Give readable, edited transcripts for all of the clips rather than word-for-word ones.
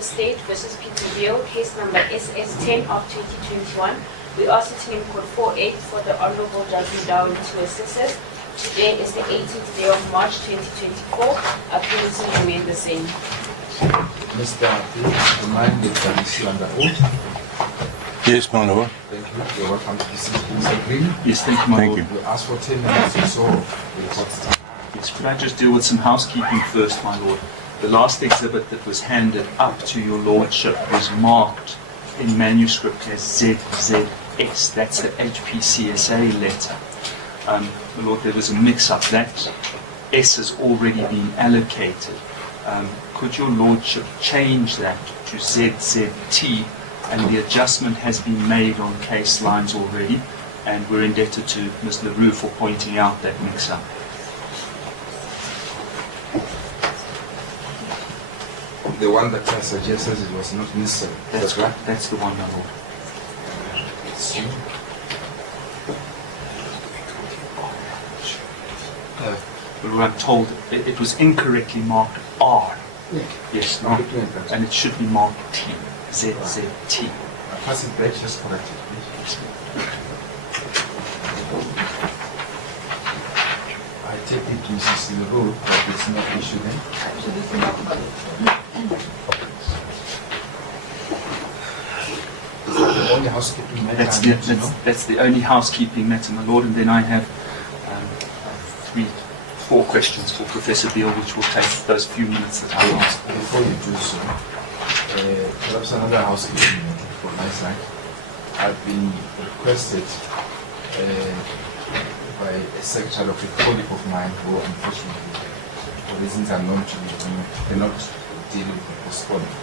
State versus Peter Beale, case number SS10 of 2021. We are sitting in court 4-8 for the Honorable Judge Darwin to assist us. Today is the 18th day of March 2024. Appearances remain the same. Mr. Please remind the committee under oath. Yes, my lord. Thank you. You're welcome to this. Mr. Green. Yes, thank you, my lord. You asked for 10 minutes or so. The court's time. Yes, could I just deal with some housekeeping first, my lord? The last exhibit that was handed up to your lordship was marked in manuscript as ZZS. That's the HPCSA letter. My lord, there was a mix-up. That S has already been allocated. Could your lordship change that to ZZT? And the adjustment has been made on case lines already, and we're indebted to Ms. LaRue for pointing out that mix-up. The one that I suggested it was not necessary. That's right. That's the one, my lord. It's you. But I'm told it was incorrectly marked R. Yeah. Yes, no, and it should be marked T. ZZT. Passing break, just correct it, please. I take it to Mrs. LaRue that there's no issue then. Absolutely not. Is that the only housekeeping matter I need to know? That's the only housekeeping matter, my lord, and then I have 4 questions for Professor Beale, which will take those few minutes that I asked. Before you do so, perhaps another housekeeping matter from my side. I've been requested by a secretary of a colleague of mine who unfortunately, for reasons unknown to me, cannot deal with the postponement.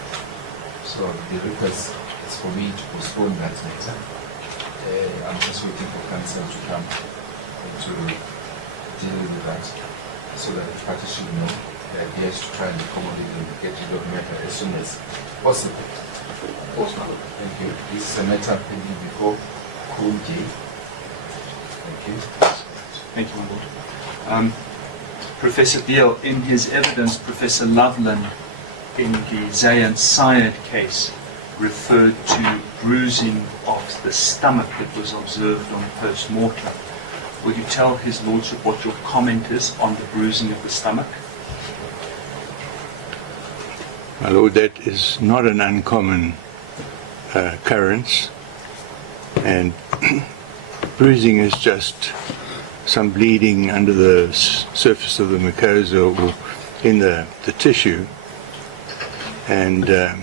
So the request is for me to postpone that matter. I'm just waiting for counsel to come to deal with that, so that the party should know the idea is to try and accommodate and get rid of the matter as soon as possible. Thank you. This is a matter pending before Kunji. Thank you. Thank you, my lord. Professor Beale, in his evidence, Professor Loveland, in the Zayan Syed case, referred to bruising of the stomach that was observed on post-mortem. Would you tell his lordship what your comment is on the bruising of the stomach? My lord, that is not an uncommon occurrence, and bruising is just some bleeding under the surface of the mucosa or in the tissue, and the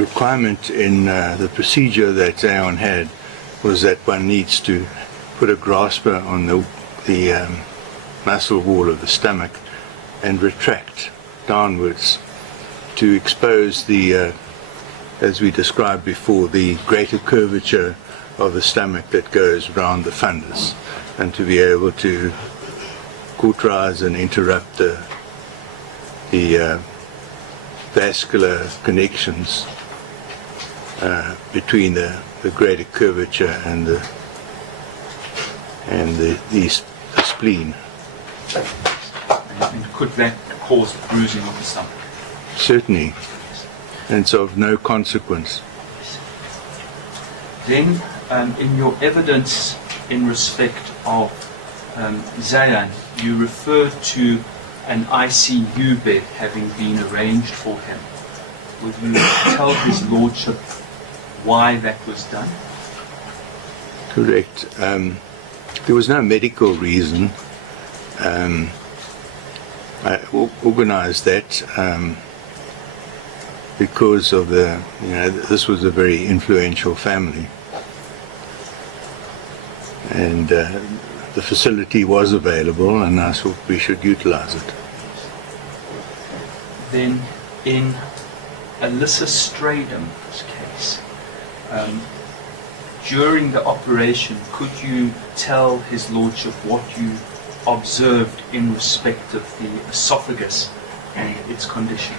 requirement in the procedure that Zayon had was that one needs to put a grasper on the muscle wall of the stomach and retract downwards to expose the, as we described before, the greater curvature of the stomach that goes around the fundus, and to be able to cauterize and interrupt the vascular connections between the greater curvature and the spleen. And could that cause bruising of the stomach? Certainly, and it's of no consequence. Then, in your evidence in respect of Zayan, you referred to an ICU bed having been arranged for him. Would you tell his lordship why that was done? Correct. There was no medical reason. I organized that because of this was a very influential family, and the facility was available, and I thought we should utilize it. Then, in Alyssa Stradham's case, during the operation, could you tell his lordship what you observed in respect of the esophagus and its condition?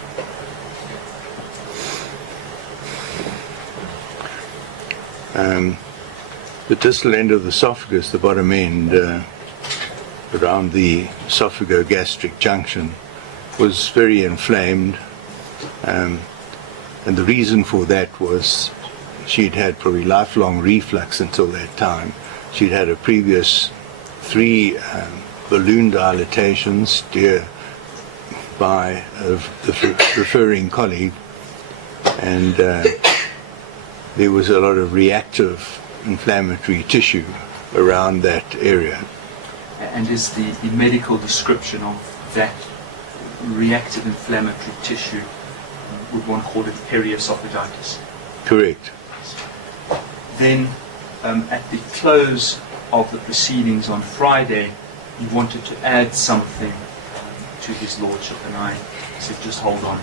The distal end of the esophagus, the bottom end, around the esophagogastric junction, was very inflamed. And the reason for that was she'd had probably lifelong reflux until that time. She'd had a previous 3 balloon dilatations by the referring colleague, and there was a lot of reactive inflammatory tissue around that area. And is the medical description of that reactive inflammatory tissue, would one call it periesophagitis? Correct. Then, at the close of the proceedings on Friday, you wanted to add something to his lordship, and I said, just hold on.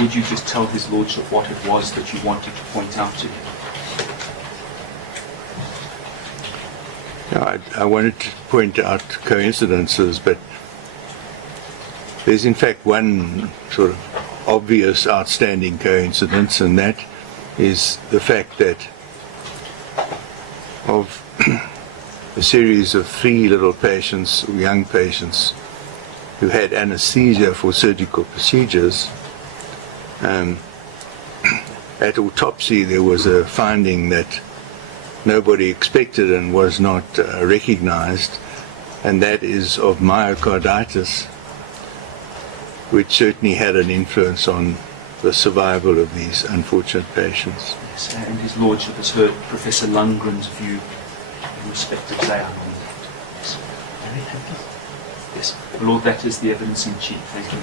Would you just tell his lordship what it was that you wanted to point out to him? Yeah, I wanted to point out coincidences, but there's in fact one sort of obvious outstanding coincidence, and that is the fact that of a series of 3 little patients, young patients, who had anesthesia for surgical procedures, at autopsy there was a finding that nobody expected and was not recognized, and that is of myocarditis, which certainly had an influence on the survival of these unfortunate patients. Yes, and his lordship has heard Professor Lundgren's view in respect of Baele on that. Yes. Yes, Lord, that is the evidence in chief. Thank you.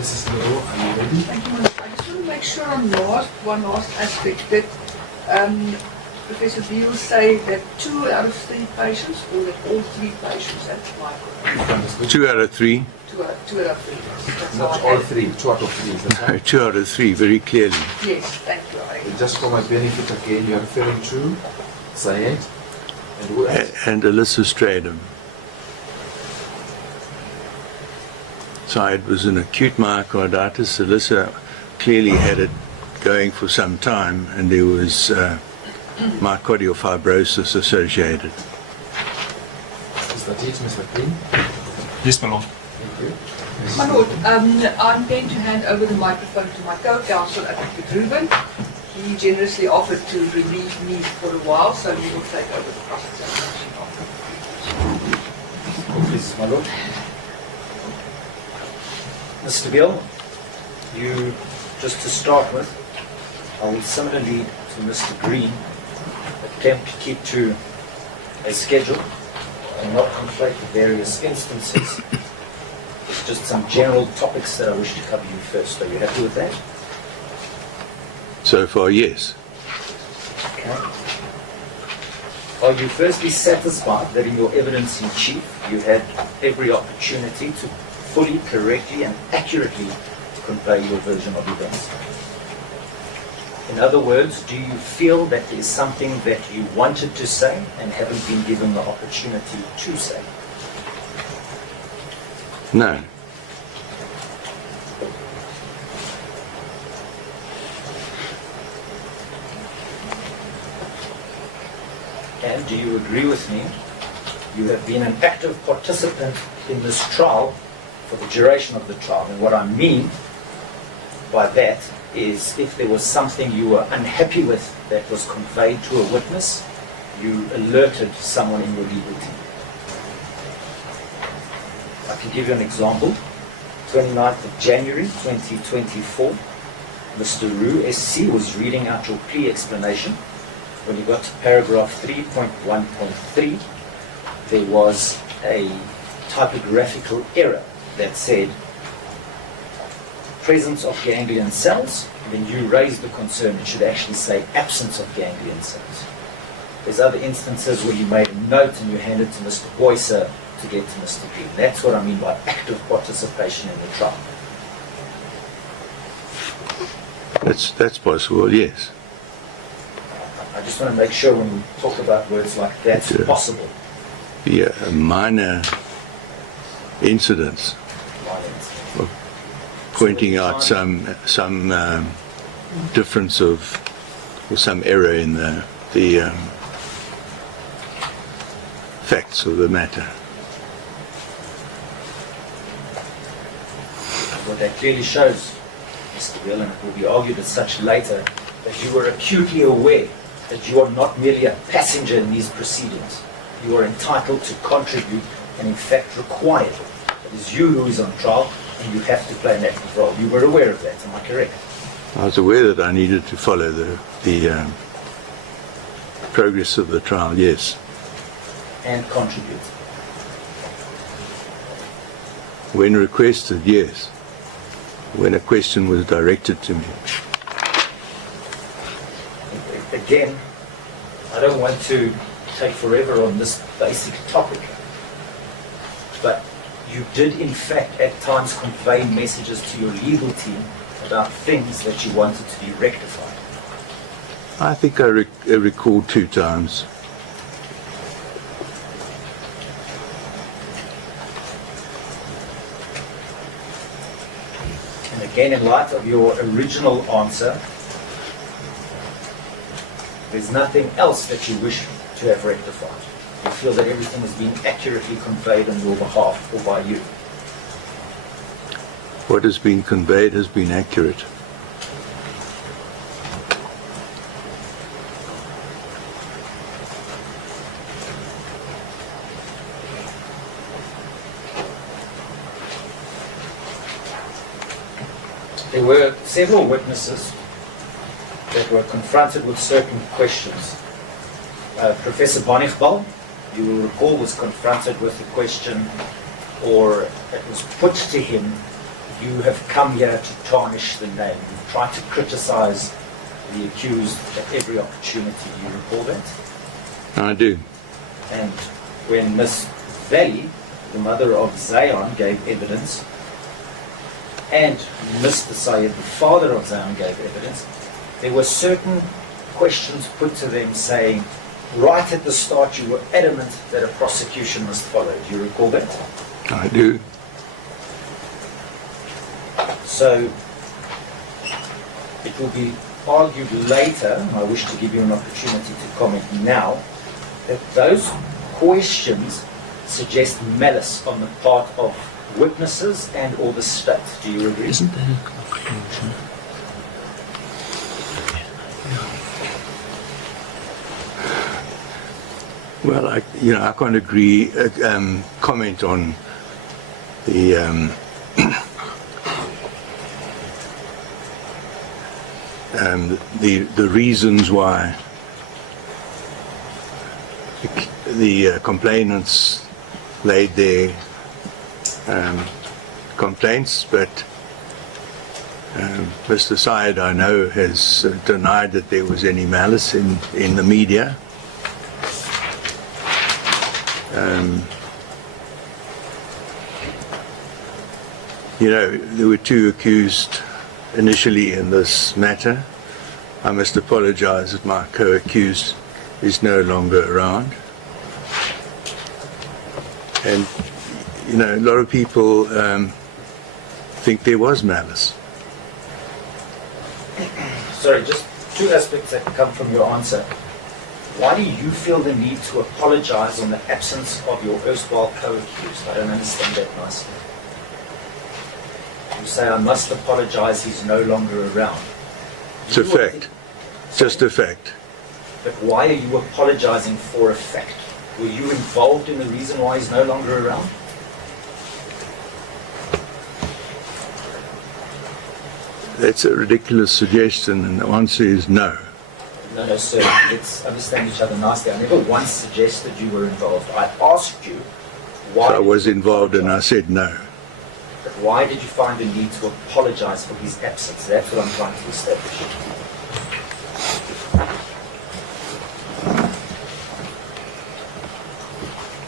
Mrs. Leroux, are you ready? Thank you, Minister. I just want to make sure on one last aspect that Professor Beale say that 2 out of 3 patients, or that all 3 patients had myocarditis. 2 out of 3? 2 out of 3. That's how Not I all had it. 3, 2 out of 3. Is that right? 2 out of 3, very clearly. Yes, thank you. Just for my benefit again, you are referring to Syed and who else? And Alyssa Stradham. Syed was an acute myocarditis. Alyssa clearly had it going for some time, and there was myocardial fibrosis associated. Is that it, Mr. Green? Yes, my lord. Thank you. My Lord, I'm going to hand over the microphone to my co-counsel, Advocate Ruben. He generously offered to relieve me for a while, so he will take over the cross-examination after. Please, my lord. Mr. Beale, you, just to start with, I will similarly to Mr. Green attempt to keep to a schedule and not conflate the various instances. It's just some general topics that I wish to cover you first. Are you happy with that? So far, yes. Okay. Are you firstly satisfied that in your evidence in chief you had every opportunity to fully, correctly and accurately convey your version of events? In other words, do you feel that there is something that you wanted to say and haven't been given the opportunity to say? No. And do you agree with me? You have been an active participant in this trial for the duration of the trial. And what I mean by that is if there was something you were unhappy with that was conveyed to a witness, you alerted someone in your legal team. I can give you an example. 29th of January 2024, Mr. Roux, SC, was reading out your plea explanation. When you got to paragraph 3.1.3, there was a typographical error that said presence of ganglion cells. Then you raised the concern it should actually say absence of ganglion cells. There's other instances where you made a note and you handed to Mr. Boycer to get to Mr. Green. That's what I mean by active participation in the trial. That's possible, yes. I just want to make sure when we talk about words like that's Yeah. possible. Yeah, minor incidents pointing out some difference of, or some error in the facts of the matter. What that clearly shows, Mr. Beale, and it will be argued as such later, that you were acutely aware that you are not merely a passenger in these proceedings. You are entitled to contribute and in fact required. It is you who is on trial and you have to play an active role. You were aware of that, am I correct? I was aware that I needed to follow the progress of the trial, yes. And contribute. When requested, yes. When a question was directed to me. Again, I don't want to take forever on this basic topic, but you did in fact at times convey messages to your legal team about things that you wanted to be rectified. I think I recall 2 times. And again, in light of your original answer, there's nothing else that you wish to have rectified. You feel that everything is being accurately conveyed on your behalf or by you. What has been conveyed has been accurate. There were several witnesses that were confronted with certain questions. Professor Baele, you will recall, was confronted with the question, or it was put to him, you have come here to tarnish the name. You tried to criticize the accused at every opportunity. Do you recall that? I do. And when Miss Baele, the mother of Zion, gave evidence, and Mr. Syed, the father of Zion, gave evidence, there were certain questions put to them saying, right at the start you were adamant that a prosecution must follow. Do you recall that? I do. So it will be argued later, and I wish to give you an opportunity to comment now, that those questions suggest malice on the part of witnesses and or the state. Do you agree? Isn't that a conclusion? Well, I can't agree, comment on the the reasons why the complainants laid their complaints, but Mr. Syed, I know, has denied that there was any malice in the media. There were 2 accused initially in this matter. I must apologize that my co-accused is no longer around. And, a lot of people think there was malice. Sorry, just 2 aspects that come from your answer. Why do you feel the need to apologize on the absence of your erstwhile co-accused? I don't understand that nicely. You say, I must apologize, he's no longer around. It's a fact. Just a fact. But why are you apologizing for a fact? Were you involved in the reason why he's no longer around? That's a ridiculous suggestion, and the answer is no. No, sir. Let's understand each other nicely. I never once suggested you were involved. I asked you why. I was involved and I said no. But why did you find the need to apologize for his absence? That's what I'm trying to establish.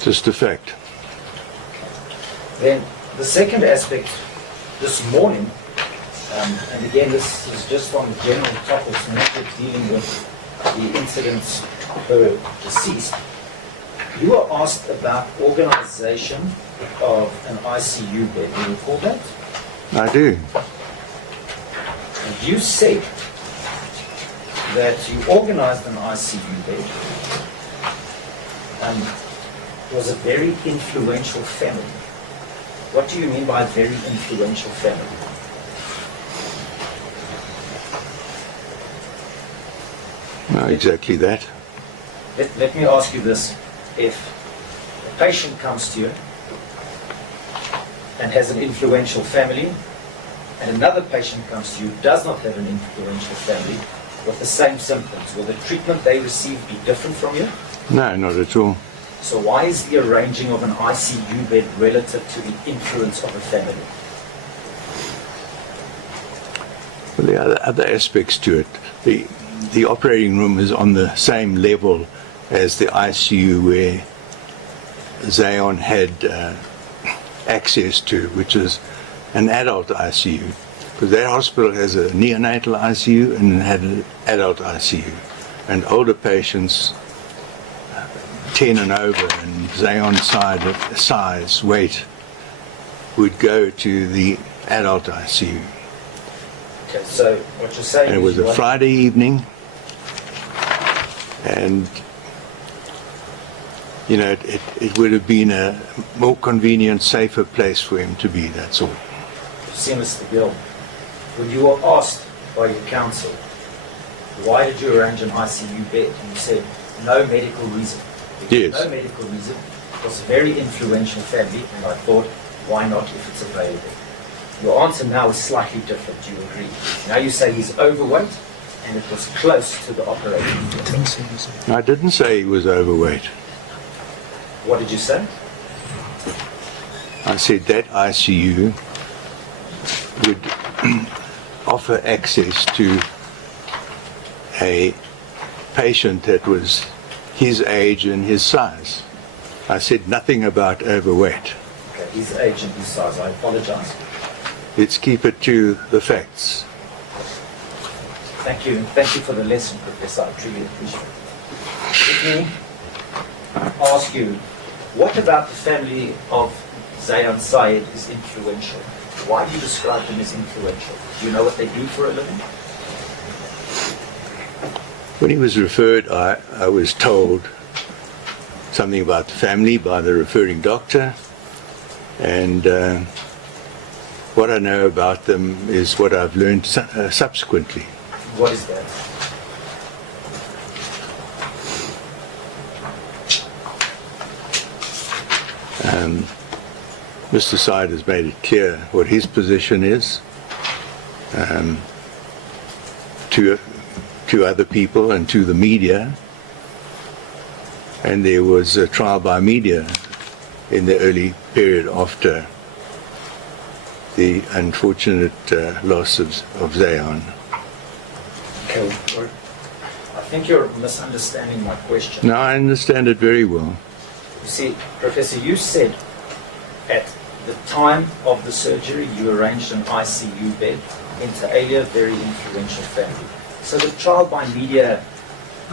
Just a fact. Then the second aspect, this morning, and again this is just on general topics, not dealing with the incidents per deceased, you were asked about organization of an ICU bed. Do you recall that? I do. And you said that you organized an ICU bed and it was a very influential family. What do you mean by very influential family? No, exactly that. Let me ask you this. If a patient comes to you and has an influential family, and another patient comes to you who does not have an influential family with the same symptoms, will the treatment they receive be different from you? No, not at all. So why is the arranging of an ICU bed relative to the influence of a family? Well, there are other aspects to it. The operating room is on the same level as the ICU where Zion had access to, which is an adult ICU. Because that hospital has a neonatal ICU and it had an adult ICU. And older patients, 10 and over, and Zion's size, weight, would go to the adult ICU. Okay, so what you're saying And it is was you a want- Friday evening, and you know, it would have been a more convenient, safer place for him to be, that's all. See, Mr. Beale, when you were asked by your counsel, why did you arrange an ICU bed? And you said, no medical reason. Yes. No medical reason. It was a very influential family, and I thought, why not if it's available? Your answer now is slightly different, you agree. Now you say he's overweight, and it was close to the operating theatre. I didn't say he was overweight. What did you say? I said that ICU would offer access to a patient that was his age and his size. I said nothing about overweight. Okay, his age and his size. I apologize. Let's keep it to the facts. Thank you. Thank you for the lesson, Professor. I truly appreciate it. Let me ask you, what about the family of Zayan Syed is influential? Why do you describe them as influential? Do you know what they do for a living? When he was referred, I was told something about the family by the referring doctor, and what I know about them is what I've learned subsequently. What is that? Mr. Syed has made it clear what his position is to other people and to the media. And there was a trial by media in the early period after the unfortunate loss of Zayan. Okay, well, I think you're misunderstanding my question. Now I understand it very well. You see, Professor, you said at the time of the surgery you arranged an ICU bed, inter alia, very influential family. So the trial by media,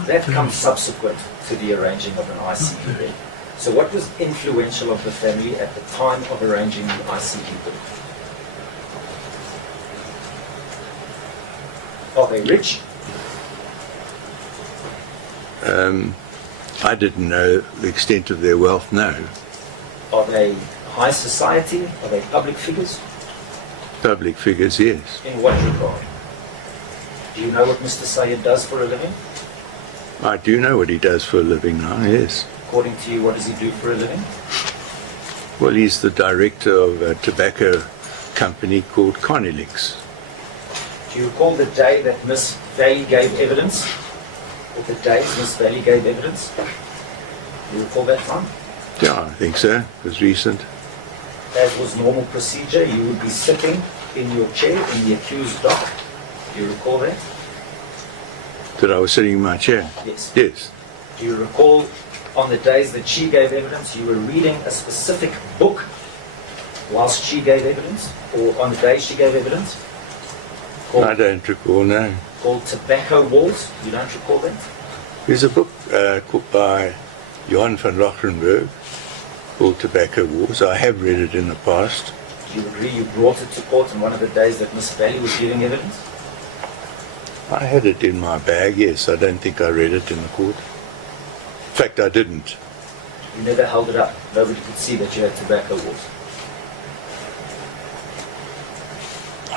that comes subsequent to the arranging of an ICU bed. So what was influential of the family at the time of arranging the ICU bed? Are they rich? I didn't know the extent of their wealth, no. Are they high society? Are they public figures? Public figures, yes. In what regard? Do you know what Mr. Syed does for a living? I do know what he does for a living now, yes. According to you, what does he do for a living? Well, he's the director of a tobacco company called Conilix. Do you recall the day that Miss Baele gave evidence? Or the days Miss Baele gave evidence? Do you recall that time? Yeah, I think so. It was recent. As was normal procedure, you would be sitting in your chair in the accused dock. Do you recall that? That I was sitting in my chair? Yes. Yes. Do you recall on the days that she gave evidence, you were reading a specific book whilst she gave evidence? Or on the day she gave evidence? I don't recall, no. Called Tobacco Walls. You don't recall that? There's a book by Johan van Lochenberg called Tobacco Wars. I have read it in the past. Do you agree you brought it to court on one of the days that Miss Baele was giving evidence? I had it in my bag, yes. I don't think I read it in the court. In fact, I didn't. You never held it up. Nobody could see that you had tobacco walls.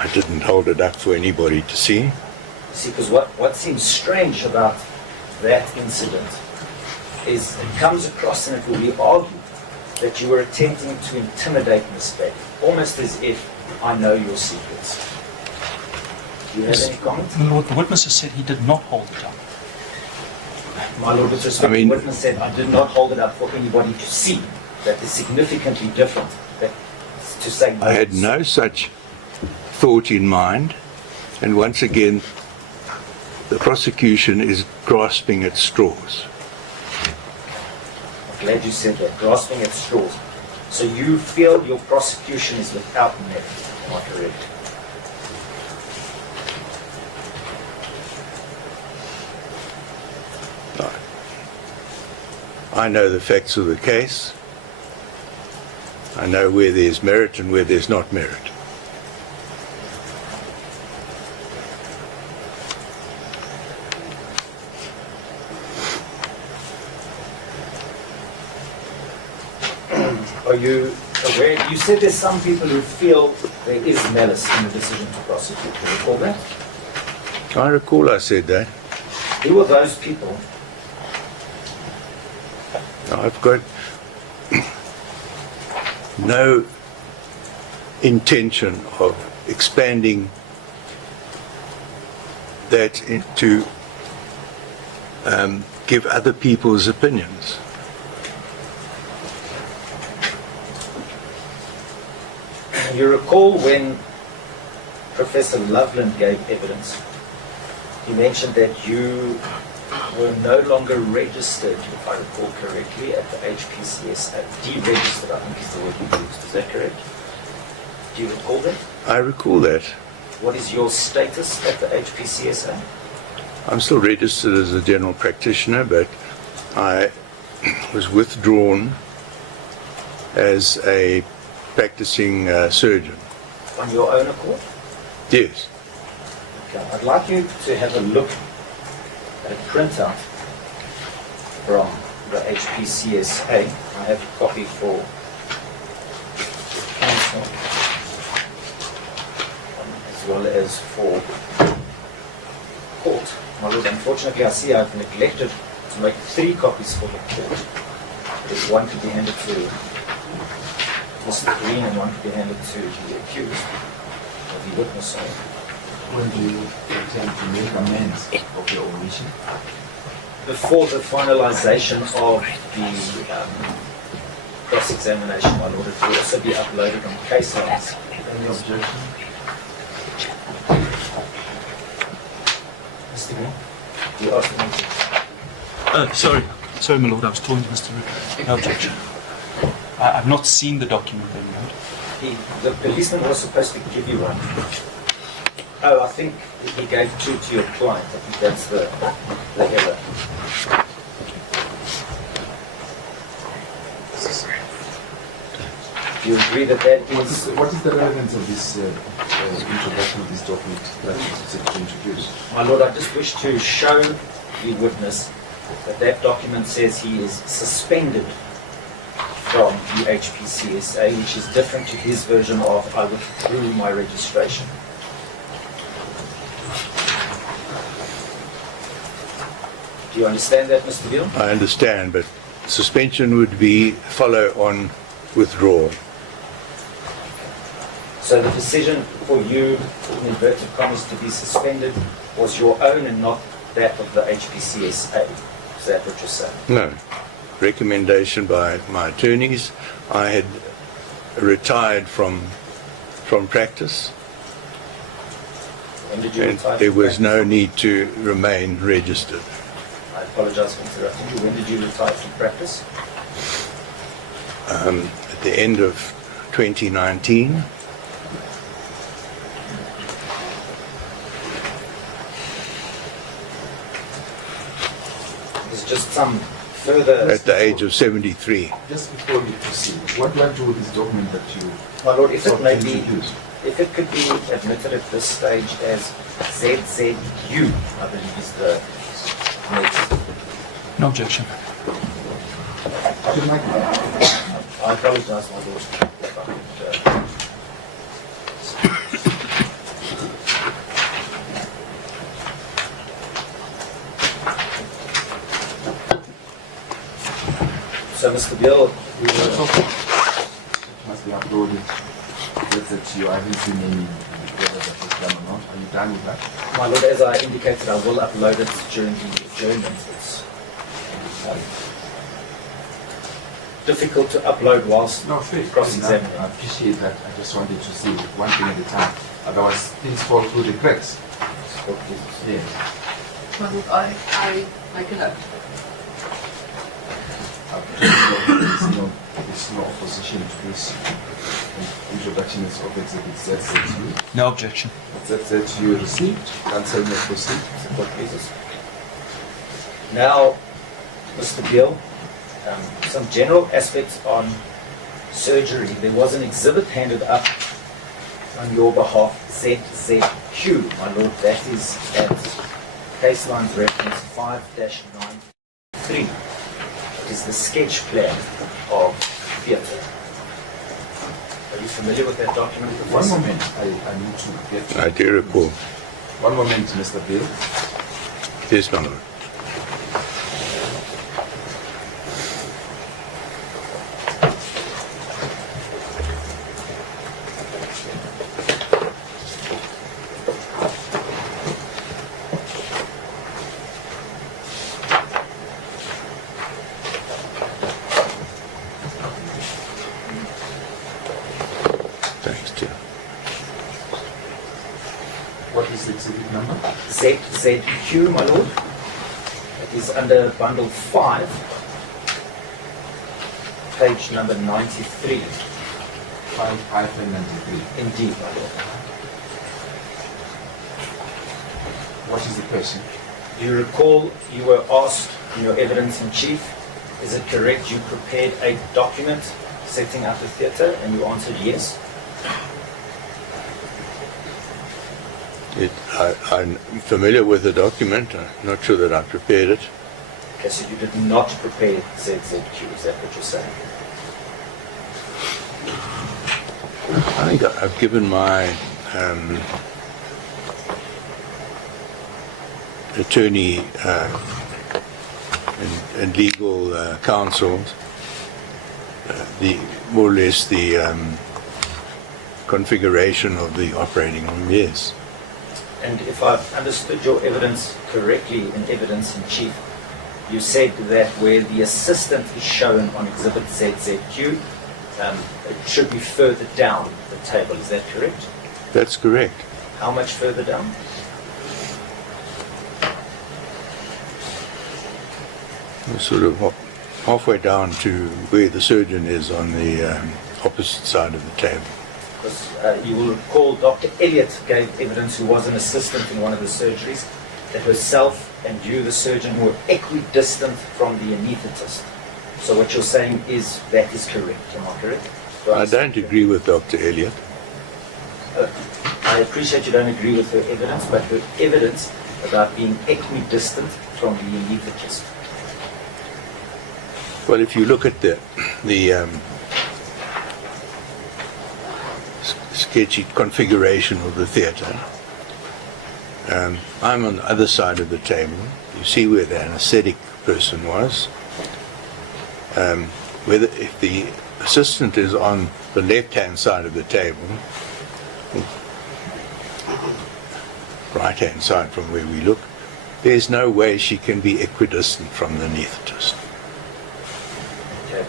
I didn't hold it up for anybody to see. See, because what seems strange about that incident is it comes across and it will be argued that you were attempting to intimidate Miss Baele, almost as if I know your secrets. Do you have any comments? My Lord, the witness has said he did not hold it up. My Lord, with respect, the witness said I did not hold it up for anybody to see. That is significantly different. That, to say I had no such thought in mind, and once again, the prosecution is grasping at straws. I'm glad you said that, grasping at straws. So you feel your prosecution is without merit, am I correct? I know the facts of the case. I know where there's merit and where there's not merit. Are you aware? You said there's some people who feel there is malice in the decision to prosecute. Do you recall that? I recall I said that. Who are those people? I've got no intention of expanding that to give other people's opinions. You recall when Professor Loveland gave evidence, he mentioned that you were no longer registered, if I recall correctly, at the HPCSA. Deregistered, I think is the word you used. Is that correct? Do you recall that? I recall that. What is your status at the HPCSA? I'm still registered as a general practitioner, but I was withdrawn as a practicing surgeon. On your own accord? Yes. Okay. I'd like you to have a look at a printout from the HPCSA. I have a copy for counsel as well as for court. My Lord, unfortunately I see I've neglected to make 3 copies for the court. There's one to be handed to Mr. Green and one to be handed to the accused, or the witness, sorry. When do you intend to make amends of your omission? Before the finalization of the cross-examination, my Lord, it will also be uploaded on case files. Any objection? Mr. Green, you asked me. Sorry, my Lord, I was talking to Mr. Rick. No objection. I've not seen the document, then, Lord. The policeman was supposed to give you one. Oh, I think he gave 2 to your client. I think that's the error. Do you agree that that is... What is the relevance of this introduction of this document that you said to introduce? My Lord, I just wish to show the witness that that document says he is suspended from the HPCSA, which is different to his version of I withdrew my registration. Do you understand that, Mr. Beale? I understand, but suspension would be follow on withdrawal. So the decision for you, in inverted commas, to be suspended was your own and not that of the HPCSA. Is that what you're saying? No. Recommendation by my attorneys. I had retired from practice, When did you and retire there from was no practice? need to remain registered. I apologize for interrupting you. When did you retire from practice? At the end of 2019. There's just some further... At the age of 73. Just before you proceed, what do I do with this document that you My Lord, if it sought may to be, introduce? if it could be admitted at this stage as ZZU, I believe is the next. No objection. Good night. I apologize, my Lord. If I could, So, Mr. Beale, It must be uploaded. That's it. You haven't seen any whether that was done or not. Are you done with that? my lord, as I indicated, I will upload it during the adjournment. It's difficult to upload whilst cross-examining. I appreciate that. I just wanted to see one thing at a time. Otherwise, things fall through the cracks. Yes. My lord, I make a note. There's no opposition to this. Introduction is of Exhibit ZZU. No objection. ZZU received. Council may proceed. Support, please. Now, Mr. Beale, some general aspects on surgery. There was an exhibit handed up on your behalf, ZZQ, my lord. That is at case lines reference 5-93. It is the sketch plan of theatre. Are you familiar with that document? One moment. I need to get to I do recall. One moment, Mr. Beale. Yes, my lord. Thanks, Chair. What is the exhibit number? ZZQ, my lord. It is under bundle 5, page number 93. 5-93. Indeed, my lord. What is the question? Do you recall you were asked in your evidence in chief, is it correct you prepared a document setting up the theatre, and you answered yes? I'm familiar with the document. I'm not sure that I prepared it. Okay, so you did not prepare ZZQ, is that what you're saying? I think I've given my attorney and legal counsel the more or less the configuration of the operating room. Yes. And if I've understood your evidence correctly in evidence in chief, you said that where the assistant is shown on exhibit ZZQ, it should be further down the table. Is that correct? That's correct. How much further down? We're sort of halfway down to where the surgeon is on the opposite side of the table. Because you will recall Dr. Elliott gave evidence, who was an assistant in one of the surgeries, that herself and you, the surgeon, were equidistant from the anaesthetist. So what you're saying is that is correct. Am I correct? I don't agree with Dr. Elliott. I appreciate you don't agree with her evidence, but her evidence about being equidistant from the anaesthetist. Well, if you look at the sketchy configuration of the theatre, I'm on the other side of the table. You see where the anaesthetic person was. If the assistant is on the left-hand side of the table, right-hand side from where we look, there's no way she can be equidistant from the anaesthetist. Okay.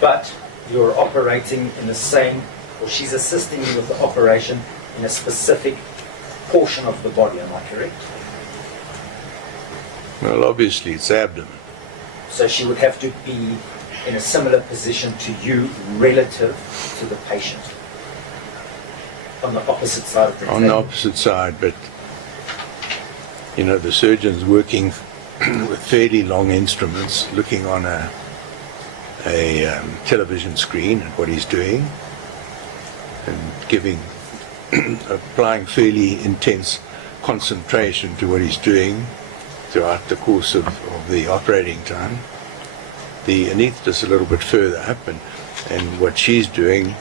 But you're operating in the same, or she's assisting you with the operation in a specific portion of the body, am I correct? Well, obviously it's abdomen. So she would have to be in a similar position to you relative to the patient. On the opposite side of the table. On the opposite side, but you know, the surgeon's working with fairly long instruments, looking on a television screen at what he's doing, and applying fairly intense concentration to what he's doing throughout the course of the operating time. The anaesthetist is a little bit further up, and what she's doing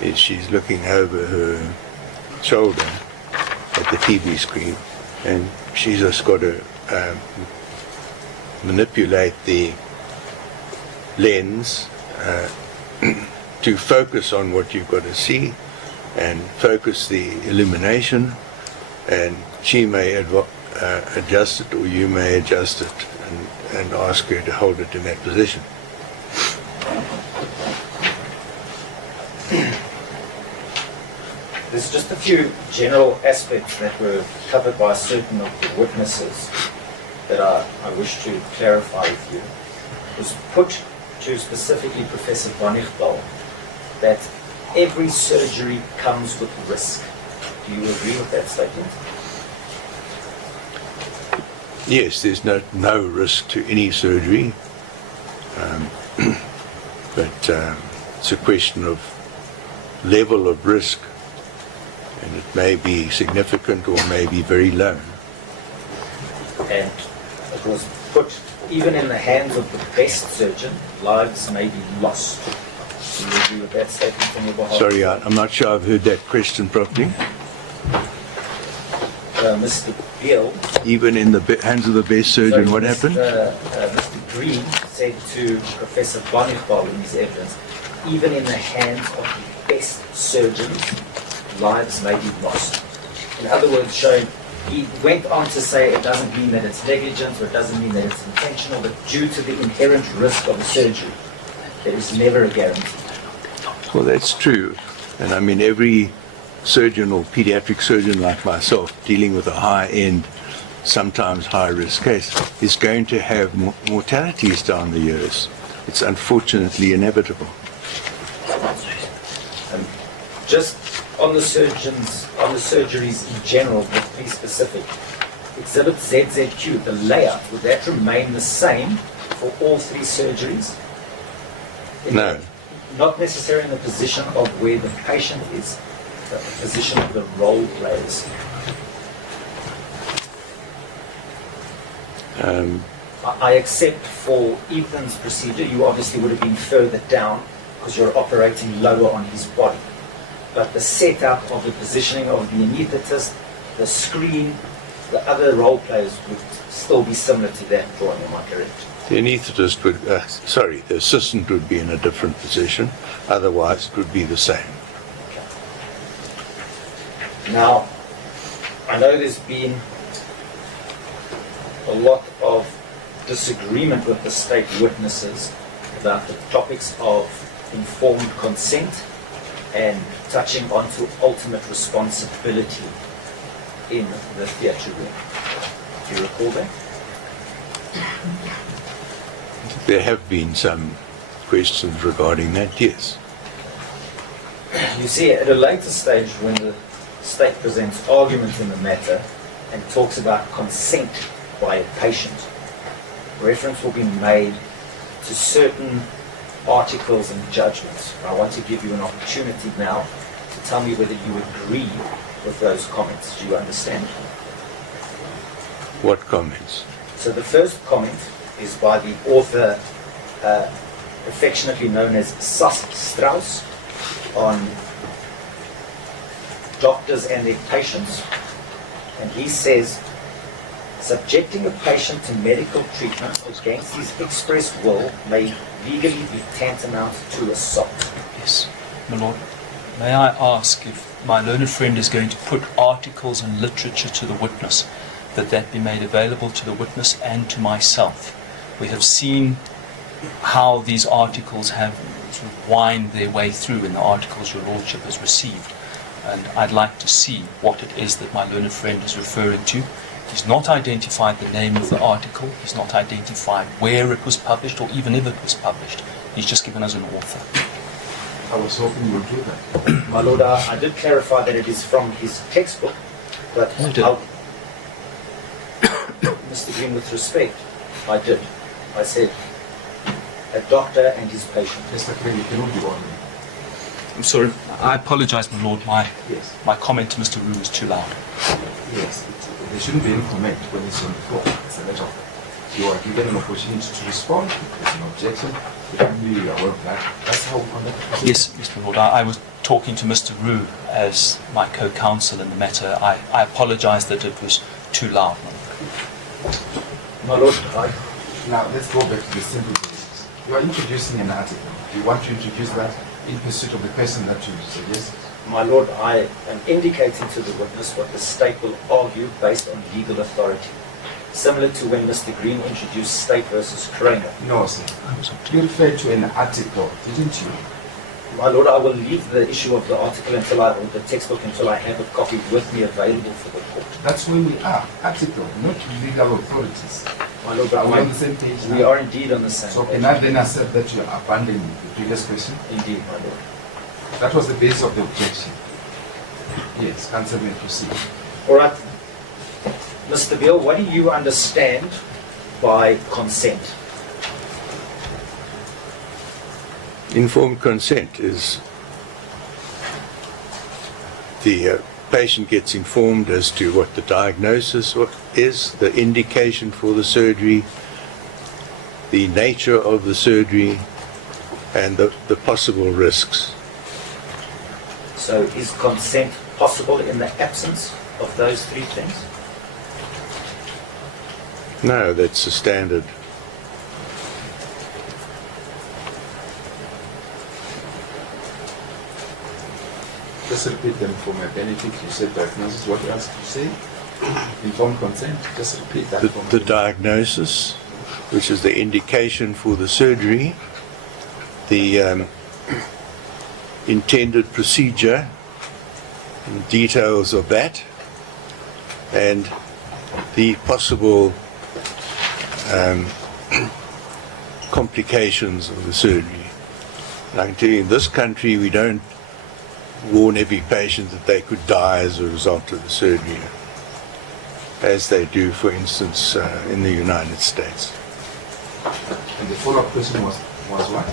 is she's looking over her shoulder at the TV screen, and she's just got to manipulate the lens to focus on what you've got to see and focus the illumination, and she may adjust it, or you may adjust it and ask her to hold it in that position. There's just a few general aspects that were covered by certain of the witnesses that I wish to clarify with you. It was put to specifically Professor Beale that every surgery comes with risk. Do you agree with that statement? Yes, there's no risk to any surgery, but it's a question of level of risk, and it may be significant or may be very low. And it was put, even in the hands of the best surgeon, lives may be lost. Do you agree with that statement from your behalf? Sorry, I'm not sure I've heard that question properly. Mr. Beale, Even in the hands of the best surgeon, what happened? Mr. Green said to Professor Beale in his evidence, even in the hands of the best surgeons, lives may be lost. In other words, showing, he went on to say it doesn't mean that it's negligent, or it doesn't mean that it's intentional, but due to the inherent risk of the surgery, there is never a guarantee. Well, that's true. And I mean, every surgeon or pediatric surgeon like myself dealing with a high-end, sometimes high-risk case is going to have mortalities down the years. It's unfortunately inevitable. Just on the surgeries in general, but to be specific, Exhibit ZZQ, the layout, would that remain the same for all three surgeries? No. Not necessarily in the position of where the patient is, but the position of the role players. I accept for Ethan's procedure, you obviously would have been further down because you're operating lower on his body. But the setup of the positioning of the anaesthetist, the screen, the other role players would still be similar to that drawing, am I correct? The anaesthetist would, the assistant would be in a different position. Otherwise, it would be the same. Now, I know there's been a lot of disagreement with the state witnesses about the topics of informed consent and touching onto ultimate responsibility in the theatre room. Do you recall that? There have been some questions regarding that, yes. You see, at a later stage when the state presents argument in the matter and talks about consent by a patient, reference will be made to certain articles and judgments. I want to give you an opportunity now to tell me whether you agree with those comments. Do you understand? What comments? So the first comment is by the author, affectionately known as Strauss, on doctors and their patients. And he says, subjecting a patient to medical treatment against his express will may legally be tantamount to assault. Yes, my lord. May I ask if my learned friend is going to put articles and literature to the witness, that be made available to the witness and to myself? We have seen how these articles have sort of wind their way through in the articles your lordship has received. And I'd like to see what it is that my learned friend is referring to. He's not identified the name of the article. He's not identified where it was published or even if it was published. He's just given us an author. I was hoping you would do that. My lord, I did clarify that it is from his textbook, but Mr. Green, with respect, I did. I said, a doctor and his patient. Mr. Craig, you cannot be on. I'm sorry. I apologize, my lord. Yes. My comment to Mr. Roux is too loud. Yes. There shouldn't be any comment when it's on the floor. It's a matter of you are given an opportunity to respond. There's an objection. You can be aware of that. That's how we conduct the proceedings. Yes, Mr. Lord. I was talking to Mr. Roux as my co-counsel in the matter. I apologize that it was too loud, my lord. My lord, Now, let's go back to the simple basics. You are introducing an article. Do you want to introduce that in pursuit of the person that you suggest? My Lord, I am indicating to the witness what the state will argue based on legal authority. Similar to when Mr. Green introduced State versus Craner. No, sir. You referred to an article, didn't you? My Lord, I will leave the issue of the article or the textbook until I have it copied with me available for the court. That's where we are. Article, not legal authorities. My Lord, Are but we on the same page now? we are indeed on the same So page. can I then accept that you are abandoning the previous question? Indeed, my Lord. That was the basis of the objection. Yes, counsel may proceed. All right. Mr. Beale, what do you understand by consent? Informed consent is the patient gets informed as to what the diagnosis is, the indication for the surgery, the nature of the surgery, and the possible risks. So is consent possible in the absence of those three things? No, that's the standard. Just repeat them for my benefit. You said diagnosis. What else did you say? Informed consent. Just repeat that for The me. diagnosis, which is the indication for the surgery, the intended procedure, and details of that, and the possible complications of the surgery. And I can tell you, in this country, we don't warn every patient that they could die as a result of the surgery, as they do, for instance, in the United States. And the follow-up question was what?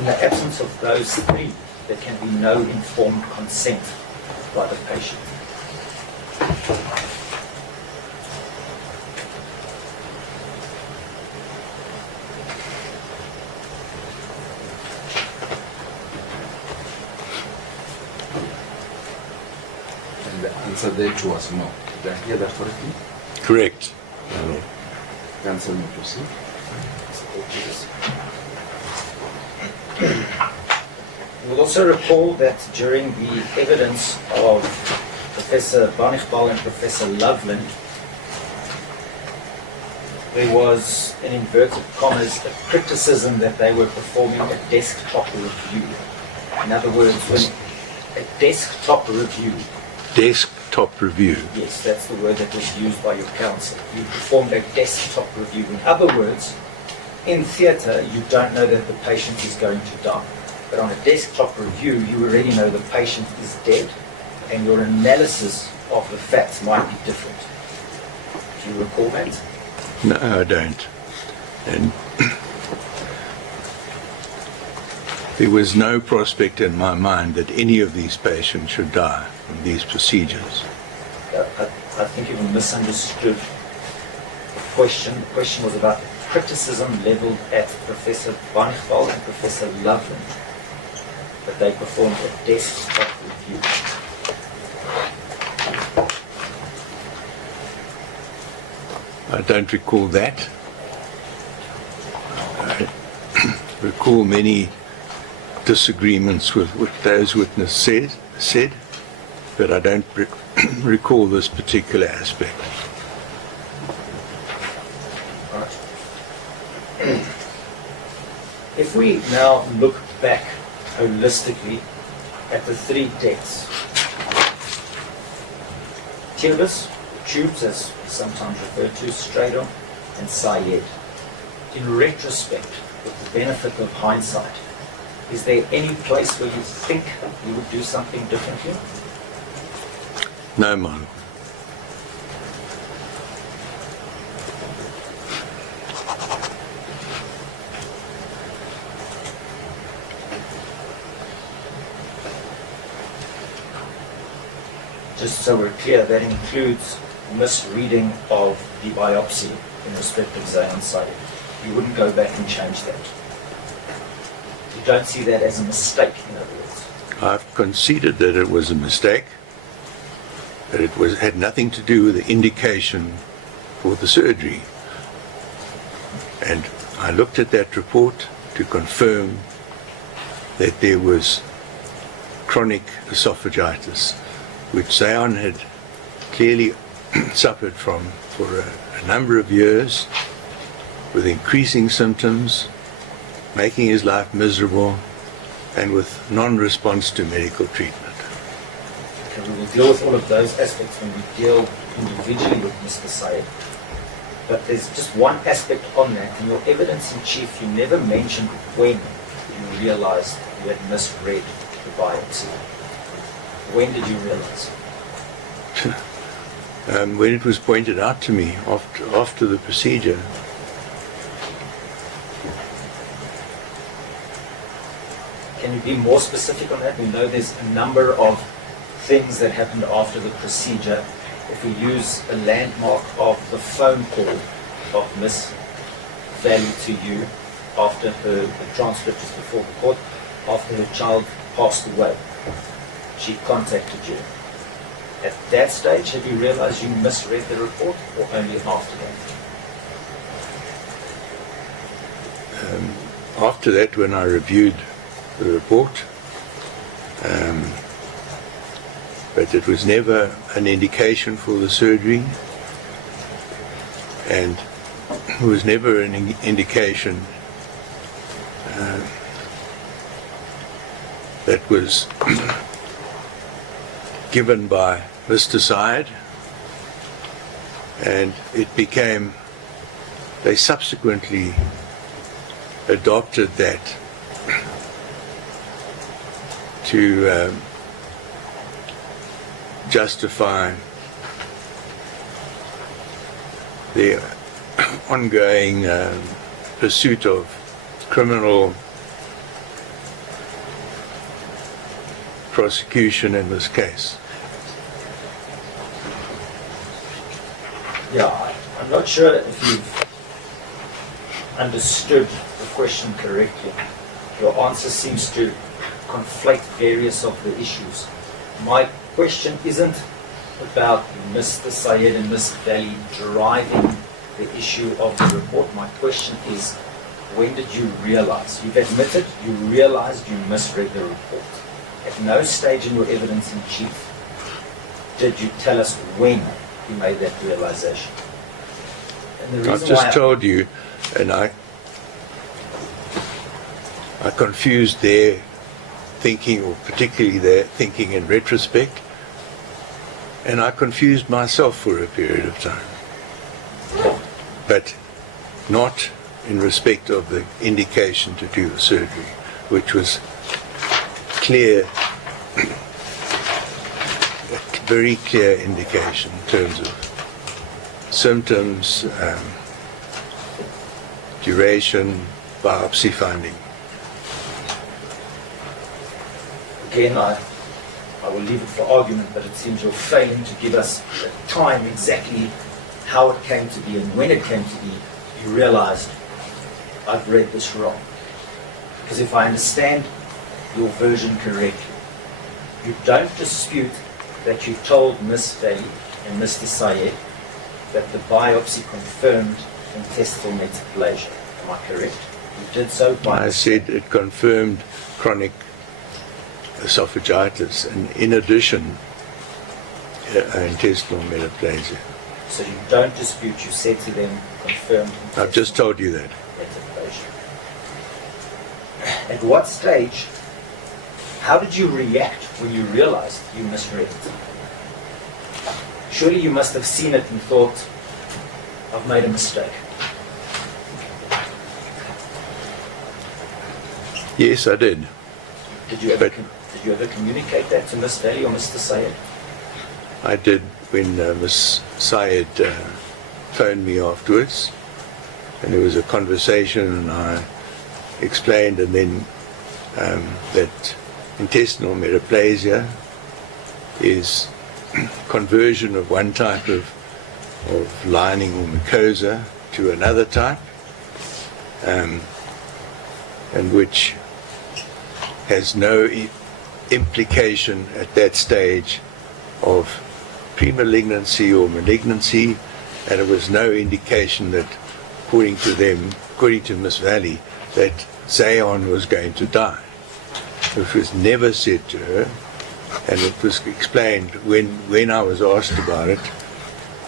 In the absence of those three, there can be no informed consent by the patient. And the answer there too was no. Did I hear that correctly? Correct. Counsel may proceed. You will also recall that during the evidence of Professor Baale and Professor Loveland, there was, in inverted commas, a criticism that they were performing a desktop review. In other words, when a desktop review, Desktop review. yes, that's the word that was used by your counsel. You performed a desktop review. In other words, in theatre, you don't know that the patient is going to die. But on a desktop review, you already know the patient is dead, and your analysis of the facts might be different. Do you recall that? No, I don't. And there was no prospect in my mind that any of these patients should die from these procedures. I think you've misunderstood the question. The question was about the criticism leveled at Professor Baale and Professor Loveland, that they performed a desktop review. I don't recall that. I recall many disagreements with what those witnesses said, but I don't recall this particular aspect. If we now look back holistically at the three deaths, Tirbus, tubes as sometimes referred to, Stradon, and Syed. In retrospect, with the benefit of hindsight, is there any place where you think you would do something differently? No, man. Just so we're clear, that includes misreading of the biopsy in respect of Zayn Syed. You wouldn't go back and change that. You don't see that as a mistake, in other words. I've conceded that it was a mistake, that it had nothing to do with the indication for the surgery. And I looked at that report, to confirm that there was chronic esophagitis, which Zayan had clearly suffered from for a number of years, with increasing symptoms, making his life miserable, and with non-response to medical treatment. Okay, we will deal with all of those aspects when we deal individually with Mr. Syed. But there's just one aspect on that. In your evidence in chief, you never mentioned when you realized you had misread the biopsy. When did you realize? When it was pointed out to me after the procedure. Can you be more specific on that? We know there's a number of things that happened after the procedure. If we use a landmark of the phone call of Miss Baele to you after the transcript is before the court, after her child passed away, she contacted you. At that stage, have you realized you misread the report, or only after that? After that, when I reviewed the report, but it was never an indication for the surgery, and it was never an indication that was given by Mr. Syed, and it became, they subsequently adopted that to justify the ongoing pursuit of criminal prosecution in this case. Yeah, I'm not sure if you've understood the question correctly. Your answer seems to conflate various of the issues. My question isn't about Mr. Syed and Miss Baele driving the issue of the report. My question is, when did you realize? You've admitted you realized you misread the report. At no stage in your evidence in chief did you tell us when you made that realization. And the I've reason just why told you, and I confused their thinking, or particularly their thinking in retrospect, and I confused myself for a period of time, but not in respect of the indication to do the surgery, which was clear, a very clear indication in terms of symptoms, duration, biopsy finding. Again, I will leave it for argument, but it seems you're failing to give us the time exactly how it came to be, and when it came to be, you realized I've read this wrong. Because if I understand your version correctly, you don't dispute that you told Miss Baele and Mr. Syed that the biopsy confirmed intestinal metaplasia. Am I correct? You did so by... I said it confirmed chronic esophagitis, and in addition, intestinal metaplasia. So you don't dispute, you said to them, confirmed I've just told you that. metaplasia. At what stage, how did you react when you realized you misread it? Surely you must have seen it and thought, I've made a mistake. Yes, I did. Did you ever communicate that to Miss Baele or Mr. Syed? I did when Miss Syed phoned me afterwards, and there was a conversation, and I explained, and then that intestinal metaplasia is conversion of one type of lining or mucosa to another type, and which has no implication at that stage of premalignancy or malignancy, and it was no indication that, according to them, according to Miss Baele, that Zion was going to die. It was never said to her, and it was explained when I was asked about it,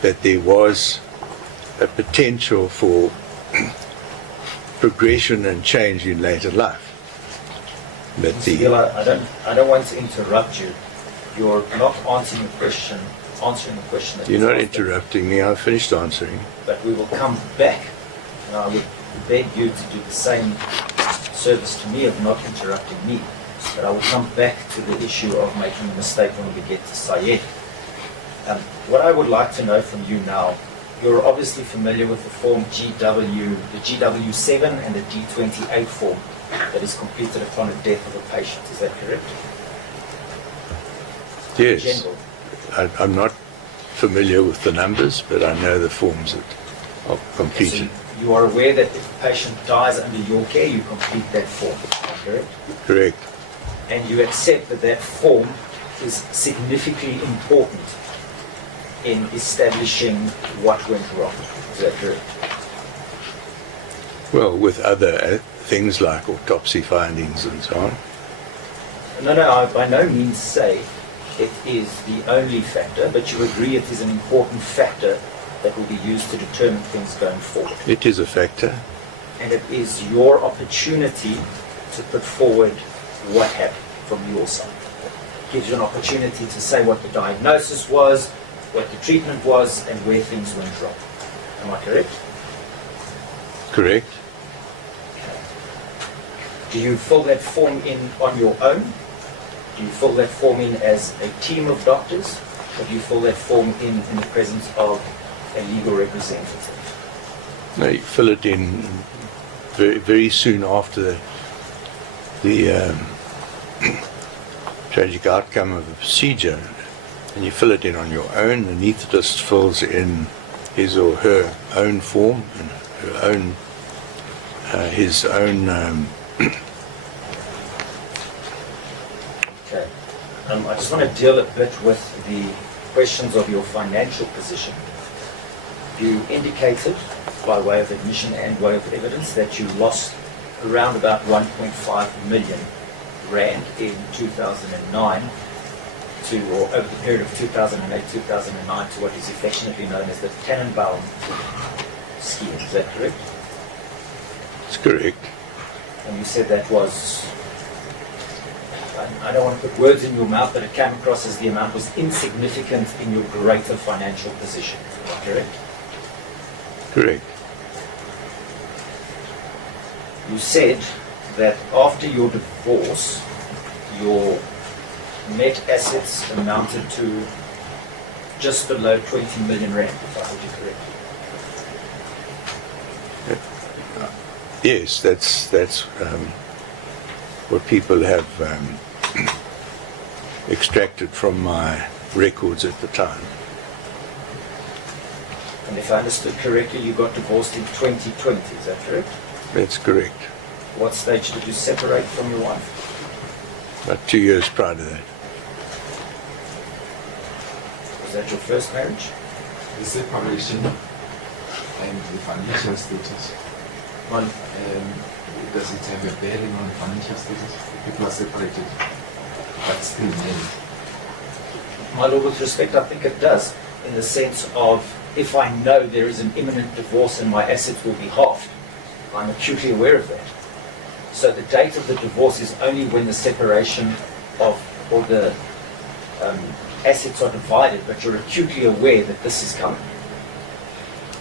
that there was a potential for progression and change in later life. That Mr. Beale, I don't want to interrupt you. You're not answering the question that You're was not asked. interrupting me. I finished answering. But we will come back, and I would beg you to do the same service to me of not interrupting me. But I will come back to the issue of making a mistake when we get to Syed. What I would like to know from you now, you're obviously familiar with the form the GW7 and the D28 form that is completed upon the death of a patient. Is that correct? Yes. General. I'm not familiar with the numbers, but I know the forms that are So completed. you are aware that if a patient dies under your care, you complete that form. Is that correct? Correct. And you accept that that form is significantly important in establishing what went wrong. Is that correct? Well, with other things like autopsy findings and so on. No, I by no means say it is the only factor, but you agree it is an important factor that will be used to determine things going forward. It is a factor. And it is your opportunity to put forward what happened from your side. It gives you an opportunity to say what the diagnosis was, what the treatment was, and where things went wrong. Am I correct? Correct. Do you fill that form in on your own? Do you fill that form in as a team of doctors? Or do you fill that form in the presence of a legal representative? No, you fill it in very, very soon after the tragic outcome of the procedure, and you fill it in on your own. The anaesthetist fills in his or her own form and her own, his own. Okay. I just want to deal a bit with the questions of your financial position. You indicated, by way of admission and way of evidence, that you lost around about 1.5 million rand in 2009 or over the period of 2008-2009 to what is affectionately known as the Tannenbaum scheme. Is that correct? It's correct. And you said that was, I don't want to put words in your mouth, but it came across as the amount was insignificant in your greater financial position. Is that correct? Correct. You said that after your divorce, your net assets amounted to just below 20 million rand, if I heard you correctly. Yes, that's what people have extracted from my records at the time. And if I understood correctly, you got divorced in 2020, is that correct? That's correct. What stage did you separate from your wife? About 2 years prior to that. Was that your first marriage? The separation and the financial status. Well, Does it have a bearing on financial status? People are separated, but still married. my Lord, with respect, I think it does, in the sense of if I know there is an imminent divorce and my assets will be halved, I'm acutely aware of that. So the date of the divorce is only when the separation of, or the assets are divided, but you're acutely aware that this is coming.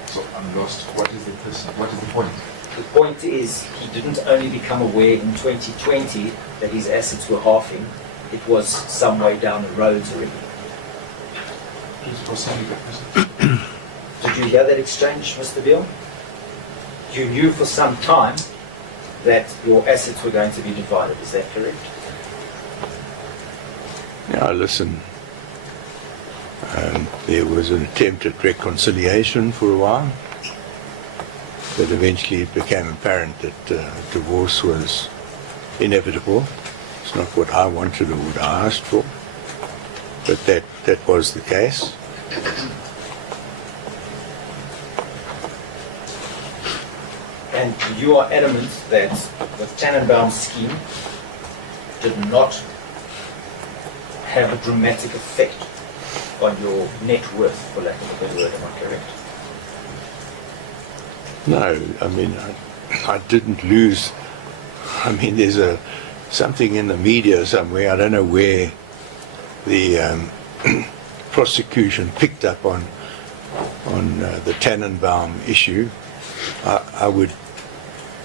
So I'm lost. What is the question? What is the point? The point is, he didn't only become aware in 2020 that his assets were halving, it was some way down the road already. Please proceed with the question. Did you hear that exchange, Mr. Beale? You knew for some time that your assets were going to be divided, is that correct? Now listen, there was an attempt at reconciliation for a while, but eventually it became apparent that divorce was inevitable. It's not what I wanted or what I asked for, but that was the case. And you are adamant that the Tannenbaum scheme did not have a dramatic effect on your net worth, for lack of a better word, am I correct? No, I mean, I didn't lose. I mean, there's something in the media somewhere, I don't know where, the prosecution picked up on the Tannenbaum issue. I would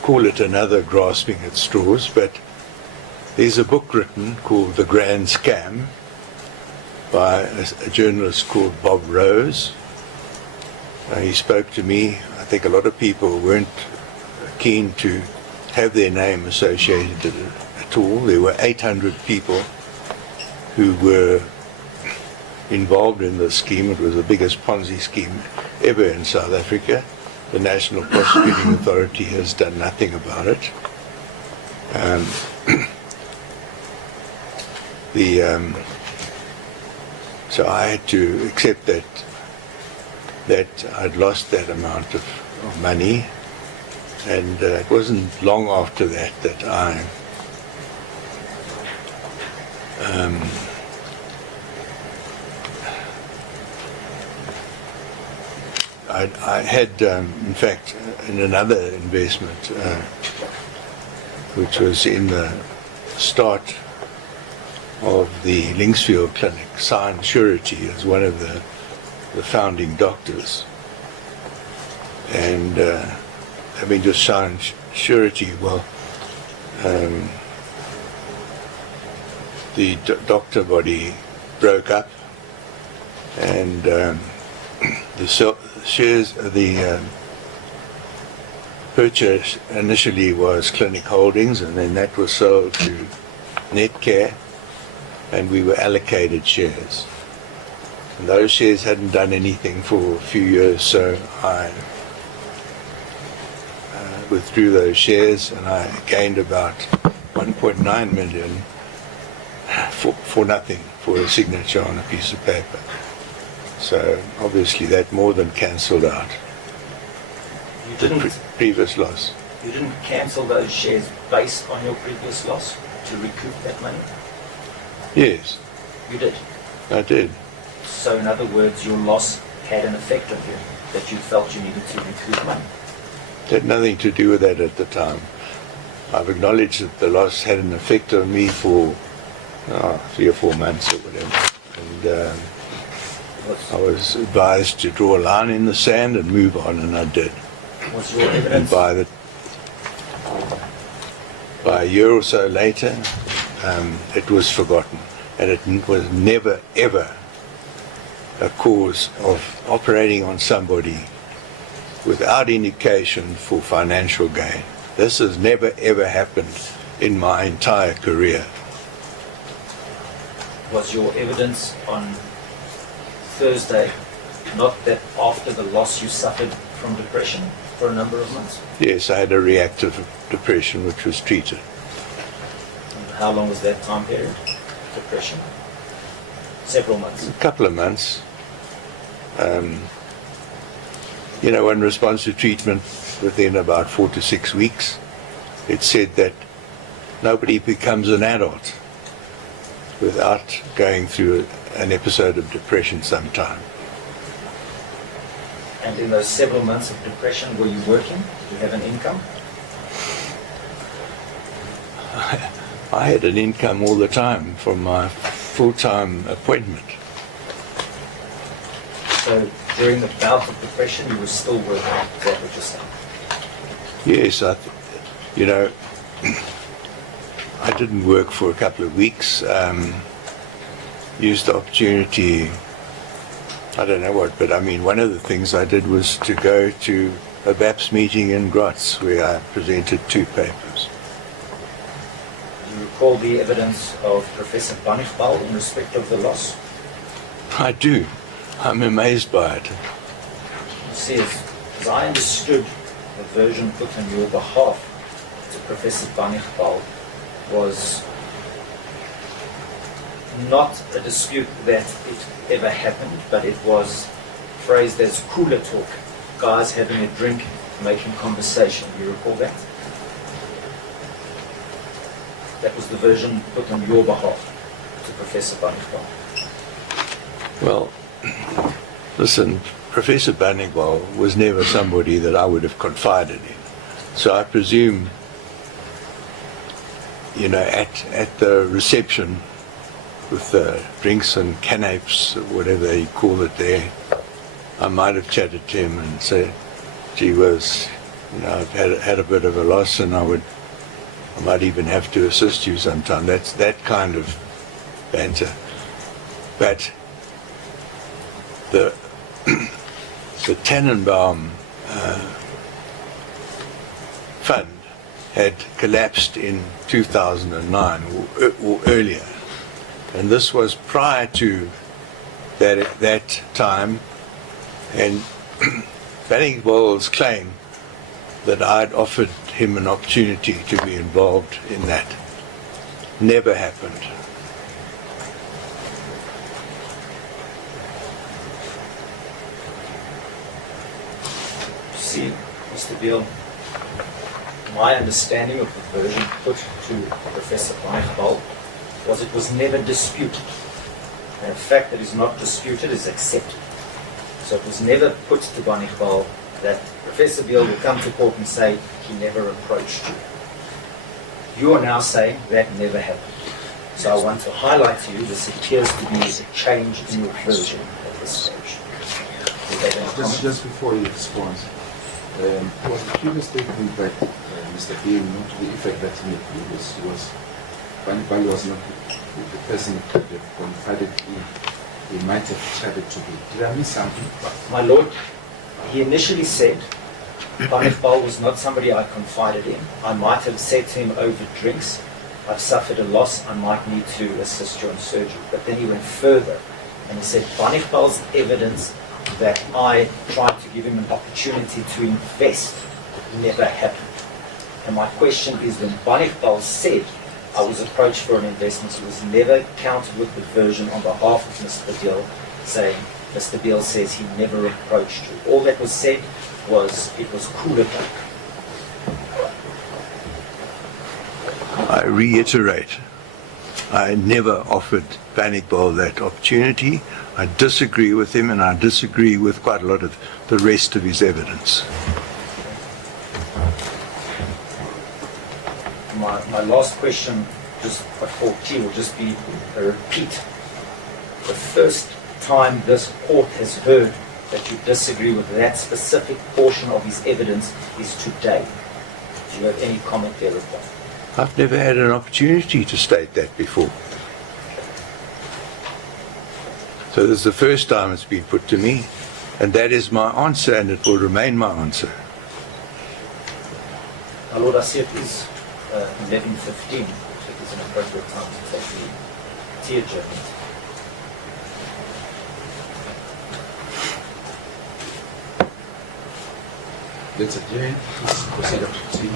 call it another grasping at straws, but there's a book written called The Grand Scam by a journalist called Bob Rose. He spoke to me. I think a lot of people weren't keen to have their name associated at all. There were 800 people who were involved in the scheme. It was the biggest Ponzi scheme ever in South Africa. The National Prosecuting Authority has done nothing about it. So I had to accept that I'd lost that amount of money, and it wasn't long after that I had, in fact, in another investment, which was in the start of the Linksfield Clinic, signed surety as one of the founding doctors. And having just signed surety, well, the doctor body broke up, and the shares, the purchase initially was Clinic Holdings, and then that was sold to Netcare, and we were allocated shares. And those shares hadn't done anything for a few years, so I withdrew those shares, and I gained about 1.9 million for nothing, for a signature on a piece of paper. So obviously that more than cancelled out You the previous loss. You didn't cancel those shares based on your previous loss to recoup that money? Yes, You did. I did. So in other words, your loss had an effect on you, that you felt you needed to recoup money. It had nothing to do with that at the time. I've acknowledged that the loss had an effect on me for 3 or 4 months or whatever. And I was advised to draw a line in the sand and move on, and I did. Was your And evidence... by a year or so later, it was forgotten, and it was never ever a cause of operating on somebody without indication for financial gain. This has never ever happened in my entire career. Was your evidence on Thursday not that after the loss you suffered from depression for a number of months? Yes, I had a reactive depression which was treated. And how long was that time period? Depression? Several months. A couple of months. One responds to treatment within about 4 to 6 weeks. It said that nobody becomes an adult without going through an episode of depression sometime. And in those several months of depression, were you working? Did you have an income? I had an income all the time from my full-time appointment. So during the bout of depression, you were still working. Is that what you're saying? Yes, I didn't work for a couple of weeks. Used the opportunity, I don't know what, but I mean, one of the things I did was to go to a BAPS meeting in Graz where I presented 2 papers. Do you recall the evidence of Professor Baale in respect of the loss? I do. I'm amazed by it. You see, as I understood the version put on your behalf to Professor Baale was not a dispute that it ever happened, but it was phrased as cooler talk, guys having a drink making conversation. You recall that? That was the version put on your behalf to Professor Bannigbal. Well, listen, Professor Bannigbal was never somebody that I would have confided in. So I presume, you know, at the reception with the drinks and canapes, whatever they call it there, I might have chatted to him and said, gee whiz, you know, I've had a bit of a loss and I might even have to assist you sometime. That's that kind of banter. But the Tannenbaum fund had collapsed in 2009 or earlier, and this was prior to that time. And Banningwell's claim that I'd offered him an opportunity to be involved in that never happened. See, Mr. Beale, my understanding of the version put to Professor Bannigbal was it was never disputed. And the fact that it's not disputed is accepted. So it was never put to Bannigbal that Professor Beale will come to court and say he never approached you. You are now saying that never happened. So I want to highlight to you this appears to be a change in your version at this stage. Is that any comment? Just before you respond, there was a previous statement by Mr. Beale, not to the effect that in the previous Bannigbal was not the person who could have confided in. He might have tried to be. Did I miss something? My Lord, he initially said Bannigbal was not somebody I confided in. I might have said to him over drinks, I've suffered a loss, I might need to assist you in surgery. But then he went further and he said Bannigbal's evidence that I tried to give him an opportunity to invest never happened. And my question is, when Bannigbal said I was approached for an investment, it was never counted with the version on behalf of Mr. Beale saying Mr. Beale says he never approached you. All that was said was it was cooler. I reiterate, I never offered Bannigbal that opportunity. I disagree with him, and I disagree with quite a lot of the rest of his evidence. My last question, just for T, will just be a repeat. The first time this court has heard that you disagree with that specific portion of his evidence is today. Do you have any comment there with that? I've never had an opportunity to state that before. So this is the first time it's been put to me, and that is my answer, and it will remain my answer. My Lord, I see it is 11:15. I think it's an appropriate time to take the tea adjournment. Let's adjourn. Let's proceed up to tea.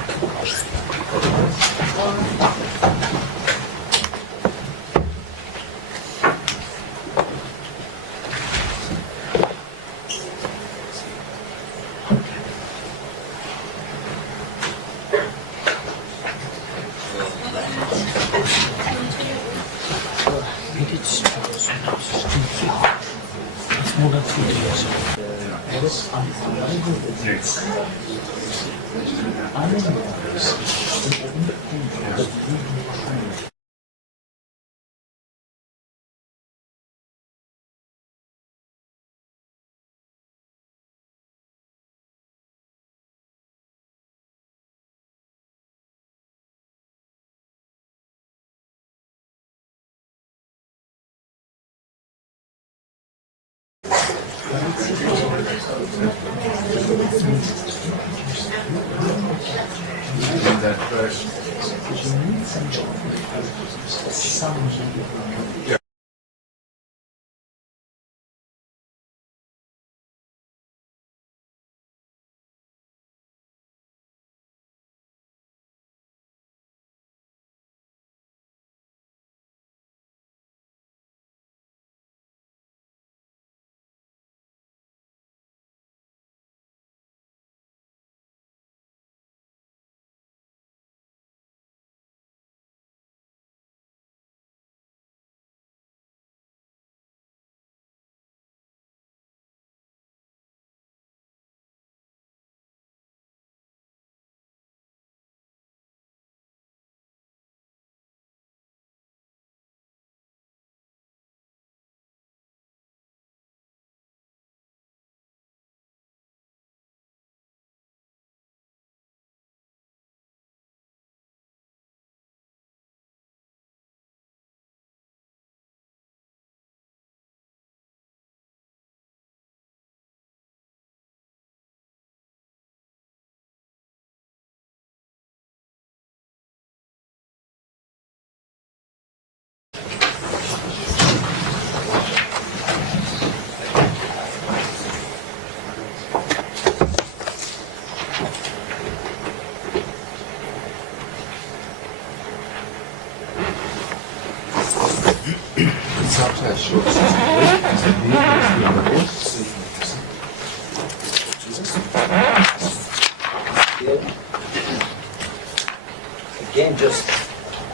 Again, just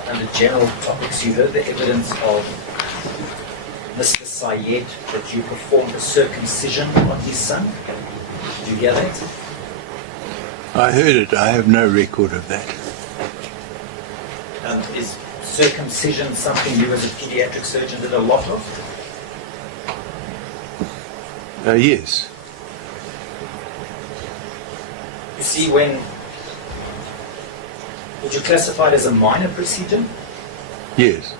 under general topics, you heard the evidence of Mr. Sayed that you performed a circumcision on his son. Did you hear that? I heard it. I have no record of that. Is circumcision something you as a pediatric surgeon did a lot of? Yes. You see, would you classify it as a minor procedure? Yes.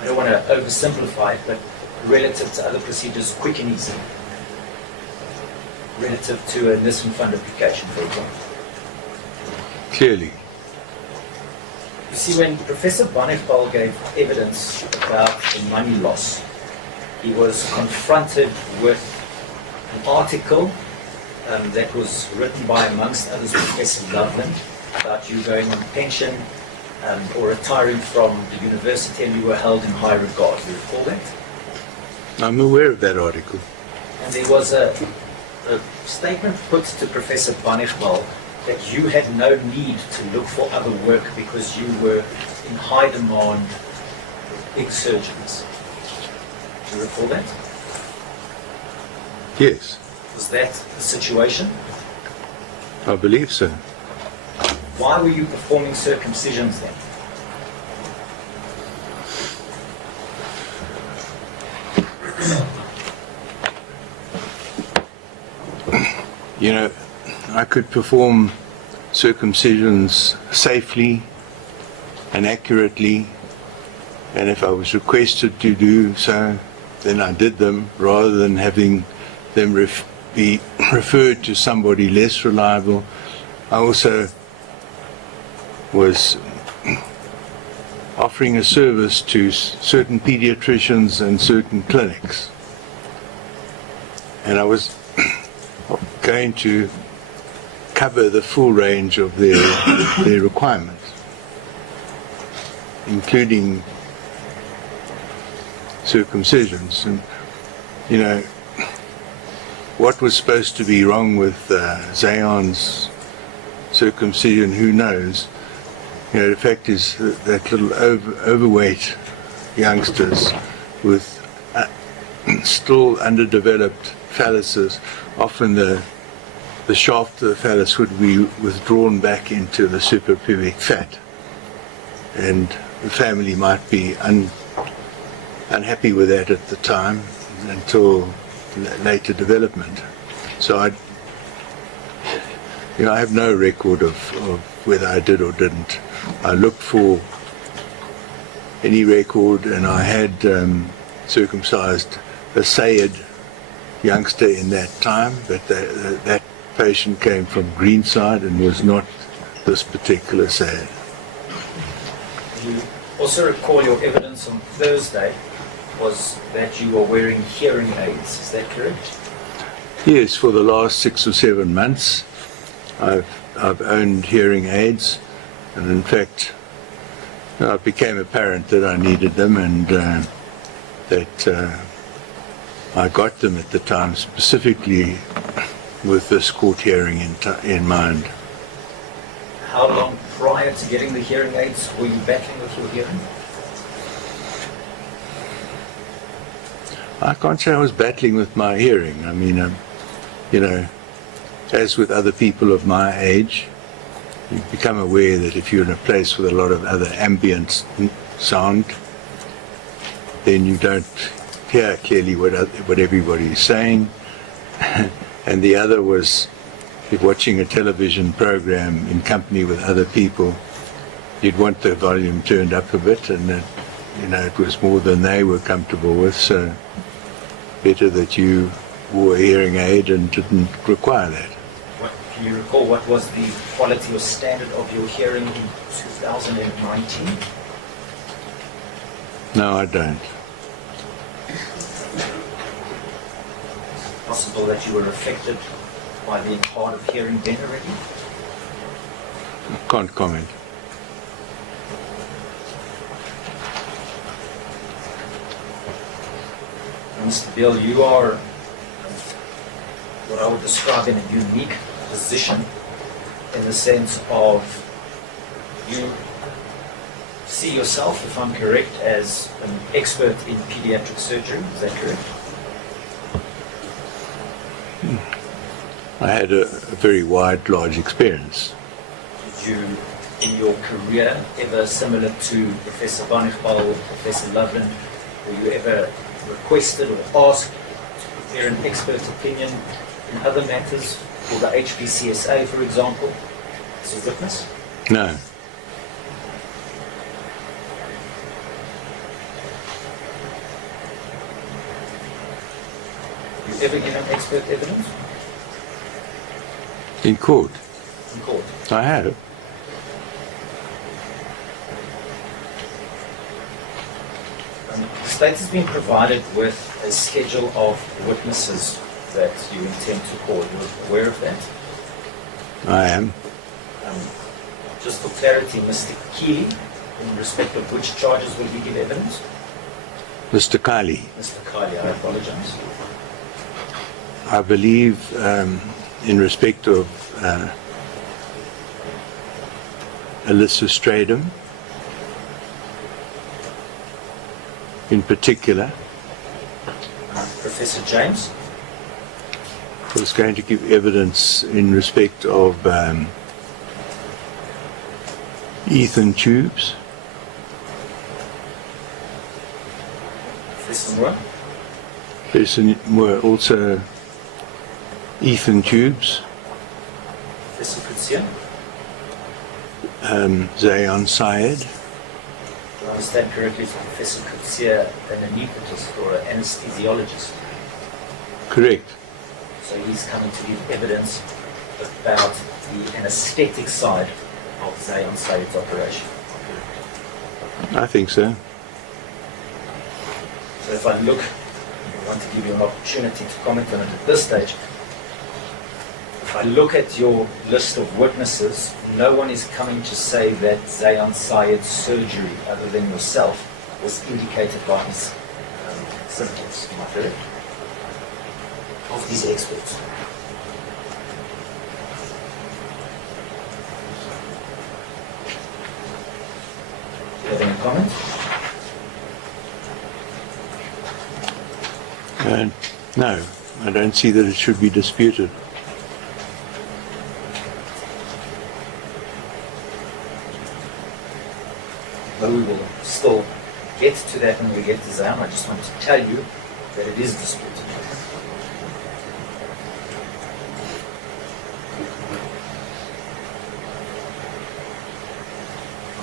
I don't want to oversimplify it, but relative to other procedures, quick and easy. Relative to a nism fundification, for example. Clearly. You see, when Professor Baele gave evidence about the money loss, he was confronted with an article that was written by, amongst others, Professor Loveland, about you going on pension or retiring from the university, and you were held in high regard. Do you recall that? I'm aware of that article. And there was a statement put to Professor Baele that you had no need to look for other work because you were in high demand with big surgeons. Do you recall that? Yes, Was that the situation? I believe so. Why were you performing circumcisions then? You know, I could perform circumcisions safely and accurately, and if I was requested to do so, then I did them rather than having them be referred to somebody less reliable. I also was offering a service to certain pediatricians and certain clinics, and I was going to cover the full range of their requirements, including circumcisions. And you know, what was supposed to be wrong with Zion's circumcision, who knows? You know, the fact is that little overweight youngsters with still underdeveloped phalluses, often the shaft of the phallus would be withdrawn back into the suprapubic fat, and the family might be unhappy with that at the time until later development. So I have no record of whether I did or didn't. I looked for any record, and I had circumcised a Sayed youngster in that time, but that patient came from Greenside and was not this particular Sayed. You also recall your evidence on Thursday was that you were wearing hearing aids. Is that correct? Yes, for the last 6 or 7 months, I've owned hearing aids, and in fact, it became apparent that I needed them, and that I got them at the time specifically with this court hearing in mind. How long prior to getting the hearing aids were you battling with your hearing? I can't say I was battling with my hearing. I mean, you know, as with other people of my age, you become aware that if you're in a place with a lot of other ambient sound, then you don't hear clearly what everybody is saying. And the other was, if watching a television program in company with other people, you'd want the volume turned up a bit, and it was more than they were comfortable with, so better that you wore a hearing aid and didn't require that. Can you recall what was the quality or standard of your hearing in 2019? No, I don't. Possible that you were affected by being hard of hearing then already? I can't comment. Mr. Beale, you are what I would describe in a unique position in the sense of you see yourself, if I'm correct, as an expert in pediatric surgery. Is that correct? I had a very wide, large experience. Did you, in your career, ever similar to Professor Barnechbal or Professor Loveland, were you ever requested or asked to prepare an expert opinion in other matters for the HPCSA, for example, as a witness? No. You ever given expert evidence In court, in court? I have. The state has been provided with a schedule of witnesses that you intend to call. You're aware of that? I am. Just for clarity, Mr. Keeley, in respect of which charges will he give evidence? Mr. Kylie, Mr. Kylie, I apologize. I believe in respect of Alyssa Stradom, in particular, Professor James, was going to give evidence in respect of Ethan Tubes, Professor Moore, person were also Ethan Tubes, Professor Kutsia. Zayan Syed, Do I understand correctly, is Professor Kutsia an anaesthetist or an anesthesiologist? correct. So he's coming to give evidence about the anesthetic side of Zayan Syed's operation. I think so. So if I look, I want to give you an opportunity to comment on it at this stage. If I look at your list of witnesses, no one is coming to say that Zayan Syed's surgery, other than yourself, was indicated by his symptoms. Am I correct? Of these experts. Do you have any comment? No, I don't see that it should be disputed. But we will still get to that when we get to Zayan. I just want to tell you that it is disputed.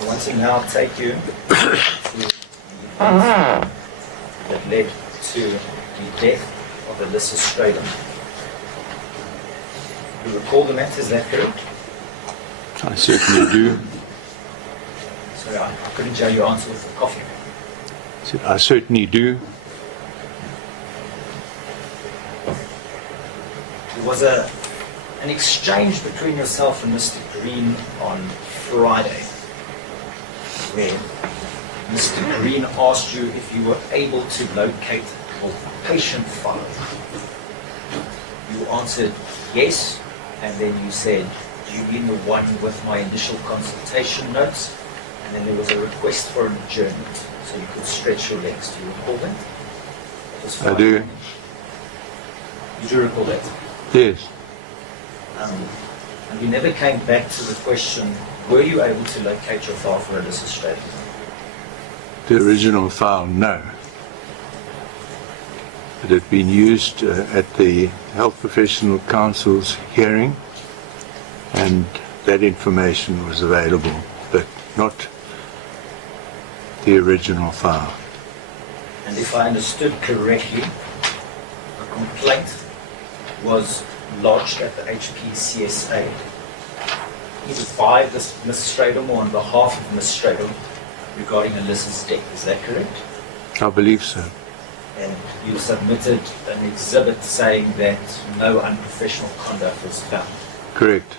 I want to now take you to the event that led to the death of Alyssa Stradom. You recall the matter, is that correct? I certainly do. Sorry, I couldn't hear your answer with the coffee. I certainly do. There was an exchange between yourself and Mr. Green on Friday, where Mr. Green asked you if you were able to locate your patient file. You answered yes, and then you said, "Do you mean the one with my initial consultation notes?" And then there was a request for an adjournment, so you could stretch your legs. Do you recall that? That was I Friday. do. You do recall that? Yes. And we never came back to the question, were you able to locate your file for Alyssa Stradom? The original file, no. It had been used at the Health Professional Council's hearing, and that information was available, but not the original file. And if I understood correctly, a complaint was lodged at the HPCSA, either by Ms. Stradom or on behalf of Ms. Stradom, regarding Alyssa's death. Is that correct? I believe so. And you submitted an exhibit saying that no unprofessional conduct was found. Correct.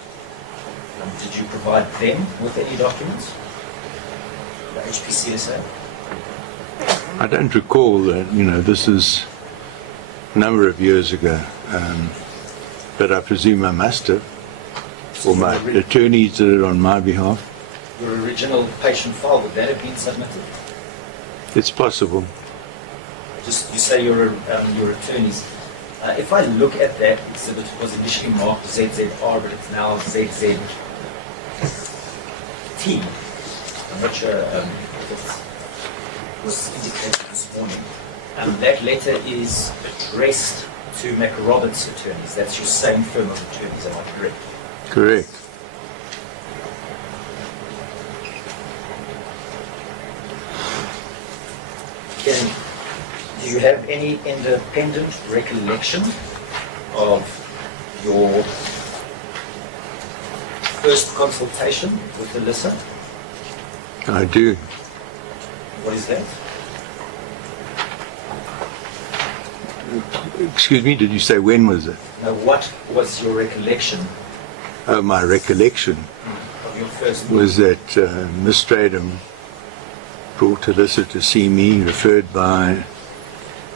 Did you provide them with any documents? The HPCSA? I don't recall that, this is a number of years ago, but I presume I must have, or my attorneys did it on my behalf. Your original patient file, would that have been submitted? It's possible. Just you say your attorneys. If I look at that exhibit, it was initially marked ZZR, but it's now ZZT. I'm not sure if it was indicated this morning. That letter is addressed to McRoberts attorneys. That's your same firm of attorneys, am I correct? Correct. Do you have any independent recollection of your first consultation with Alyssa? I do. What is that? Excuse me, did you say when was it? Now, what was your recollection Oh, my recollection of your first was that Miss Stradham brought Alyssa to see me, referred by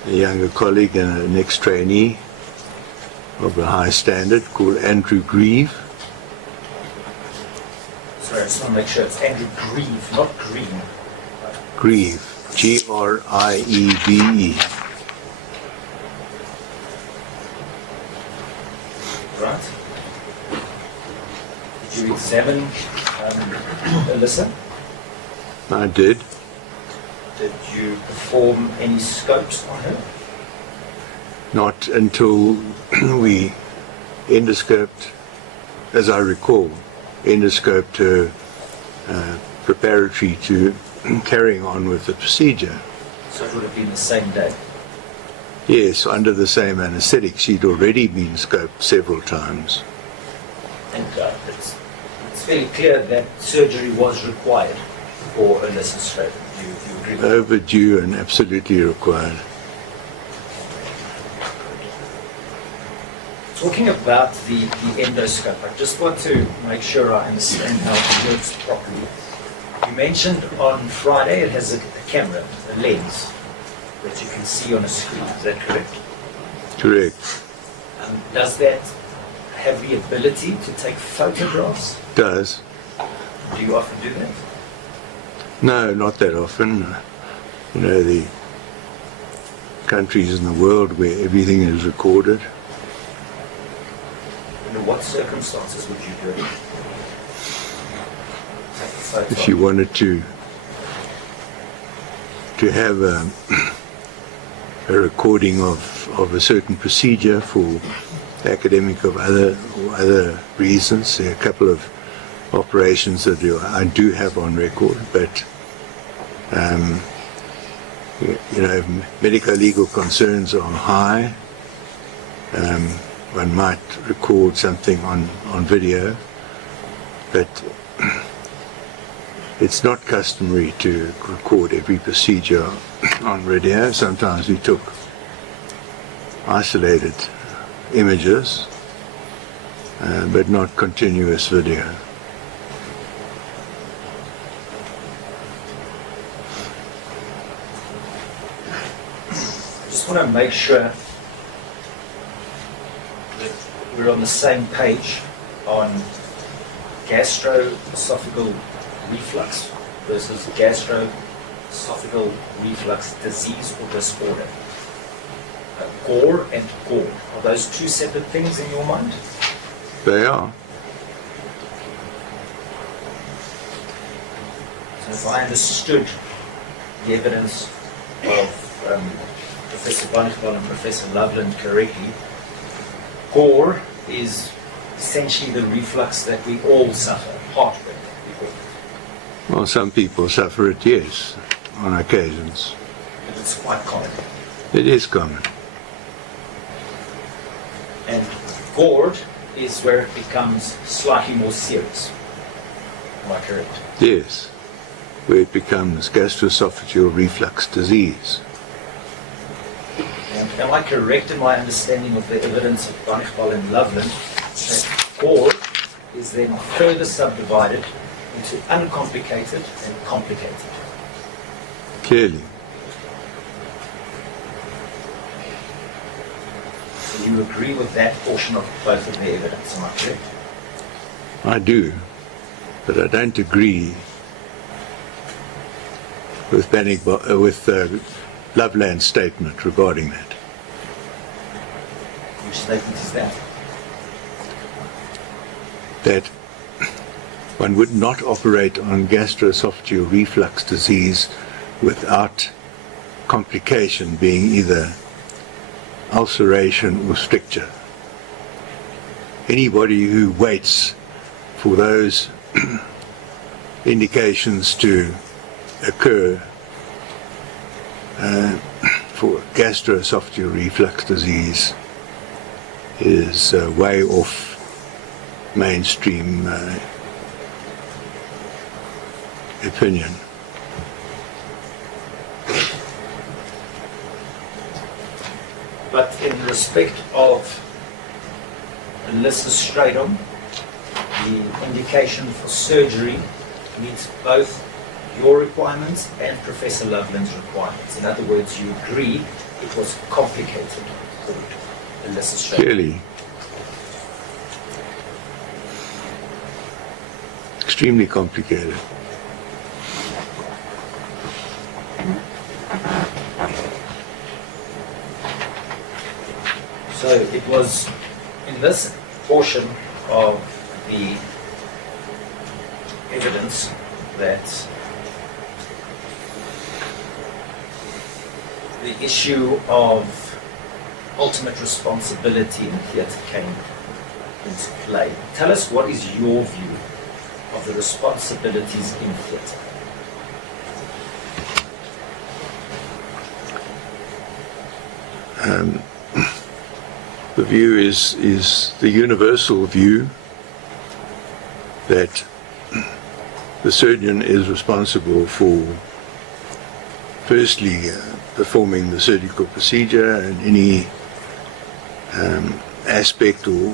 a younger colleague and an ex-trainee of a high standard called Andrew Grieve. Sorry, I just want to make sure it's Andrew Grieve, not Green. Grieve, Grieve. Right? Did you examine Alyssa? I did. Did you perform any scopes on her? Not until we endoscoped, as I recall, endoscoped her preparatory to carrying on with the procedure. So it would have been the same day. Yes, under the same anesthetic. She'd already been scoped several times. And it's fairly clear that surgery was required for Alyssa Stradham. Do you agree with that? Overdue and absolutely required. Talking about the endoscope, I just want to make sure I understand how it works properly. You mentioned on Friday it has a camera, a lens, that you can see on a screen. Is that correct? Correct. Does that have the ability to take photographs? Does. Do you often do that? No, not that often. You know, the countries in the world where everything is recorded. Under what circumstances would you do it? Take a photo. If you wanted to have a recording of a certain procedure for academic or other reasons, there are a couple of operations that I do have on record, but you know, if medical legal concerns are high, one might record something on video, but it's not customary to record every procedure on video. Sometimes we took isolated images, but not continuous video. I just want to make sure that we're on the same page on gastroesophageal reflux versus gastroesophageal reflux disease or disorder. Gore and gore, are those two separate things in your mind? They are. So if I understood the evidence of Professor Barnechbal and Professor Loveland correctly, gore is essentially the reflux that we all suffer, heartburn. Well, some people suffer it, yes, on occasions. But it's quite common. It is common. And GORD is where it becomes slightly more serious. Am I correct? Yes, where it becomes gastroesophageal reflux disease. And am I correct in my understanding of the evidence of Barnechbal and Loveland that GORD is then further subdivided into uncomplicated and complicated? Clearly. Do you agree with that portion of both of the evidence? Am I correct? I do, but I don't agree with Loveland's statement regarding that. Which statement is that? That one would not operate on gastroesophageal reflux disease without complication being either ulceration or stricture. Anybody who waits for those indications to occur for gastroesophageal reflux disease is way off mainstream opinion. But in respect of Alyssa Stradom, the indication for surgery meets both your requirements and Professor Loveland's requirements. In other words, you agree it was complicated for Alyssa Stradom. Clearly. Extremely complicated. So it was in this portion of the evidence that the issue of ultimate responsibility in theatre came into play. Tell us, what is your view of the responsibilities in theatre? The view is the universal view that the surgeon is responsible for, firstly, performing the surgical procedure and any aspect or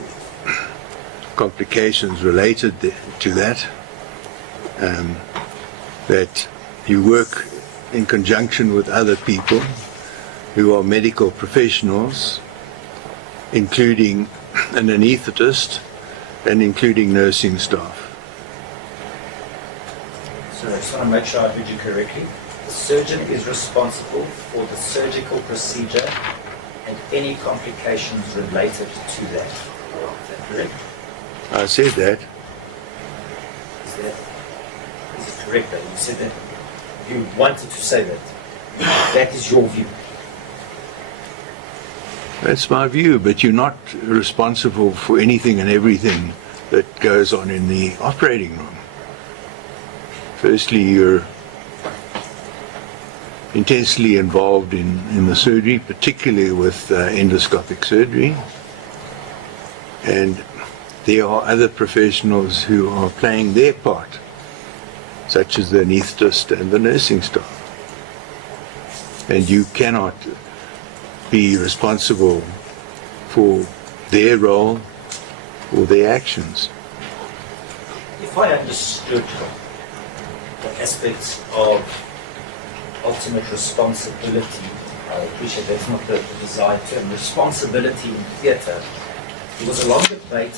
complications related to that, that you work in conjunction with other people who are medical professionals, including an anaesthetist and including nursing staff. So I just want to make sure I heard you correctly. The surgeon is responsible for the surgical procedure and any complications related to that. Is that correct? I said that. Is it correct that you said that? You wanted to say that. That is your view. That's my view, but you're not responsible for anything and everything that goes on in the operating room. Firstly, you're intensely involved in the surgery, particularly with endoscopic surgery. And there are other professionals who are playing their part, such as the anaesthetist and the nursing staff. And you cannot be responsible for their role or their actions. If I understood the aspects of ultimate responsibility, I appreciate that's not the desired term, responsibility in theatre, there was a long debate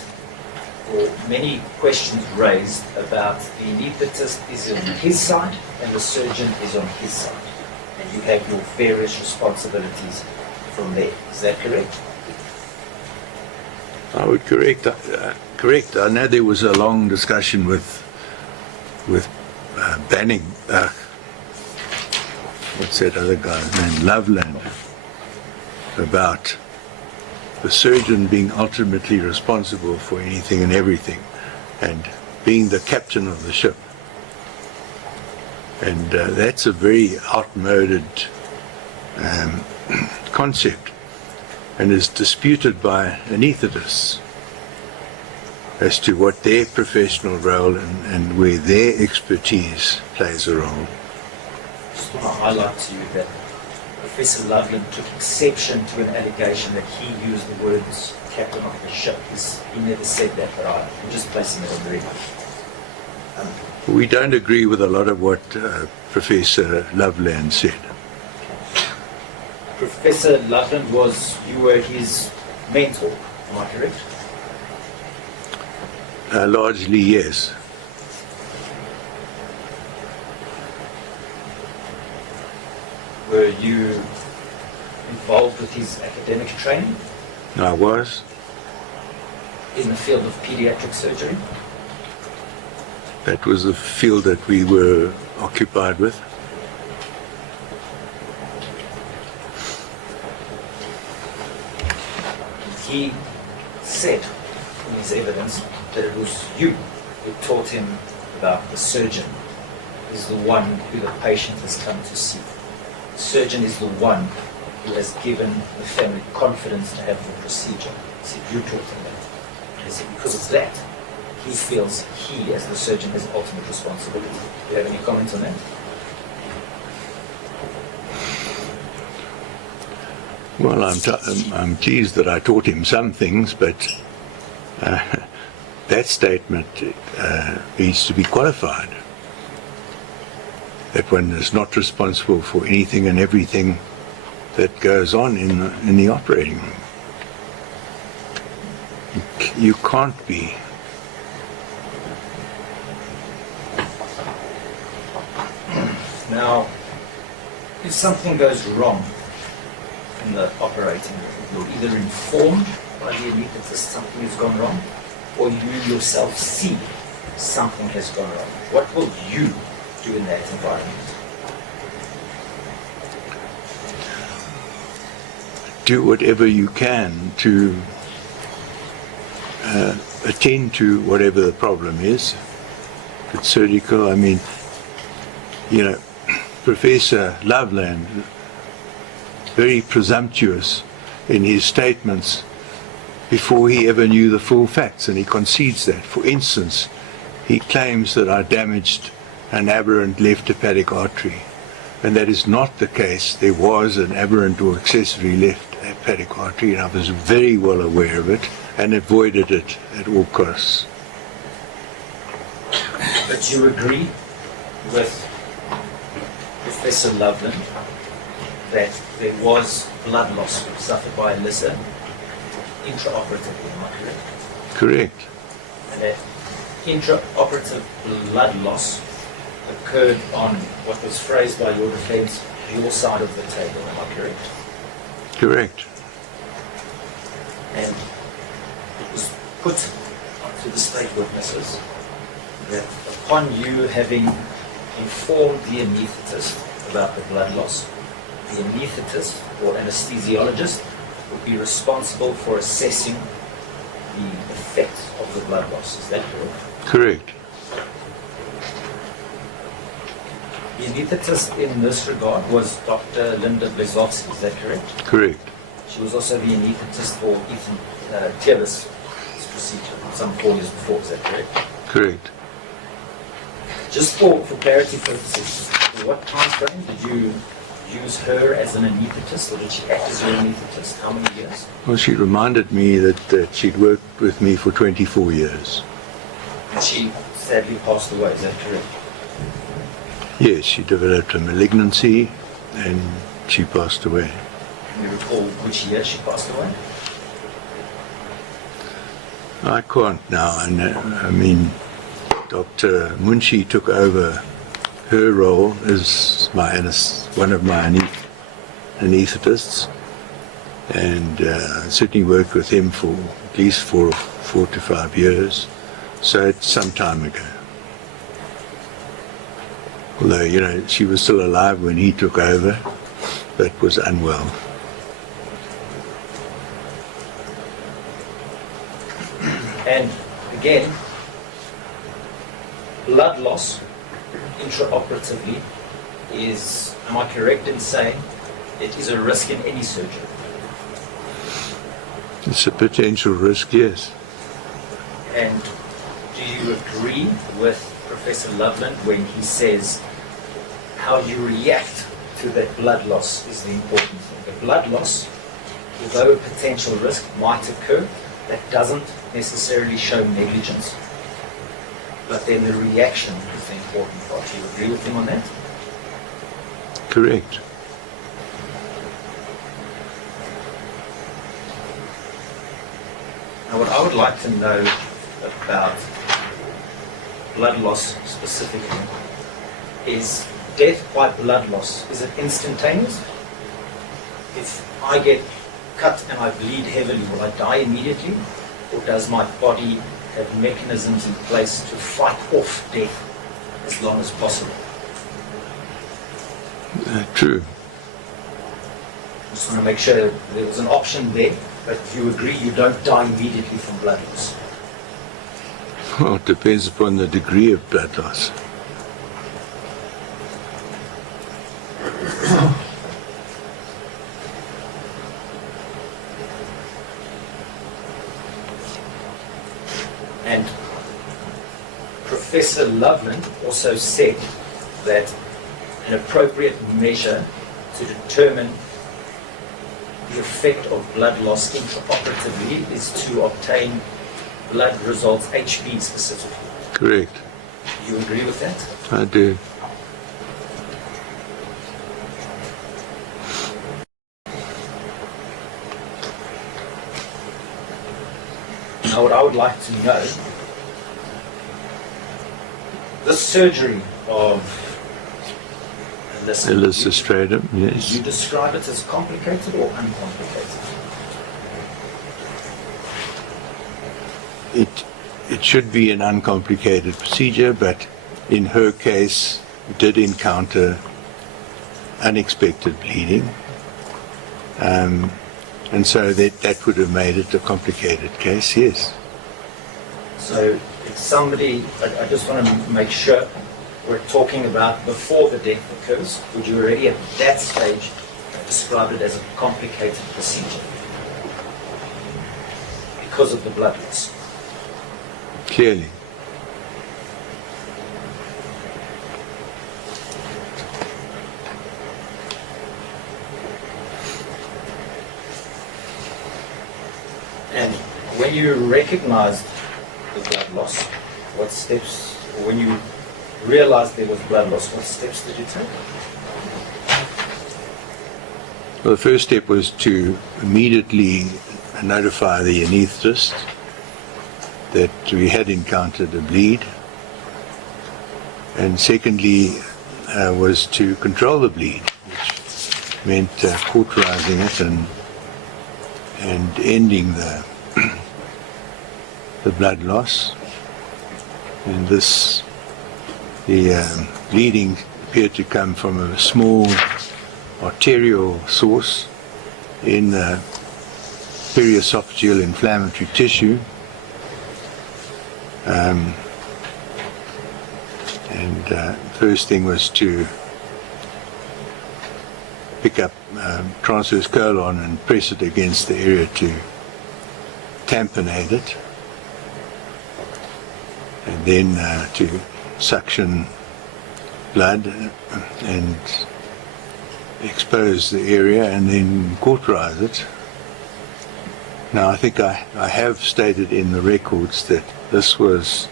or many questions raised about the anaesthetist is on his side and the surgeon is on his side. And you have your various responsibilities from there. Is that correct? I would correct. I know there was a long discussion with Banning. What's that other guy's name? Loveland. About the surgeon being ultimately responsible for anything and everything, and being the captain of the ship. And that's a very outmoded concept, and is disputed by anaesthetists as to what their professional role and where their expertise plays a role. I just want to highlight to you that Professor Loveland took exception to an allegation that he used the words captain of the ship. He never said that, but I'm just placing it on the record. We don't agree with a lot of what Professor Loveland said. Professor Loveland you were his mentor. Am I correct? Largely, yes. Were you involved with his academic training I was. in the field of pediatric surgery? That was the field that we were occupied with. He said in his evidence that it was you who taught him about the surgeon is the one who the patient has come to see. The surgeon is the one who has given the family confidence to have the procedure. He said, you taught him that. He said, because of that, he feels he, as the surgeon, has ultimate responsibility. Do you have any comments on that? Well, I'm pleased that I taught him some things, but that statement needs to be qualified. That one is not responsible for anything and everything that goes on in the operating room. You can't be. Now, if something goes wrong in the operating room, you're either informed by the anaesthetist something has gone wrong, or you yourself see something has gone wrong. What will you do in that environment? Do whatever you can to attend to whatever the problem is. If it's surgical, I mean, you know, Professor Loveland, very presumptuous in his statements before he ever knew the full facts, and he concedes that. For instance, he claims that I damaged an aberrant left hepatic artery, and that is not the case. There was an aberrant or accessory left hepatic artery, and I was very well aware of it and avoided it at all costs. But you agree with Professor Loveland that there was blood loss suffered by Alyssa intraoperatively, am I correct? Correct. And that intraoperative blood loss occurred on what was phrased by your defense, your side of the table, am I correct? Correct. And it was put to the state witnesses that upon you having informed the anaesthetist about the blood loss, the anaesthetist or anesthesiologist would be responsible for assessing the effects of the blood loss. Is that correct? Correct. The anaesthetist in this regard was Dr. Linda Blazowski. Is that correct? Correct. She was also the anaesthetist for Ethan Tevis' procedure some 4 years before. Is that correct? Correct. Just for clarity purposes, for what time frame did you use her as an anaesthetist, or did she act as your anaesthetist? How many years? Well, she reminded me that she'd worked with me for 24 years. And she sadly passed away. Is that correct? Yes, she developed a malignancy and she passed away. Can you recall which year she passed away? I can't now. I mean, Dr. Munshi took over her role as one of my anaesthetists, and certainly worked with him for at least 4 to 5 years. So it's some time ago. Although, you know, she was still alive when he took over, but was unwell. And again, blood loss intraoperatively is, am I correct in saying, it is a risk in any surgery? It's a potential risk, yes. And do you agree with Professor Loveland when he says how you react to that blood loss is the important thing? The blood loss, although a potential risk might occur, that doesn't necessarily show negligence. But then the reaction is the important part. Do you agree with him on that? Correct. Now, what I would like to know about blood loss specifically is death by blood loss. Is it instantaneous? If I get cut and I bleed heavily, will I die immediately? Or does my body have mechanisms in place to fight off death as long as possible? True. Just want to make sure there was an option there, but you agree you don't die immediately from blood loss. Well, it depends upon the degree of blood loss. And Professor Loveland also said that an appropriate measure to determine the effect of blood loss intraoperatively is to obtain blood results, HP specifically. Correct. Do you agree with that? I do. Now, what I would like to know, the surgery of Illustratum, do you yes. describe it as complicated or uncomplicated? It should be an uncomplicated procedure, but in her case, did encounter unexpected bleeding. And so that would have made it a complicated case, yes. So if somebody, I just want to make sure we're talking about before the death occurs, would you already at that stage describe it as a complicated procedure because of the blood loss? Clearly. And when you recognized the blood loss, what steps, when you realized there was blood loss, what steps did you take? Well, the first step was to immediately notify the anaesthetist that we had encountered a bleed. And secondly, was to control the bleed, which meant cauterizing it and ending the the blood loss. And the bleeding appeared to come from a small arterial source in the periesophageal inflammatory tissue. First thing was to pick up transverse colon and press it against the area to tamponade it, and then to suction blood and expose the area and then cauterize it. Now, I think I have stated in the records that this was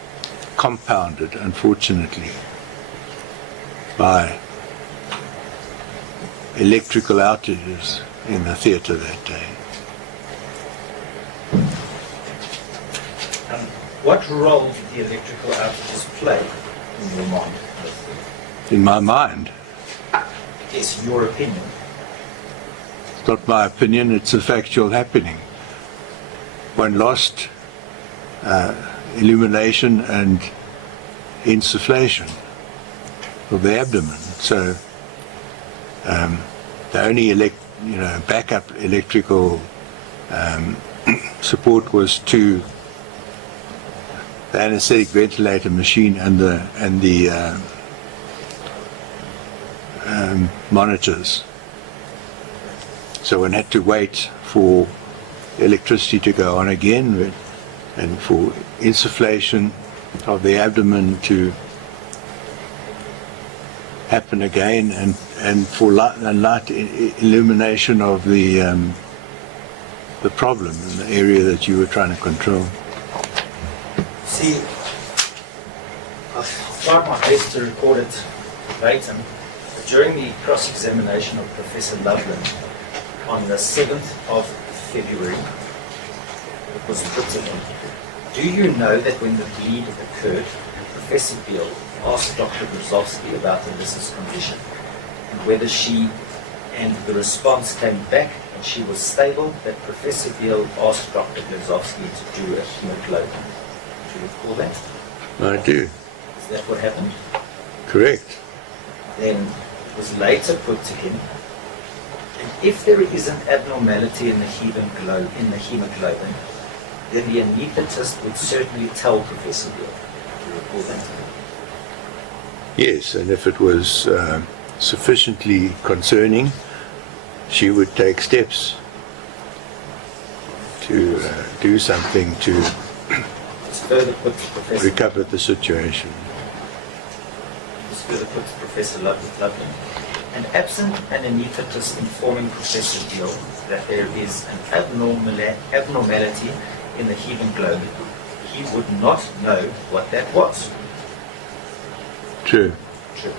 compounded, unfortunately, by electrical outages in the theatre that day. What role did the electrical outages play in your mind? In my mind, Is your opinion? it's not my opinion, it's a factual happening. One lost illumination and insufflation of the abdomen. So the only backup electrical support was to the anesthetic ventilator machine and the monitors. So one had to wait for electricity to go on again and for insufflation of the abdomen to happen again, and for light illumination of the problem in the area that you were trying to control. See, I've tried my best to record it verbatim. During the cross-examination of Professor Loveland on the 7th of February, that was put to him, do you know that when the bleed occurred, Professor Beale asked Dr. Grozowski about Alyssa's condition and whether she, and the response came back and she was stable, that Professor Beale asked Dr. Grozowski to do a hemoglobin. Do you recall that? I do. Is that what happened? Correct. Then it was later put to him, and if there is an abnormality in the hemoglobin, then the anaesthetist would certainly tell Professor Beale. Do you recall that? Yes, and if it was sufficiently concerning, she would take steps to do something to It's further put to Professor recover the situation. It's further put to Professor Loveland. And absent an anaesthetist informing Professor Beale that there is an abnormality in the hemoglobin, he would not know what that was. True. True.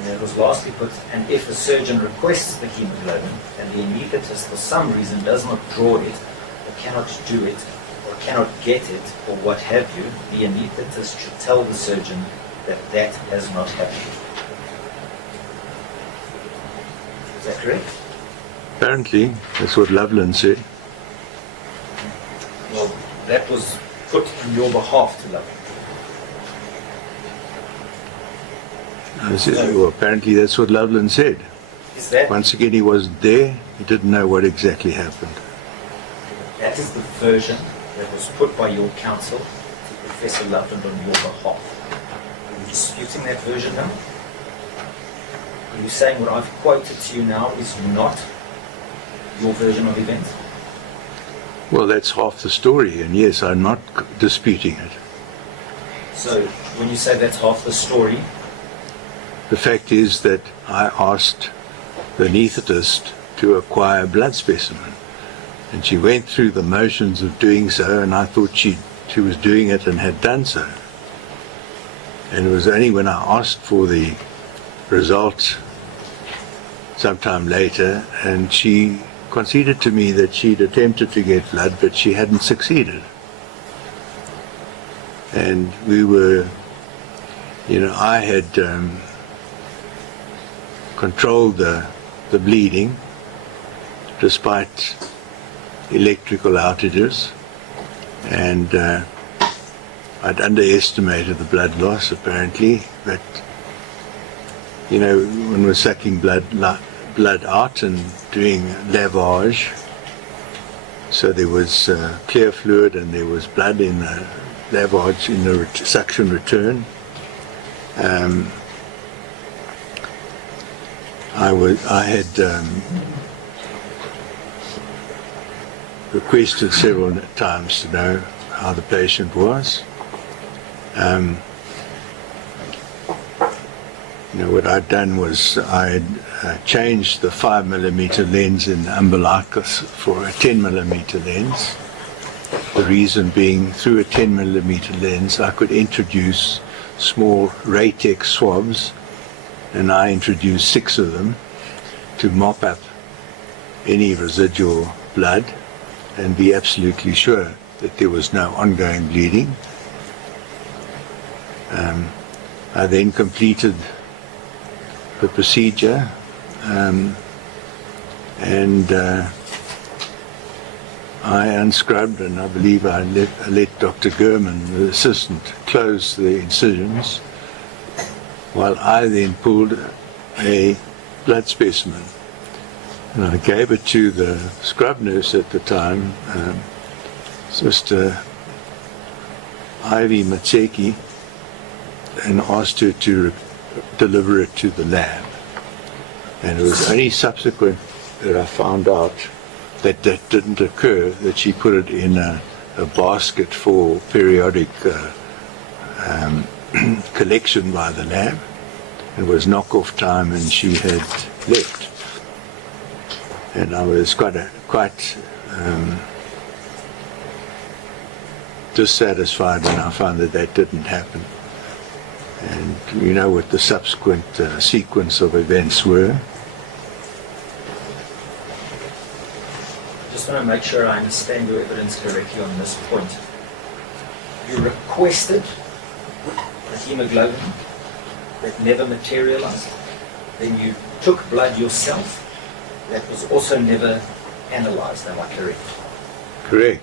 And it was lastly put, and if a surgeon requests the hemoglobin and the anaesthetist for some reason does not draw it, or cannot do it, or cannot get it, or what have you, the anaesthetist should tell the surgeon that that has not happened. Is that correct? Apparently, that's what Loveland said. Well, that was put on your behalf to Loveland. I said, well, apparently that's what Loveland said. Is that? Once again, he wasn't there. He didn't know what exactly happened. That is the version that was put by your counsel to Professor Loveland on your behalf. Are you disputing that version now? Are you saying what I've quoted to you now is not your version of events? Well, that's half the story, and yes, I'm not disputing it. So, when you say that's half the story, The fact is that I asked the anaesthetist to acquire a blood specimen, and she went through the motions of doing so, and I thought she was doing it and had done so. And it was only when I asked for the results sometime later, and she conceded to me that she'd attempted to get blood, but she hadn't succeeded. And we were, I had controlled the bleeding despite electrical outages, and I'd underestimated the blood loss apparently, but when we're sucking blood out and doing lavage, so there was clear fluid and there was blood in the lavage, in the suction return. I had requested several times to know how the patient was. What I'd done was I had changed the 5mm lens in umbilicus for a 10mm lens. The reason being, through a 10mm lens, I could introduce small Ratex swabs, and I introduced 6 of them to mop up any residual blood and be absolutely sure that there was no ongoing bleeding. I then completed the procedure, and I unscrubbed, and I believe I let Dr. Gurman, the assistant, close the incisions, while I then pulled a blood specimen. And I gave it to the scrub nurse at the time, Sister Ivy Matseki, and asked her to deliver it to the lab. And it was only subsequent that I found out that that didn't occur, that she put it in a basket for periodic collection by the lab. It was knock-off time and she had left. And I was quite dissatisfied when I found that that didn't happen. And you know what the subsequent sequence of events were. just want to make sure I understand your evidence correctly on this point. You requested the hemoglobin that never materialized. Then you took blood yourself that was also never analyzed. Am I correct? Correct.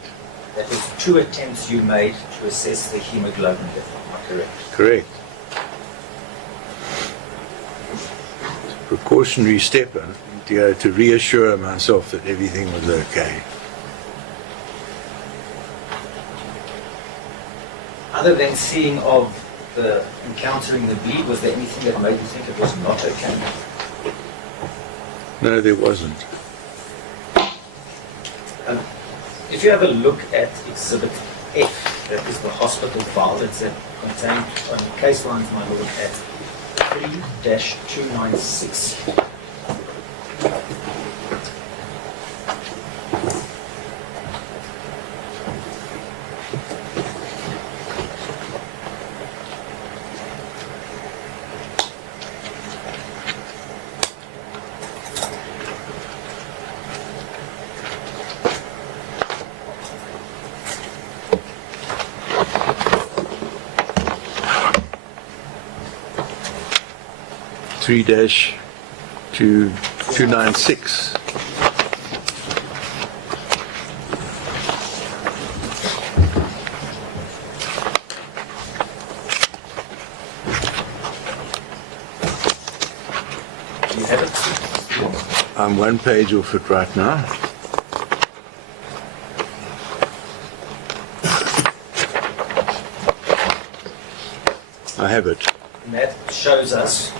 That was 2 attempts you made to assess the hemoglobin level. Am I correct? Correct. Precautionary step to reassure myself that everything was okay. Other than seeing of the encountering the bleed, was there anything that made you think it was not okay? No, there wasn't. If you have a look at Exhibit F, that is the hospital file that's contained on case lines, my lord, at 3-296. Three dash 296. You have it? I'm one page off it right now. I have it. And that shows us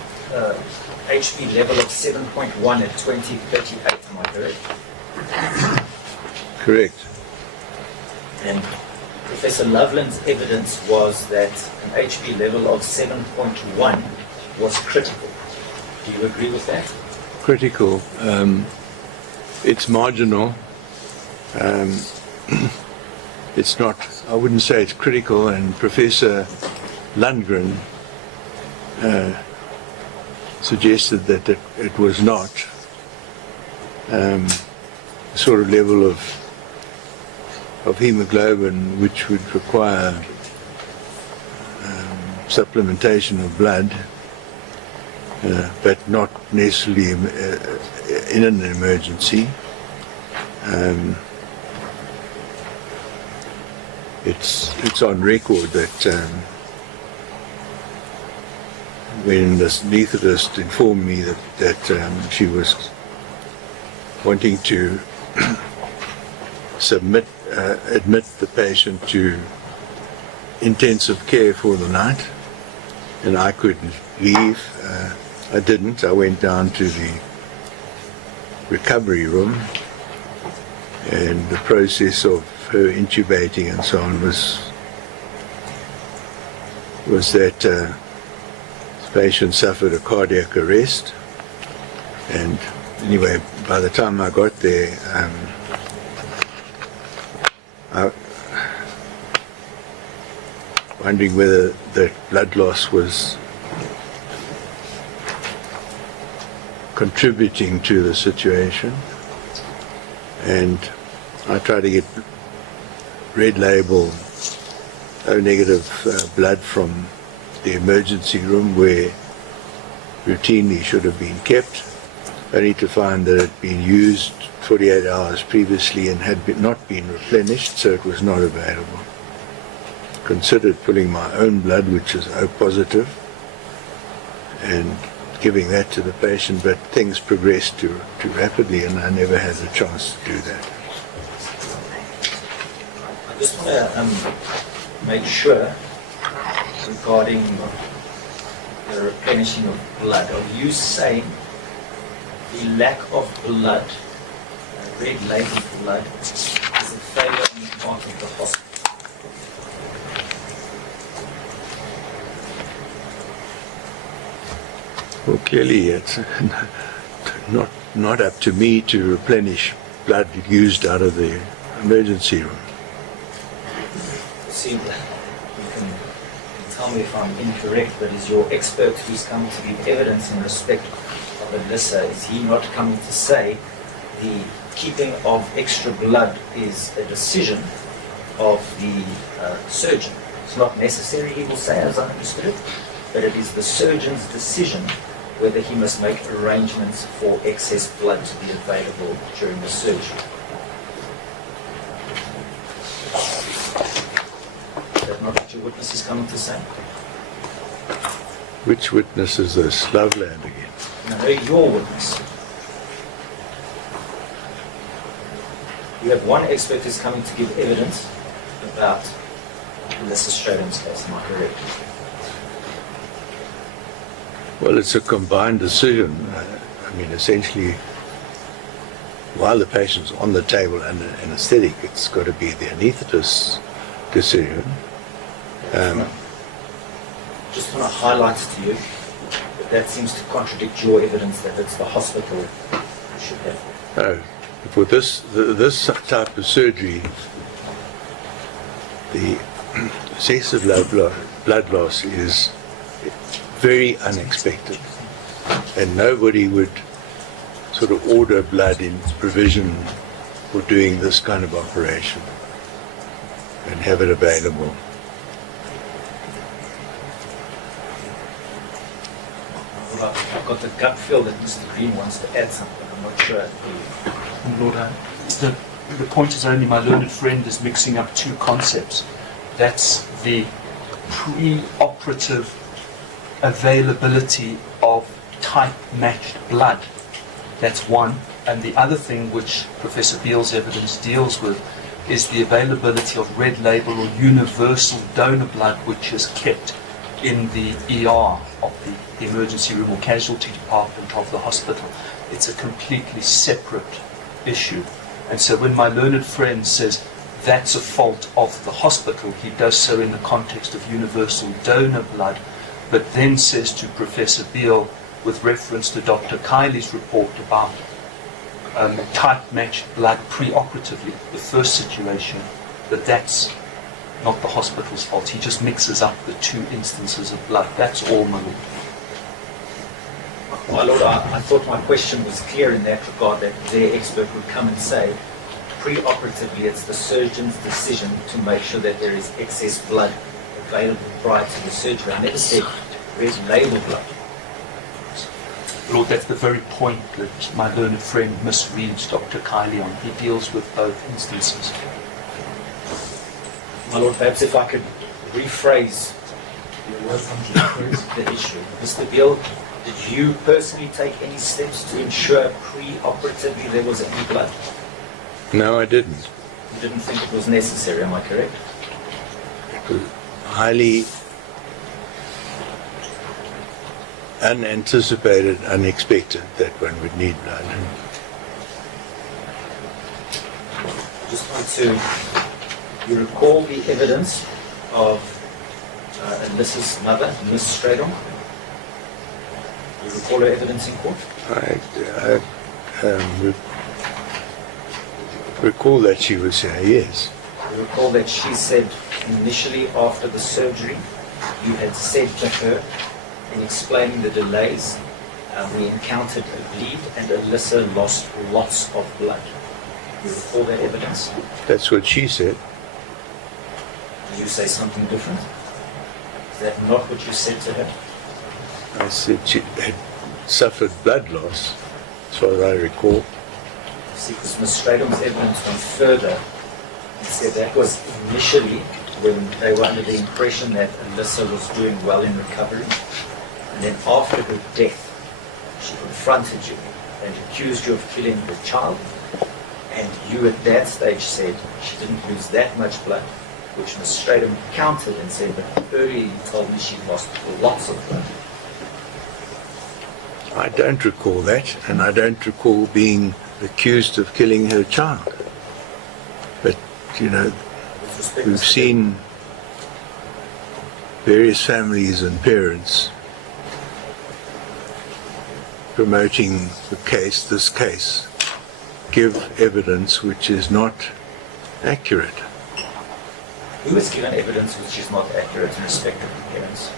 HP level of 7.1 at 2038, am I correct? Correct. And Professor Loveland's evidence was that an HP level of 7.1 was critical. Do you agree with that? Critical. It's marginal. It's not, I wouldn't say it's critical, and Professor Lundgren suggested that it was not the sort of level of hemoglobin which would require supplementation of blood, but not necessarily in an emergency. It's on record that when the anaesthetist informed me that she was wanting to admit the patient to intensive care for the night, and I could leave. I didn't. I went down to the recovery room, and the process of her intubating and so on was that the patient suffered a cardiac arrest. And anyway, by the time I got there, wondering whether the blood loss was contributing to the situation, and I tried to get red label O negative blood from the emergency room where routinely should have been kept, only to find that it had been used 48 hours previously and had not been replenished, so it was not available. Considered pulling my own blood, which is O positive, and giving that to the patient, but things progressed too rapidly, and I never had the chance to do that. I just want to make sure regarding the replenishing of blood. Are you saying the lack of blood, red labeled blood, is a failure on the part of the hospital? Well, clearly it's not up to me to replenish blood used out of the emergency room. See, you can tell me if I'm incorrect, but is your expert who's come to give evidence in respect of Alyssa, is he not coming to say the keeping of extra blood is a decision of the surgeon. It's not necessary, he will say, as I understood it, but it is the surgeon's decision whether he must make arrangements for excess blood to be available during the surgery. Is that not what your witness is coming to say? Which witness is this? Loveland again. No, your witness. You have one expert who's coming to give evidence about Melissa Stratum's case, am I correct? Well, it's a combined decision. I mean, essentially, while the patient's on the table under anesthetic, it's got to be the anaesthetist's decision. Just want to highlight to you that seems to contradict your evidence that it's the hospital who should have. No, for this type of surgery, the excessive blood loss is very unexpected, and nobody would sort of order blood in provision for doing this kind of operation and have it available. Well, I've got the gut feel that Mr. Green wants to add something. I'm not sure. Lord, the point is only my learned friend is mixing up two concepts. That's the pre-operative availability of type-matched blood. That's one. And the other thing which Professor Beale's evidence deals with is the availability of red label or universal donor blood, which is kept in the ER of the emergency room or casualty department of the hospital. It's a completely separate issue. And so when my learned friend says that's a fault of the hospital, he does so in the context of universal donor blood, but then says to Professor Beale, with reference to Dr. Kiley's report about type-matched blood pre-operatively, the first situation, that that's not the hospital's fault. He just mixes up the two instances of blood. That's all, my lord. My lord, I thought my question was clear in that regard, that their expert would come and say, pre-operatively, it's the surgeon's decision to make sure that there is excess blood available prior to the surgery. I never said red label blood. Lord, that's the very point that my learned friend misreads Dr. Kiley on. He deals with both instances. My lord, perhaps if I could rephrase the issue. Mr. Beale, did you personally take any steps to ensure pre-operatively there was any blood? No, I didn't. You didn't think it was necessary, am I correct? It was highly unanticipated, unexpected that one would need blood. Just want to, you recall the evidence of Alyssa's mother, Miss Stratum? You recall her evidence in court? I recall that she was here, yes. You recall that she said initially after the surgery, you had said to her, in explaining the delays, we encountered a bleed and Alyssa lost lots of blood. You recall that evidence? That's what she said. Did you say something different? Is that not what you said to her? I said she had suffered blood loss, as far as I recall. See, because Ms. Stratum's evidence went further and said that was initially when they were under the impression that Alyssa was doing well in recovery. And then after her death, she confronted you and accused you of killing her child. And you at that stage said she didn't lose that much blood, which Ms. Stratum countered and said, but earlier you told me she lost lots of blood. I don't recall that, and I don't recall being accused of killing her child. But, you know, we've seen various families and parents promoting this case, give evidence which is not accurate. Who has given evidence which is not accurate in respect of the parents?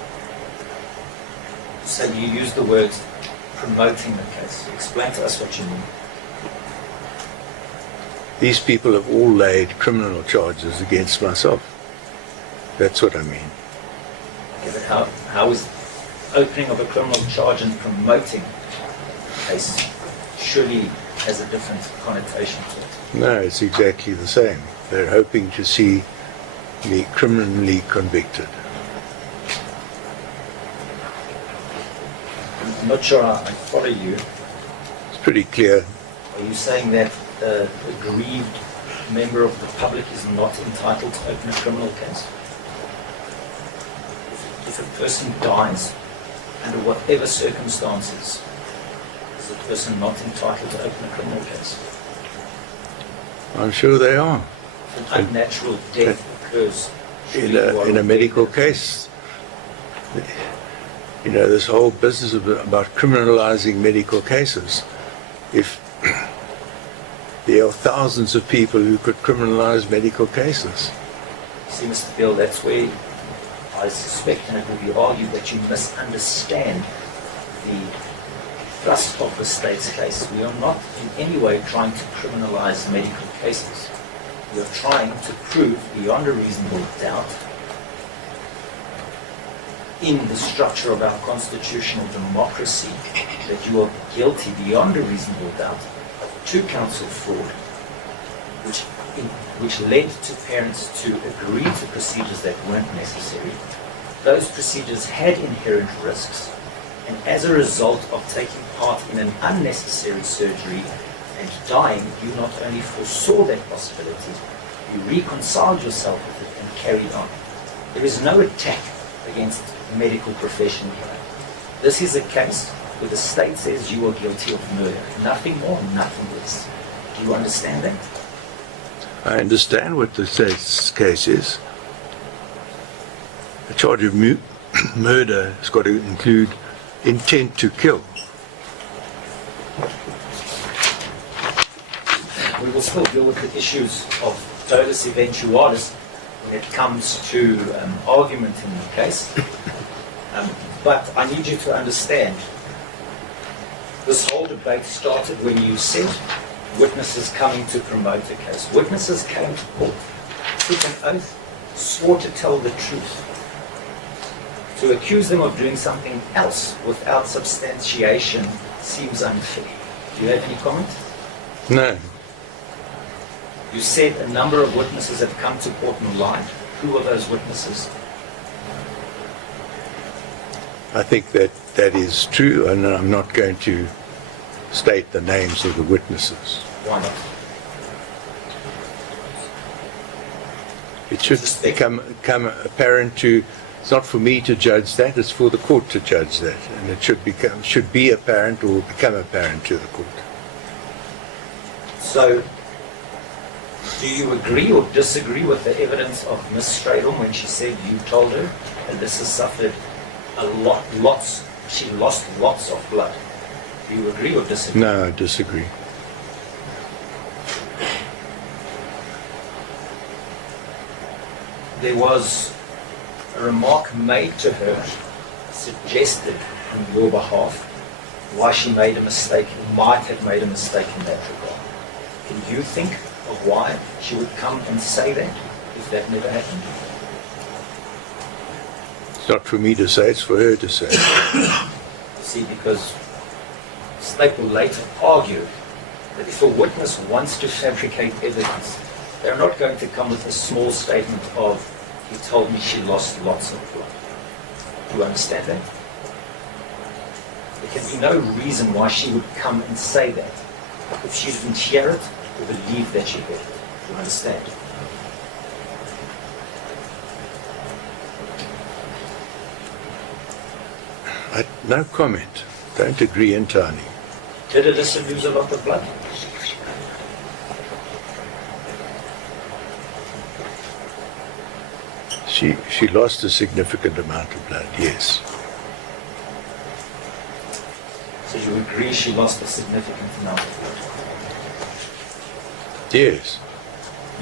So you use the words promoting the case. Explain to us what you mean. These people have all laid criminal charges against myself. That's what I mean. Okay, but how is opening of a criminal charge and promoting a case surely has a different connotation to it? No, it's exactly the same. They're hoping to see me criminally convicted. I'm not sure I follow you. It's pretty clear. Are you saying that a aggrieved member of the public is not entitled to open a criminal case? If a person dies, under whatever circumstances, is the person not entitled to open a criminal case? I'm sure they are. If an unnatural death occurs In a medical case, you know, this whole business about criminalizing medical cases. If there are thousands of people who could criminalize medical cases. See, Mr. Beale, that's where I suspect, and it will be argued, that you misunderstand the thrust of the state's case. We are not in any way trying to criminalize medical cases. We are trying to prove beyond a reasonable doubt, in the structure of our constitutional democracy, that you are guilty beyond a reasonable doubt of 2 counts of fraud, which led to parents to agree to procedures that weren't necessary. Those procedures had inherent risks, and as a result of taking part in an unnecessary surgery and dying, you not only foresaw that possibility, you reconciled yourself with it and carried on. There is no attack against the medical profession here. This is a case where the state says you are guilty of murder. Nothing more, nothing less. Do you understand that? I understand what the state's case is. A charge of murder has got to include intent to kill. We will still deal with the issues of dolus eventualis when it comes to argument in the case. But I need you to understand, this whole debate started when you said witnesses coming to promote the case. Witnesses came to court, took an oath, swore to tell the truth. To accuse them of doing something else without substantiation seems unfair. Do you have any comment? No. You said a number of witnesses have come to court and lied. Who are those witnesses? I think that is true, and I'm not going to state the names of the witnesses. Why not? It should become apparent to. It's not for me to judge that. It's for the court to judge that, and it should be apparent or become apparent to the court. So, do you agree or disagree with the evidence of Miss Stradom when she said you told her that this has suffered she lost lots of blood? Do you agree or disagree? No, I disagree. There was a remark made to her, suggested on your behalf, why she made a mistake, might have made a mistake in that regard. Can you think of why she would come and say that, if that never happened? It's not for me to say, it's for her to say. See, because the state will later argue that if a witness wants to fabricate evidence, they're not going to come with a small statement of, he told me she lost lots of blood. Do you understand that? There can be no reason why she would come and say that if she didn't hear it or believe that she heard it. Do you understand? No comment. Don't agree entirely. Did Alyssa lose a lot of blood? She lost a significant amount of blood, yes. So you agree she lost a significant amount of blood? Yes.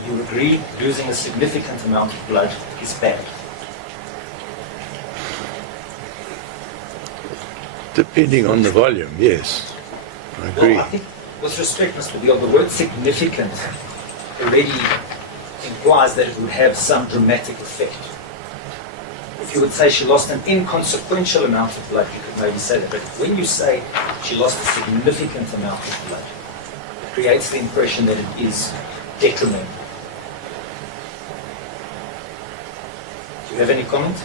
You agree losing a significant amount of blood is bad? Depending on the volume, yes. I agree. Well, I think, with respect, Mr. Beale, the word significant already implies that it would have some dramatic effect. If you would say she lost an inconsequential amount of blood, you could maybe say that. But when you say she lost a significant amount of blood, it creates the impression that it is detrimental. Do you have any comment?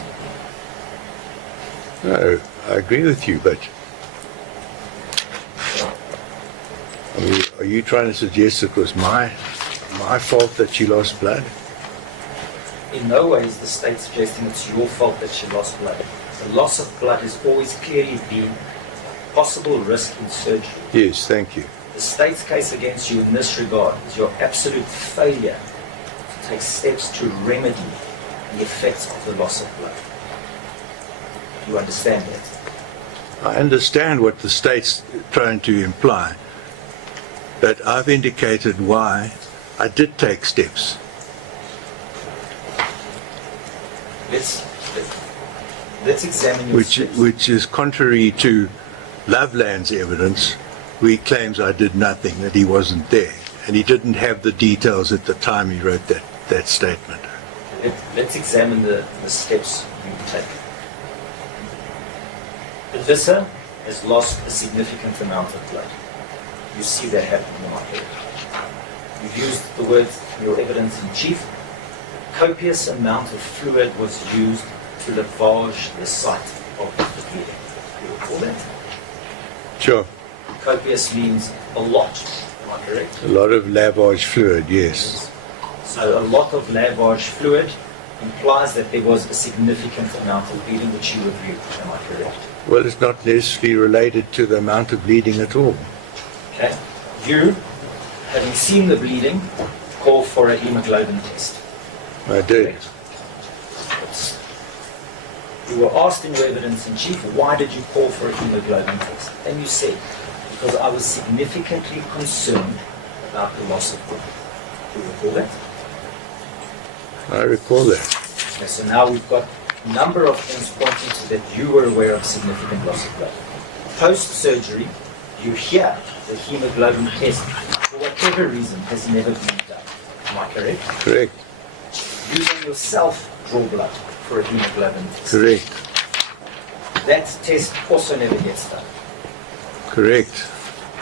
No, I agree with you, but I mean, are you trying to suggest it was my fault that she lost blood? In no way is the state suggesting it's your fault that she lost blood. The loss of blood has always clearly been a possible risk in surgery. Yes, thank you. The state's case against you in this regard is your absolute failure to take steps to remedy the effects of the loss of blood. Do you understand that? I understand what the state's trying to imply, but I've indicated why I did take steps. Let's examine your steps. Which is contrary to Loveland's evidence, where he claims I did nothing, that he wasn't there, and he didn't have the details at the time he wrote that statement. Let's examine the steps you take. The visor has lost a significant amount of blood. You see that happening in my head. You've used the word in your evidence in chief. Copious amount of fluid was used to lavage the site of the bleeding. You recall that? Sure. Copious means a lot. Am I correct? A lot of lavage fluid, yes. So a lot of lavage fluid implies that there was a significant amount of bleeding which you reviewed. Am I correct? Well, it's not necessarily related to the amount of bleeding at all. Okay. You, having seen the bleeding, call for a hemoglobin test. I did. Correct. You were asked in your evidence in chief, why did you call for a hemoglobin test? And you said, because I was significantly concerned about the loss of blood. Do you recall that? I recall that. Okay, so now we've got a number of things pointing to that you were aware of significant loss of blood. Post-surgery, you hear the hemoglobin test, for whatever reason, has never been done. Am I correct? Correct. You then yourself draw blood for a hemoglobin test. Correct. That test also never gets done. Correct.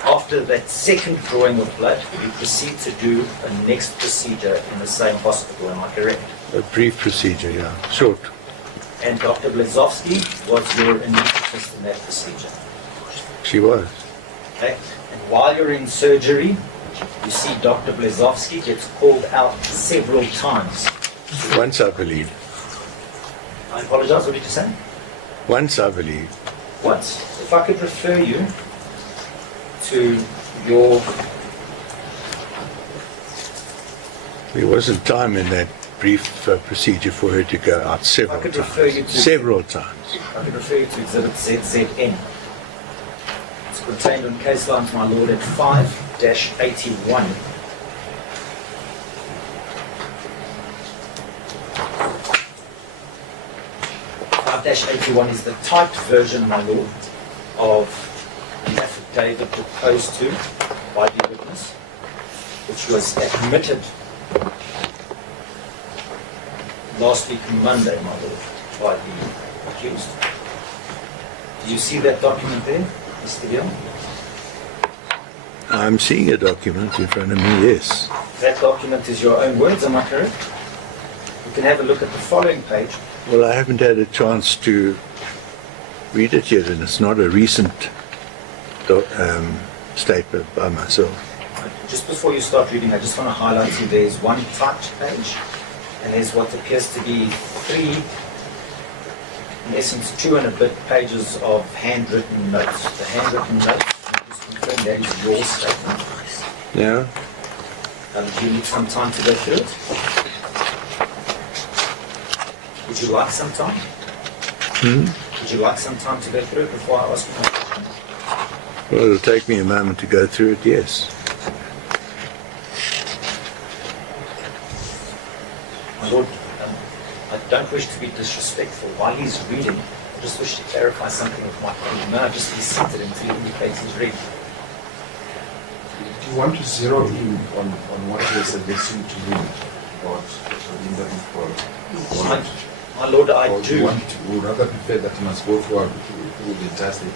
After that second drawing of blood, you proceed to do a next procedure in the same hospital. Am I correct? A brief procedure, yeah. Short. And Dr. Blazowski was your anesthetist in that procedure. She was. Okay? And while you're in surgery, you see Dr. Blazowski gets called out several times. Once, I believe. I apologize, what did you say? Once, I believe. Once. If I could refer you to your... There wasn't time in that brief procedure for her to go out several I could refer you times. to- Several times. I could refer you to Exhibit ZZN. It's contained on case lines, my lord, at 5-81. -81 is the typed version, my lord, of the affidavit proposed to by the witness, which was admitted last week Monday, my lord, by the accused. Do you see that document there, Mr. Beale? I'm seeing a document in front of me, yes. That document is your own words, am I correct? You can have a look at the following page. Well, I haven't had a chance to read it yet, and it's not a recent statement by myself. Just before you start reading, I just want to highlight to you there's one typed page, and there's what appears to be 3, in essence 2 and a bit pages of handwritten notes. The handwritten notes, just confirm that is your statement. Yeah? Do you need some time to go through it? Would you like some time? Would you like some time to go through it before I ask you my question? Well, it'll take me a moment to go through it, yes. My lord, I don't wish to be disrespectful. While he's reading, I just wish to clarify something with my colleague. May I just be seated until he indicates he's ready? Do you want to zero in on what you're suggesting to him about the for My Lord, I or do you do. would rather prefer that he must go through the entire statement?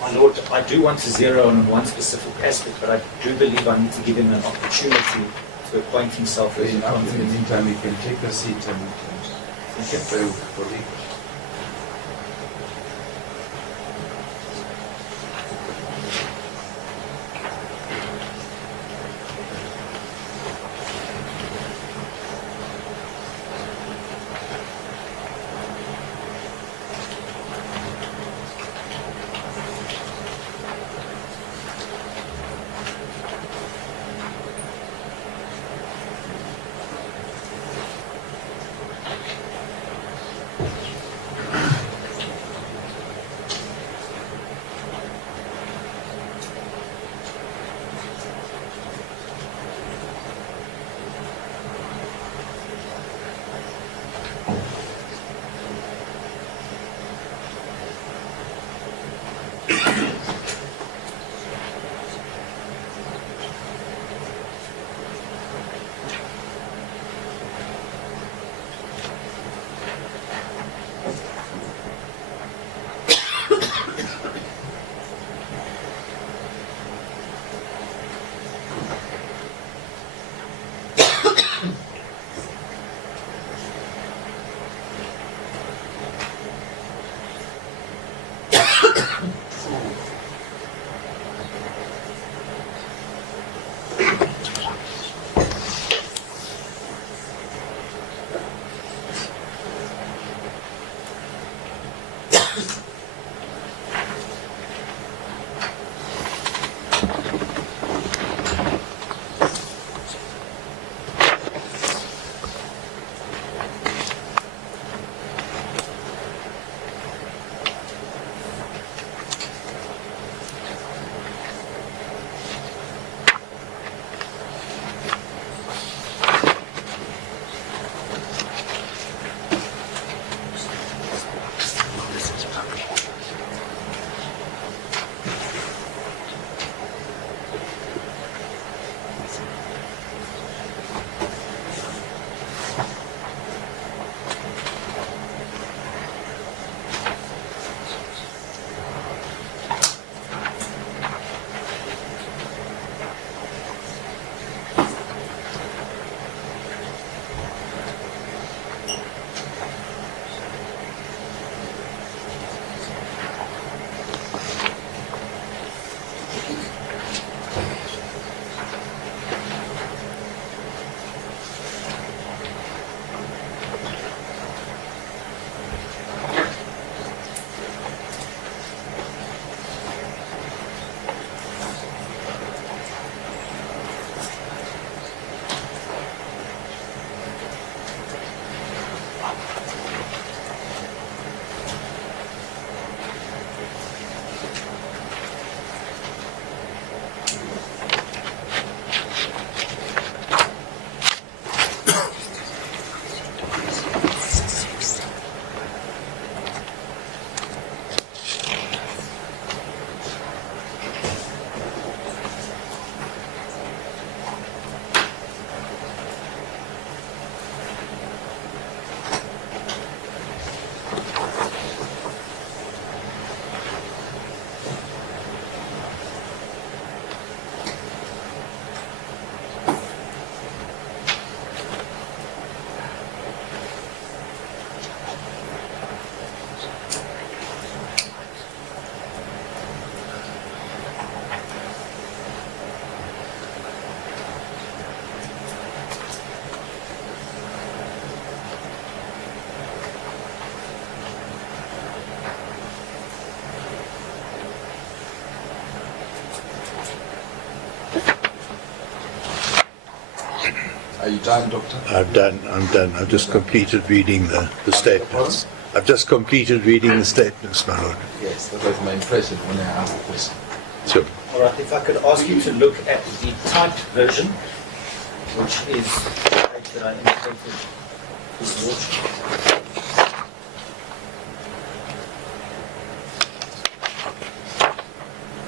My Lord, I do want to zero on one specific aspect, but I do believe I need to give him an opportunity to acquaint himself with In the the content. meantime, you can take a seat and pray with the colleague. Are you done, Doctor? I'm done. I've just completed reading the statements. I've just completed reading the statements, my lord. Yes, that was my impression when I asked the question. So, All right, if I could ask you to look at the typed version, which is the page that I indicated his lordship.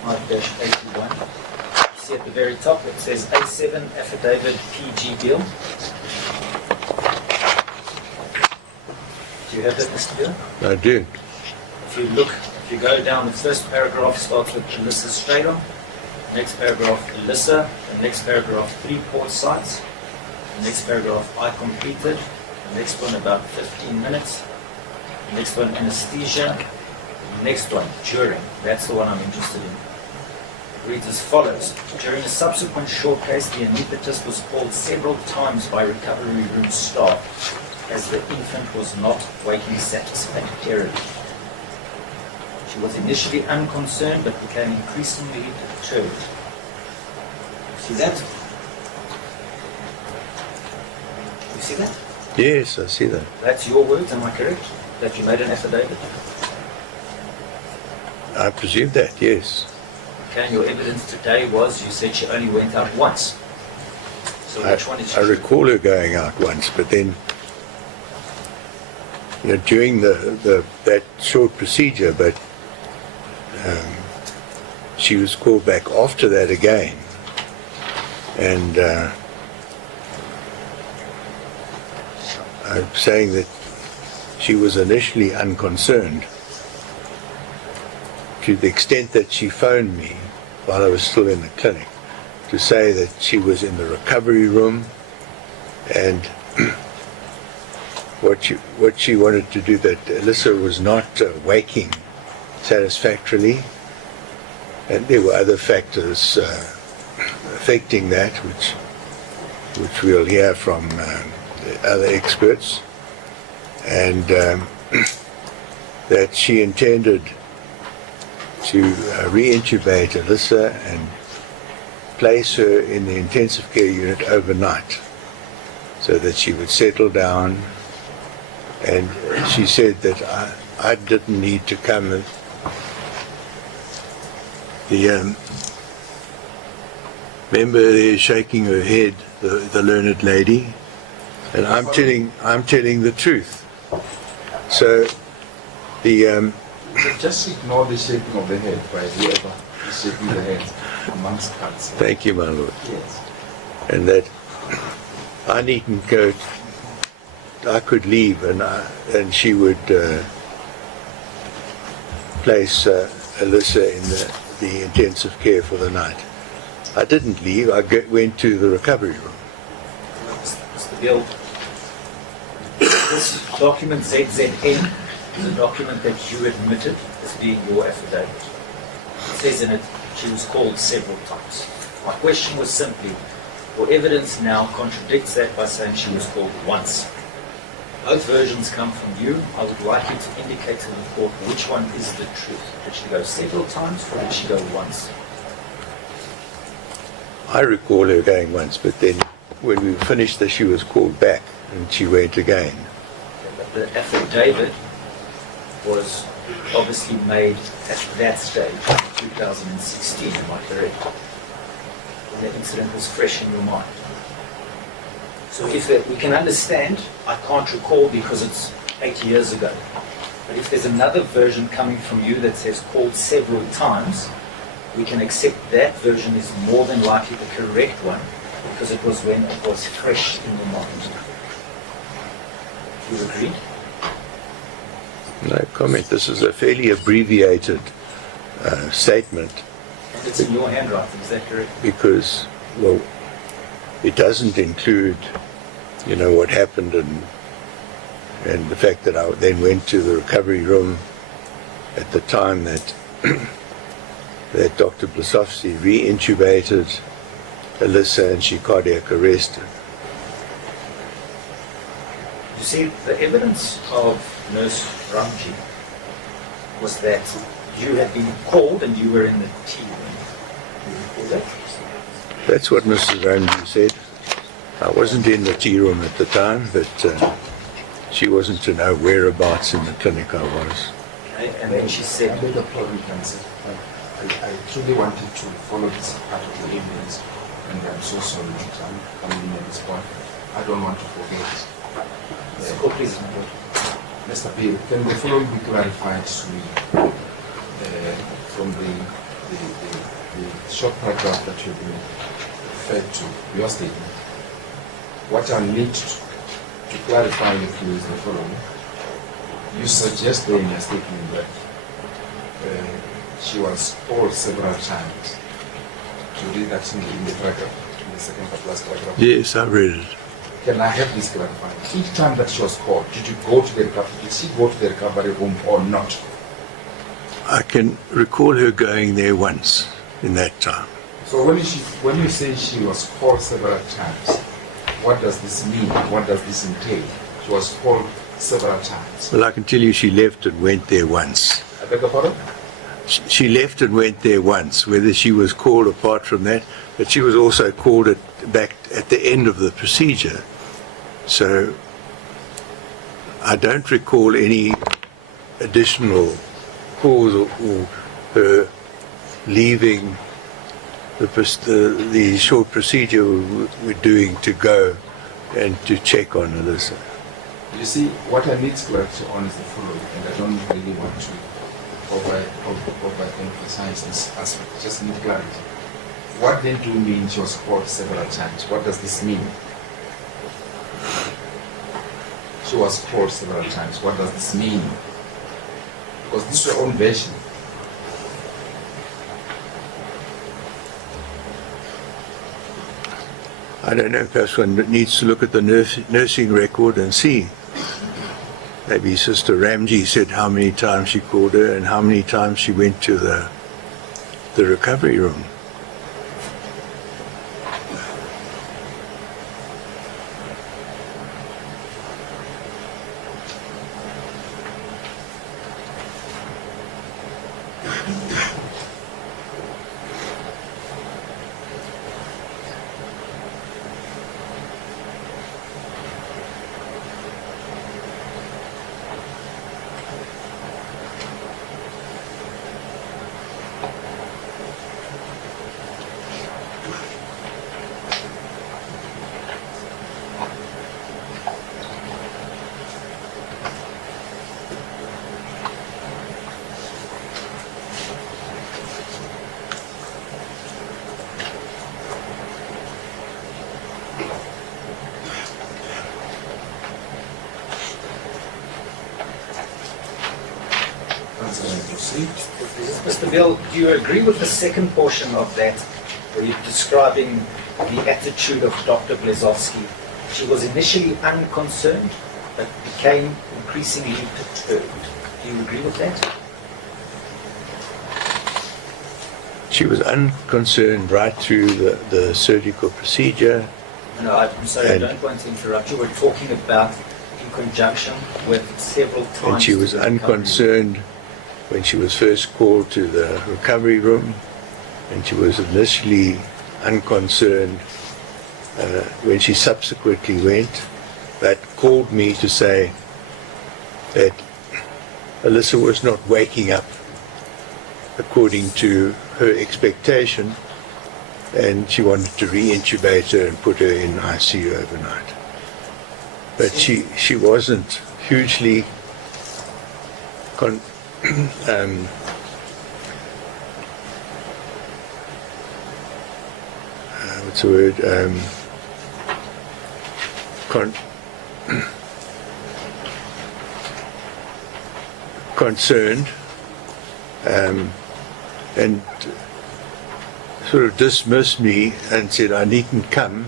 -81. See see at the very top, it says A7 Affidavit PG Beale. Do you have that, Mr. Beale? I do. If you go down, the first paragraph starts with Alyssa Stradom, next paragraph Alyssa, the next paragraph 3 port sites, the next paragraph I completed, the next one about 15 minutes, the next one anesthesia, the next one during. That's the one I'm interested in. It reads as follows. During a subsequent short case, the anaesthetist was called several times by recovery room staff as the infant was not waking satisfactorily. She was initially unconcerned but became increasingly perturbed. See that? You see that? Yes, I see that. That's your words, am I correct? That you made an affidavit? I presume that, yes. Okay, and your evidence today was you said she only went out once. So which one is she? I recall her going out once, but then, during that short procedure, but she was called back after that again, and I'm saying that she was initially unconcerned to the extent that she phoned me while I was still in the clinic to say that she was in the recovery room and what she wanted to do, that Alyssa was not waking satisfactorily, and there were other factors affecting that, which we'll hear from other experts, and that she intended to re-intubate Alyssa and place her in the intensive care unit overnight so that she would settle down. And she said that I didn't need to come. The member there shaking her head, the learned lady, and I'm telling the truth. So the Just ignore the shaking of the head by whoever is shaking the head amongst us. thank you, my lord. Yes. And that I needn't go. I could leave, and she would place Alyssa in the intensive care for the night. I didn't leave. I went to the recovery room. Mr. Beale, this document ZZN is a document that you admitted as being your affidavit. It says in it she was called several times. My question was simply, your evidence now contradicts that by saying she was called once. Both versions come from you. I would like you to indicate to the court which one is the truth. Did she go several times or did she go once? I recall her going once, but then when we finished that, she was called back and she went again. But the affidavit was obviously made at that stage, 2016, am I correct? When the incident was fresh in your mind. So if we can understand, I can't recall because it's 8 years ago. But if there's another version coming from you that says called several times, we can accept that version is more than likely the correct one because it was when it was fresh in your mind. Do you agree? No comment. This is a fairly abbreviated statement And it's in your handwriting, is that correct? because, well, it doesn't include, what happened and the fact that I then went to the recovery room at the time that that Dr. Blasowski re-intubated Alyssa and she cardiac arrested. You see, the evidence of Nurse Ramji was that you had been called and you were in the tea room. You recall that? That's what Mrs. Ramsey said. I wasn't in the tea room at the time, but she wasn't to know whereabouts in the clinic I was. Okay, and then she said, I beg your pardon, Counsel. I truly wanted to follow this part of the evidence, and I'm so sorry that I'm coming in at this point. I don't want to forget. "Oh, please, my lord." Mr. Beale, can the following be clarified to me from the the short paragraph that you've been referred to, your statement, what I need to clarify with you is the following. You suggest there in your statement that she was called several times. To read that in the paragraph, in the second but last paragraph. Yes, I read it. Can I have this clarified? Each time that she was called, did you go to the recovery? Did she go to the recovery room or not? I can recall her going there once in that time. So when you say she was called several times, what does this mean? What does this entail? She was called several times. Well, I can tell you she left and went there once. I beg your pardon? She left and went there once, whether she was called apart from that, but she was also called back at the end of the procedure. So I don't recall any additional cause or her leaving the short procedure we're doing to go and to check on Alyssa. You see, what I need clarity on is the following, and I don't really want to overemphasize this aspect, just need clarity. What then do you mean she was called several times? What does this mean? She was called several times. What does this mean? Because this is your own version. I don't know, perhaps one needs to look at the nursing record and see. Maybe Sister Ramji said how many times she called her and how many times she went to the recovery room. Mr. Beale, do you agree with the second portion of that, where you're describing the attitude of Dr. Blazowski? She was initially unconcerned, but became increasingly perturbed. Do you agree with that? She was unconcerned right through the surgical procedure. No, I'm sorry, I don't want to interrupt you. We're talking about in conjunction with several times. And she was unconcerned when she was first called to the recovery room, and she was initially unconcerned when she subsequently went. That called me to say that Alyssa was not waking up according to her expectation, and she wanted to re-intubate her and put her in ICU overnight. But she wasn't hugely what's the word? Concerned, and sort of dismissed me and said I needn't come.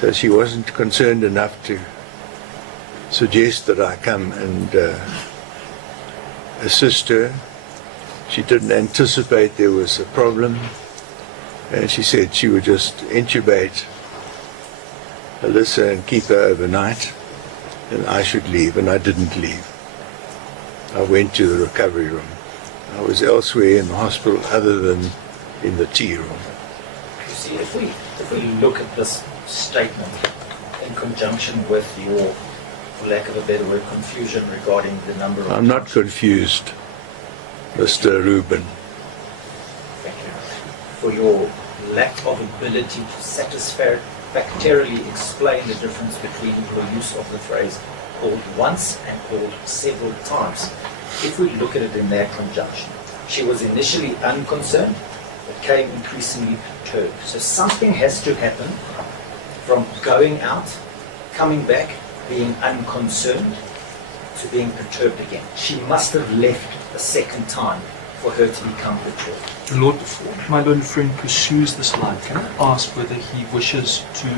So she wasn't concerned enough to suggest that I come and assist her. She didn't anticipate there was a problem, and she said she would just intubate Alyssa and keep her overnight, and I should leave, and I didn't leave. I went to the recovery room. I was elsewhere in the hospital other than in the tea room. You see, if we look at this statement in conjunction with your, for lack of a better word, confusion regarding the number of... I'm not confused, Mr. Rubin. Thank you. For your lack of ability to satisfactorily explain the difference between your use of the phrase called once and called several times. If we look at it in that conjunction, She was initially unconcerned, but came increasingly perturbed. So something has to happen from going out, coming back, being unconcerned, to being perturbed again. She must have left a second time for her to become perturbed. Lord, before my learned friend pursues this line, can I ask whether he wishes to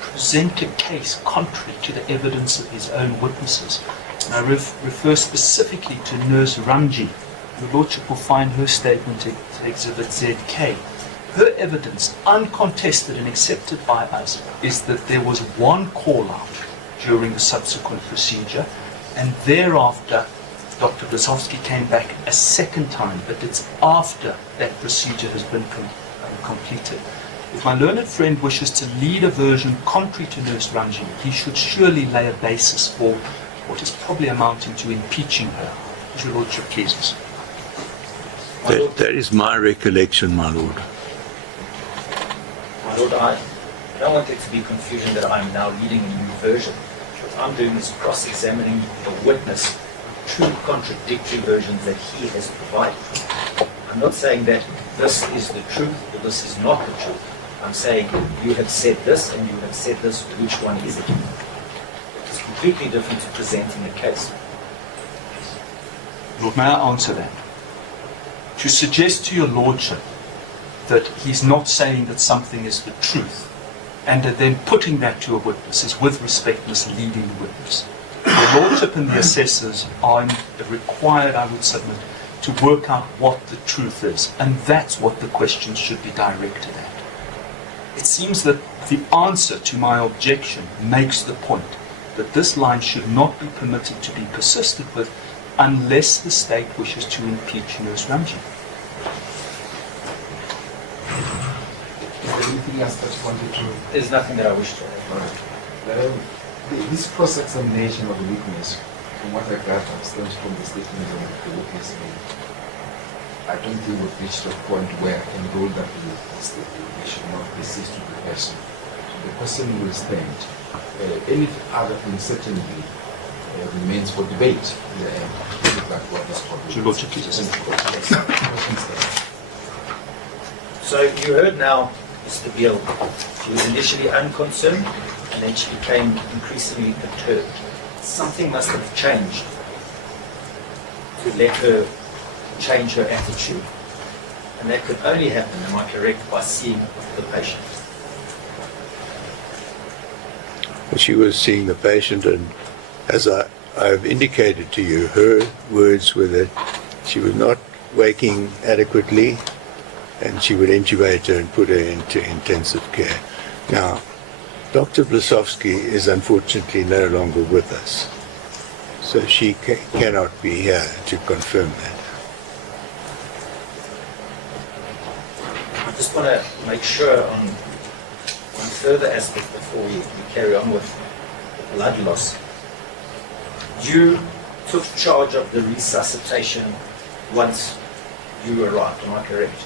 present a case contrary to the evidence of his own witnesses? And I refer specifically to Nurse Ramji. Your Lordship will find her statement at Exhibit ZK. Her evidence, uncontested and accepted by us, is that there was one call-out during the subsequent procedure, and thereafter Dr. Blasowski came back a second time, but it's after that procedure has been completed. If my learned friend wishes to lead a version contrary to Nurse Ramji, he should surely lay a basis for what is probably amounting to impeaching her. As your Lordship pleases. That is my recollection, my lord. My Lord, I don't want there to be confusion that I'm now leading a new version. What I'm doing is cross-examining the witness two contradictory versions that he has provided. I'm not saying that this is the truth or this is not the truth. I'm saying you have said this and you have said this, which one is it? It's completely different to presenting a case. Lord, may I answer that? To suggest to your Lordship that he's not saying that something is the truth, and then putting that to a witness is with respect misleading the witness. The Lordship and the assessors are required, I would submit, to work out what the truth is, and that's what the questions should be directed at. It seems that the answer to my objection makes the point that this line should not be permitted to be persisted with unless the state wishes to impeach Nurse Ramji. Is there anything else that you wanted to? There's nothing that I wish to add. This cross-examination of the witness, from what I gather, stems from the statement of the witness made. I don't think we've reached a point where in rule that we should not persist with the person. The person will stand. Any other thing certainly remains for debate. Your Lordship, please. So you heard now Mr. Beale. She was initially unconcerned and then she became increasingly perturbed. Something must have changed to let her change her attitude. And that could only happen, am I correct, by seeing the patient. She was seeing the patient, and as I've indicated to you, her words were that she was not waking adequately, and she would intubate her and put her into intensive care. Now, Dr. Blasowski is unfortunately no longer with us, so she cannot be here to confirm that. I just want to make sure on one further aspect before we carry on with the blood loss. You took charge of the resuscitation once you arrived, am I correct?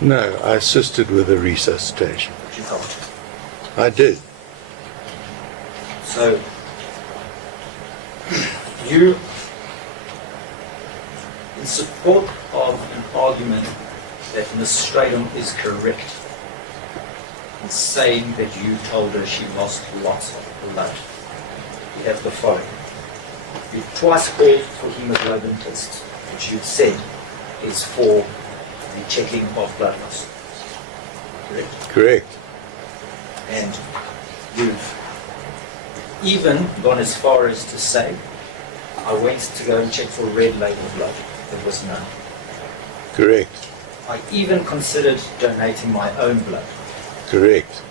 No, I assisted with the resuscitation. But you helped. I did. So, you, in support of an argument that Ms. Stradom is correct in saying that you told her she lost lots of blood, you have the following. You've twice called for hemoglobin tests, which you've said is for the checking of blood loss. Correct? Correct. And you've even gone as far as to say, I went to go and check for red label blood. There was none. Correct. I even considered donating my own blood. Correct.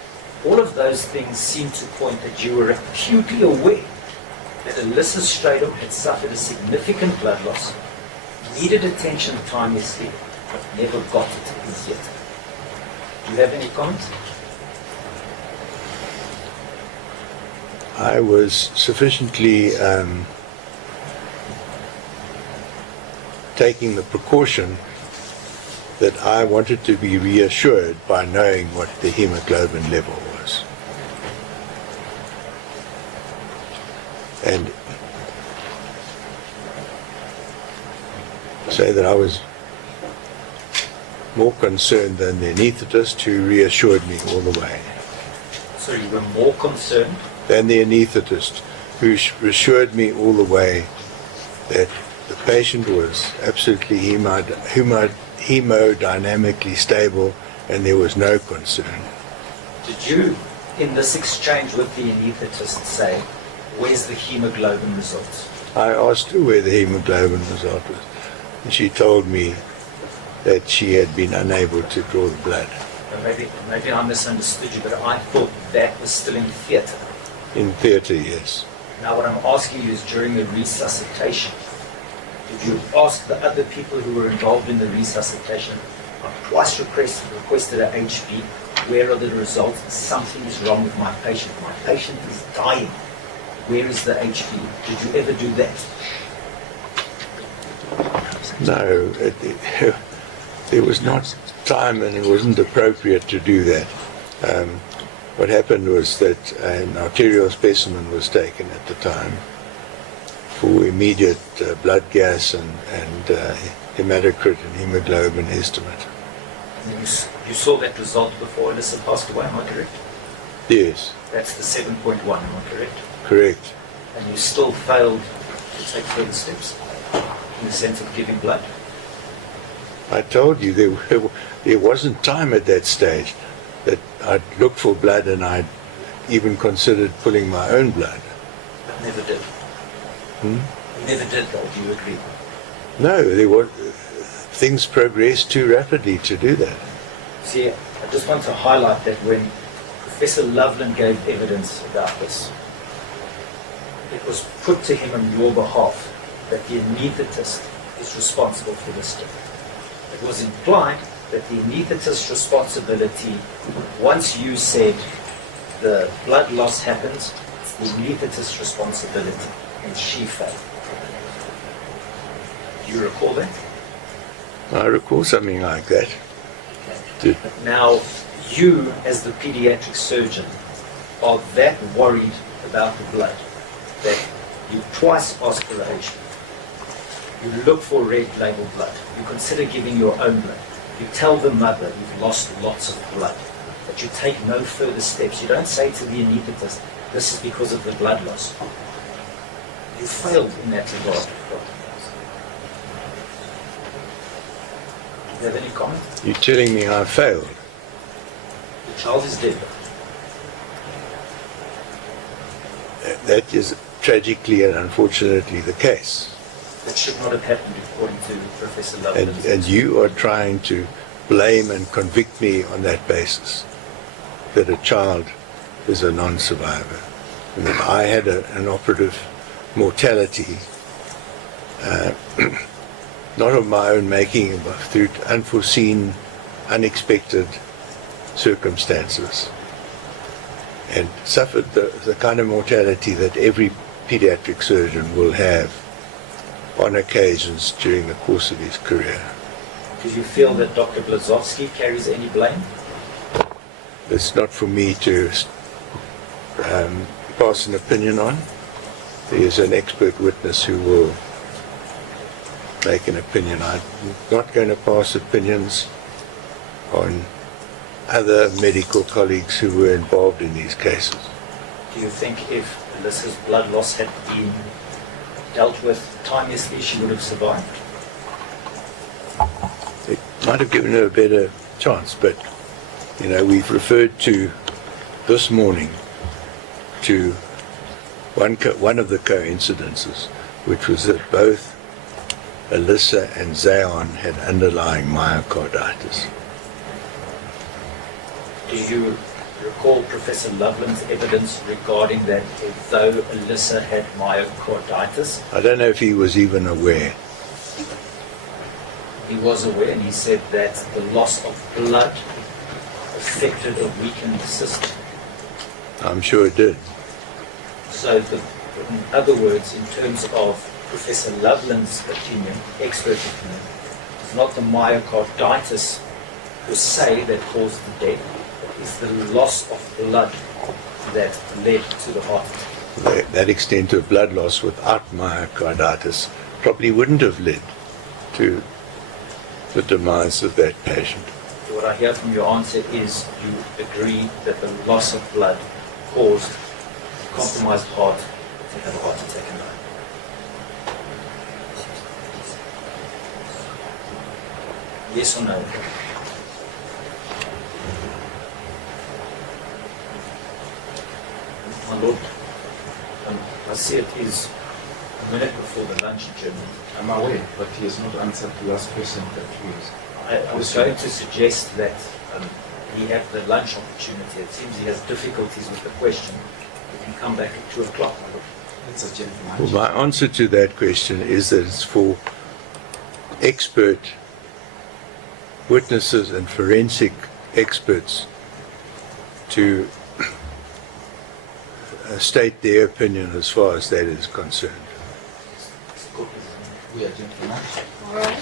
All of those things seem to point that you were acutely aware that Alyssa Stradom had suffered a significant blood loss, needed attention at time is here, but never got it as yet. Do you have any comments? I was sufficiently taking the precaution that I wanted to be reassured by knowing what the hemoglobin level was. And say that I was more concerned than the anaesthetist, who reassured me all the way. So you were more concerned? Than the anaesthetist, who assured me all the way that the patient was absolutely hemodynamically stable and there was no concern. Did you, in this exchange with the anaesthetist, say, where's the hemoglobin results? I asked her where the hemoglobin result was, and she told me that she had been unable to draw the blood. Maybe I misunderstood you, but I thought that was still in theatre. In theatre, yes. Now what I'm asking you is, during the resuscitation, did you ask the other people who were involved in the resuscitation? I've twice requested a HB. Where are the results? Something is wrong with my patient. My patient is dying. Where is the HB? Did you ever do that? No, there was not time and it wasn't appropriate to do that. What happened was that an arterial specimen was taken at the time for immediate blood gas and hematocrit and hemoglobin estimate. And you saw that result before Alyssa passed away, am I correct? Yes, That's the 7.1, am I correct? correct. And you still failed to take further steps in the sense of giving blood? I told you there wasn't time at that stage that I'd looked for blood and I'd even considered pulling my own blood. But never did. You never did, though, do you agree? No, things progressed too rapidly to do that. See, I just want to highlight that when Professor Loveland gave evidence about this, it was put to him on your behalf that the anaesthetist is responsible for this step. It was implied that the anaesthetist's responsibility, once you said the blood loss happens, it's the anaesthetist's responsibility, and she failed. Do you recall that? I recall something like that. Did- Now, you, as the pediatric surgeon, are that worried about the blood that you twice ask for a HB. You look for red label blood. You consider giving your own blood. You tell the mother you've lost lots of blood, but you take no further steps. You don't say to the anaesthetist, this is because of the blood loss. You failed in that regard. Do you have any comment? You're telling me I failed? The child is dead. That is tragically and unfortunately the case. That should not have happened according to Professor Loveland. And you are trying to blame and convict me on that basis, that a child is a non-survivor. And that I had an operative mortality, not of my own making, but through unforeseen, unexpected circumstances, and suffered the kind of mortality that every pediatric surgeon will have on occasions during the course of his career. Do you feel that Dr. Blazowski carries any blame? It's not for me to pass an opinion on. There is an expert witness who will make an opinion. I'm not going to pass opinions on other medical colleagues who were involved in these cases. Do you think if Alyssa's blood loss had been dealt with timelessly, she would have survived? It might have given her a better chance, but, you know, we've referred to this morning to one of the coincidences, which was that both Alyssa and Zion had underlying myocarditis. Do you recall Professor Loveland's evidence regarding that although Alyssa had myocarditis, I don't know if he was even aware. he was aware, and he said that the loss of blood affected a weakened system? I'm sure it did. So, in other words, in terms of Professor Loveland's opinion, expert opinion, it's not the myocarditis per se that caused the death, it is the loss of blood that led to the heart attack. That extent of blood loss without myocarditis probably wouldn't have led to the demise of that patient. What I hear from your answer is you agree that the loss of blood caused compromised heart to have a heart attack and die. Yes or no? My Lord, I see it is a minute before the lunch adjournment. I'm aware, but he has not answered the last question that was. I was going to suggest that he have the lunch opportunity. It seems he has difficulties with the question. We can come back at 2 o'clock. It's a gentleman. Well, my answer to that question is that it's for expert witnesses and forensic experts to state their opinion as far as that is concerned. We are gentlemen. All right.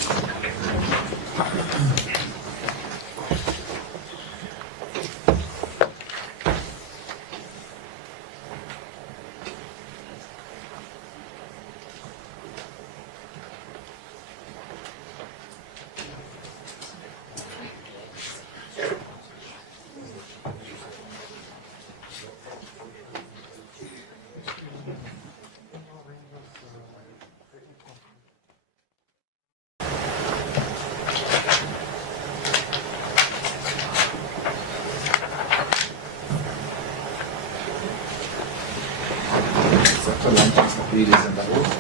After lunch, Mr. Beale is on the oath.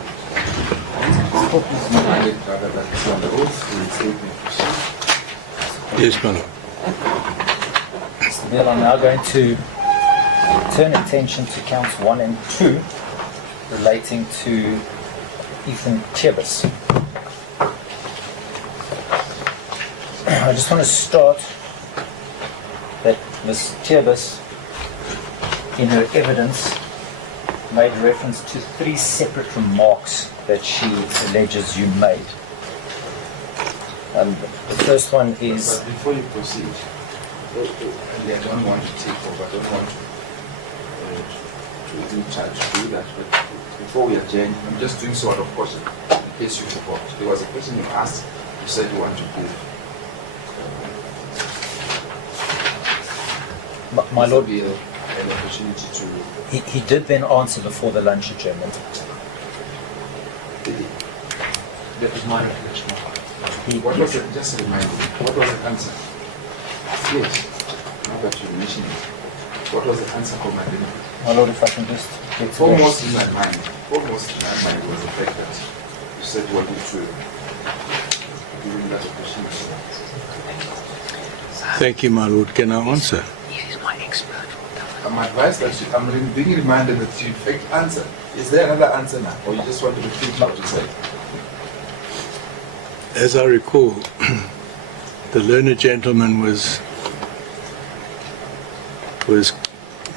Stop is not rather than is on the oath. We will save me proceed. Yes, my lord. Mr. Beale, I'm now going to turn attention to counts 1 and 2 relating to Ethan Chebis. I just want to start that Ms. Chebis, in her evidence, made reference to 3 separate remarks that she alleges you made. The first one is... But before you proceed, I don't want to take over, I don't want to in charge to do that, but before we adjourn, I'm just doing so out of caution, in case you forgot. There was a question you asked, you said you want to give. My Lord, Be an opportunity to... he did then answer before the lunch adjournment. Did he? That is my recollection. He- What was it? Just remind me. What was the answer? Yes. Now that you mention it. What was the answer for my benefit? My Lord, if I can just get to Foremost in my mind was the fact that you said you wanted to give him that opportunity. Thank you, my lord. Can I answer? I'm advised that I'm being reminded that you in fact answered. Is there another answer now? Or you just want to repeat what you said? As I recall, the learned gentleman was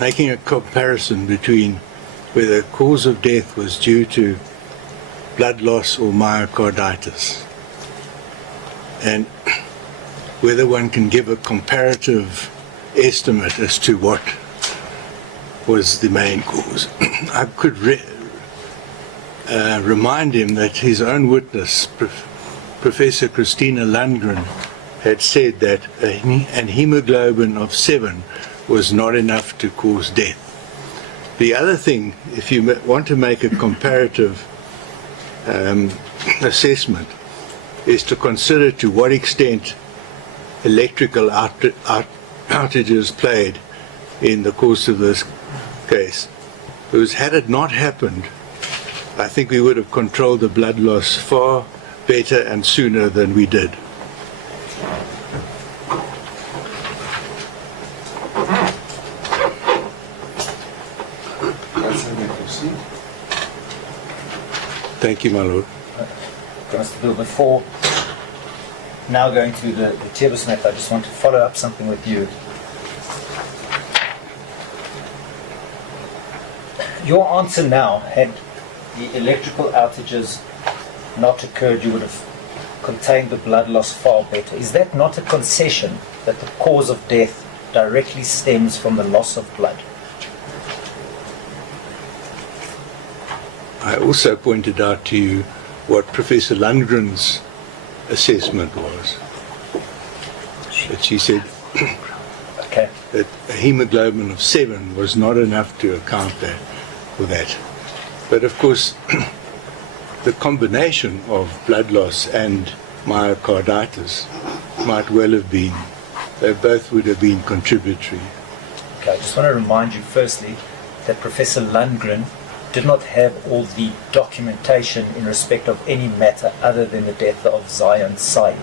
making a comparison between whether the cause of death was due to blood loss or myocarditis, and whether one can give a comparative estimate as to what was the main cause. I could remind him that his own witness, Professor Christina Lundgren, had said that an hemoglobin of 7 was not enough to cause death. The other thing, if you want to make a comparative assessment, is to consider to what extent electrical outages played in the course of this case. Because had it not happened, I think we would have controlled the blood loss far better and sooner than we did. Thank you, my lord. Mr. Beale, before now going to the Chebis matter, I just want to follow up something with you. Your answer now, had the electrical outages not occurred, you would have contained the blood loss far better. Is that not a concession that the cause of death directly stems from the loss of blood? I also pointed out to you what Professor Lundgren's assessment was. But she said Okay. that a hemoglobin of 7 was not enough to account for that. But of course, the combination of blood loss and myocarditis might well have been, they both would have been contributory. Okay, I just want to remind you firstly that Professor Lundgren did not have all the documentation in respect of any matter other than the death of Zion Said.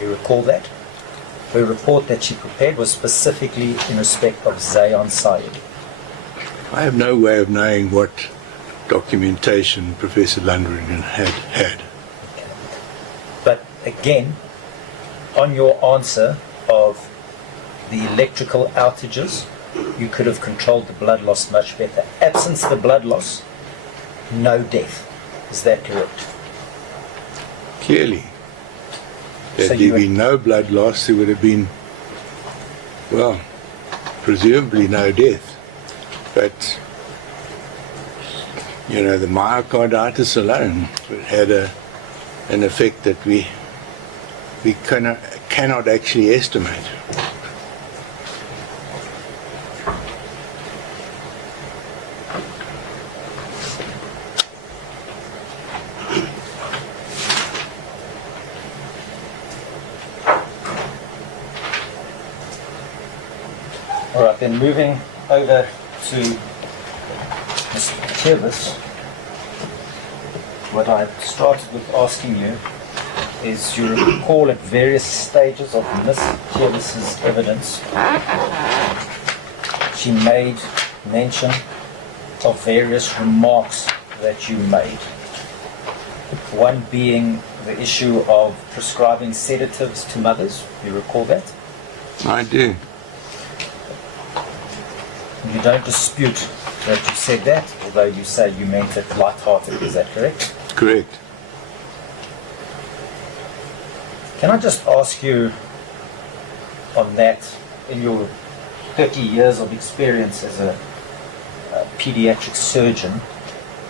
You recall that? Her report that she prepared was specifically in respect of Zion Said. I have no way of knowing what documentation Professor Lundgren had. But again, on your answer of the electrical outages, you could have controlled the blood loss much better. Absence the blood loss, no death. Is that correct? Clearly, So had you there been no blood loss, there would have been, well, presumably no death. But, you know, the myocarditis alone had an effect that we cannot actually estimate. All right, then moving over to Mr. Tevis, what I started with asking you is you recall at various stages of Ms. Tevis's evidence, she made mention of various remarks that you made. One being the issue of prescribing sedatives to mothers. You recall that? I do. You don't dispute that you said that, although you say you meant it light-hearted. Is that correct? Correct. Can I just ask you on that, in your 30 years of experience as a pediatric surgeon,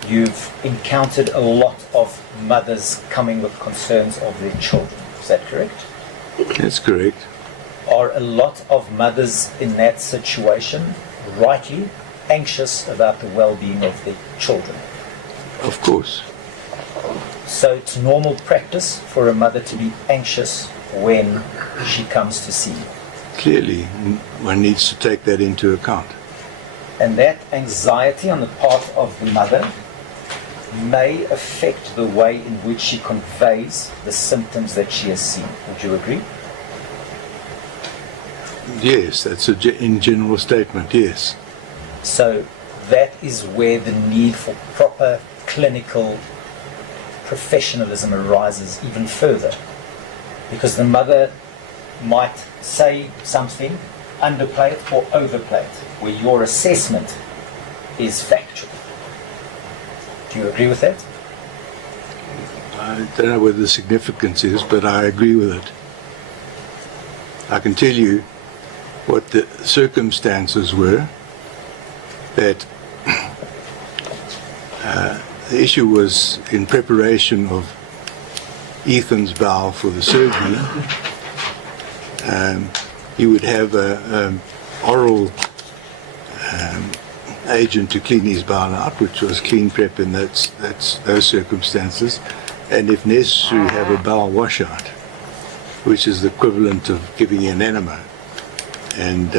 you've encountered a lot of mothers coming with concerns of their children. Is that correct? That's correct. Are a lot of mothers in that situation rightly anxious about the well-being of their children? Of course. So it's normal practice for a mother to be anxious when she comes to see you. Clearly, one needs to take that into account. And that anxiety on the part of the mother may affect the way in which she conveys the symptoms that she has seen. Would you agree? Yes, that's in general statement, yes. So that is where the need for proper clinical professionalism arises even further. Because the mother might say something, underplay it or overplay it, where your assessment is factual. Do you agree with that? I don't know what the significance is, but I agree with it. I can tell you what the circumstances were, that the issue was in preparation of Ethan's bowel for the surgery. He would have an oral agent to clean his bowel out, which was clean prep in those circumstances, and if necessary have a bowel washout, which is the equivalent of giving an enema. And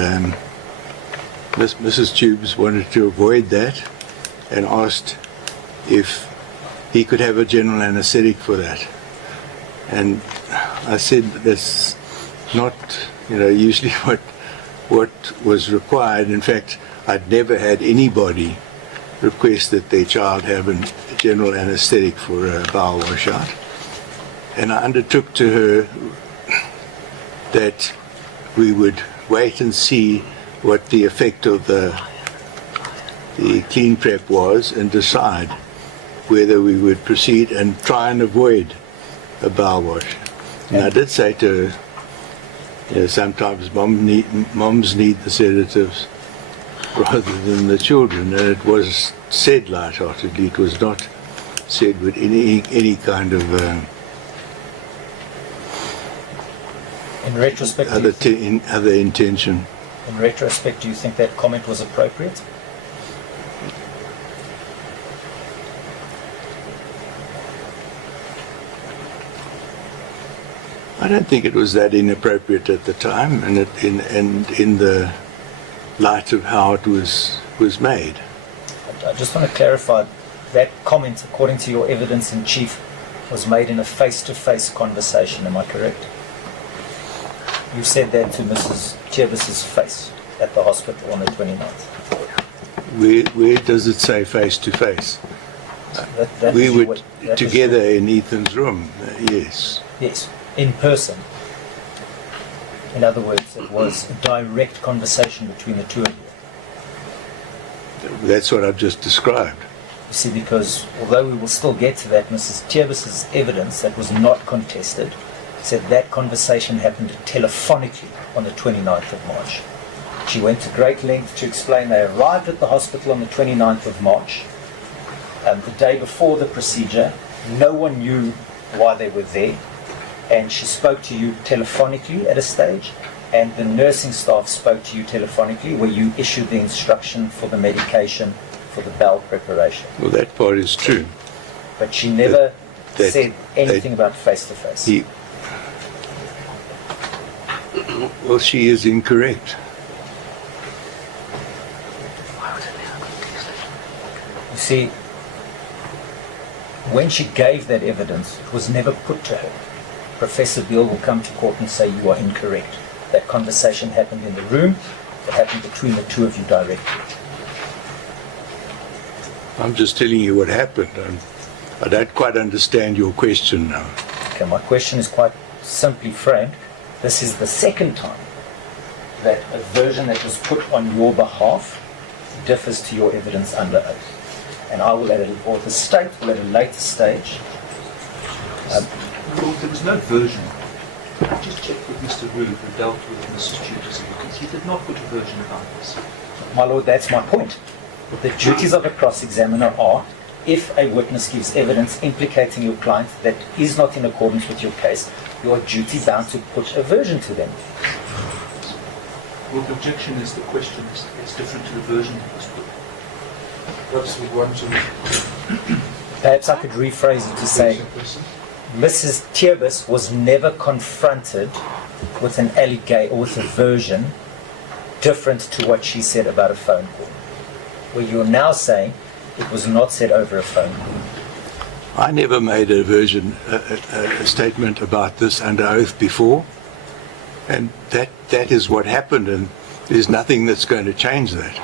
Mrs. Tubes wanted to avoid that and asked if he could have a general anesthetic for that. And I said that's not, usually what was required. In fact, I'd never had anybody request that their child have a general anesthetic for a bowel washout. And I undertook to her that we would wait and see what the effect of the clean prep was and decide whether we would proceed and try and avoid a bowel wash. And I did say to her, sometimes moms need the sedatives rather than the children, and it was said lightheartedly. It was not said with any kind of In retrospect, other intention. in retrospect, do you think that comment was appropriate? I don't think it was that inappropriate at the time, and in the light of how it was made. I just want to clarify that comment, according to your evidence in chief, was made in a face-to-face conversation. Am I correct? You said that to Mrs. Tiebus's face at the hospital on the 29th. Where does it say face to face? That We was your- were that was together your- in Ethan's room. Yes. Yes, in person. In other words, it was a direct conversation between the two of you. That's what I've just described. You see, because although we will still get to that, Mrs. Tiebus's evidence that was not contested said that conversation happened telephonically on the 29th of March. She went to great length to explain they arrived at the hospital on the 29th of March. The day before the procedure, no one knew why they were there, and she spoke to you telephonically at a stage, and the nursing staff spoke to you telephonically where you issued the instruction for the medication for the bowel preparation. Well, that part is true. But she never That- said anything about face-to-face. Well, she is incorrect. You see, when she gave that evidence, it was never put to her. Professor Beale will come to court and say you are incorrect. That conversation happened in the room. It happened between the two of you directly. I'm just telling you what happened. I don't quite understand your question now. Okay, my question is quite simply framed. This is the second time that a version that was put on your behalf differs to your evidence under oath. And I will or the state will at a later stage. Well, there was no version. I just checked with Mr. Roux, who dealt with Mrs. Tudor's evidence. He did not put a version about this. My lord, that's my point. The duties of a cross-examiner are, if a witness gives evidence implicating your client that is not in accordance with your case, you are duty-bound to put a version to them. Well, the objection is the question is different to the version that was put. Perhaps we want to... Perhaps I could rephrase it to say, Mrs. Tiebus was never confronted with an allegation or with a version different to what she said about a phone call. Where you're now saying it was not said over a phone call. I never made a statement about this under oath before, and that is what happened, and there's nothing that's going to change that.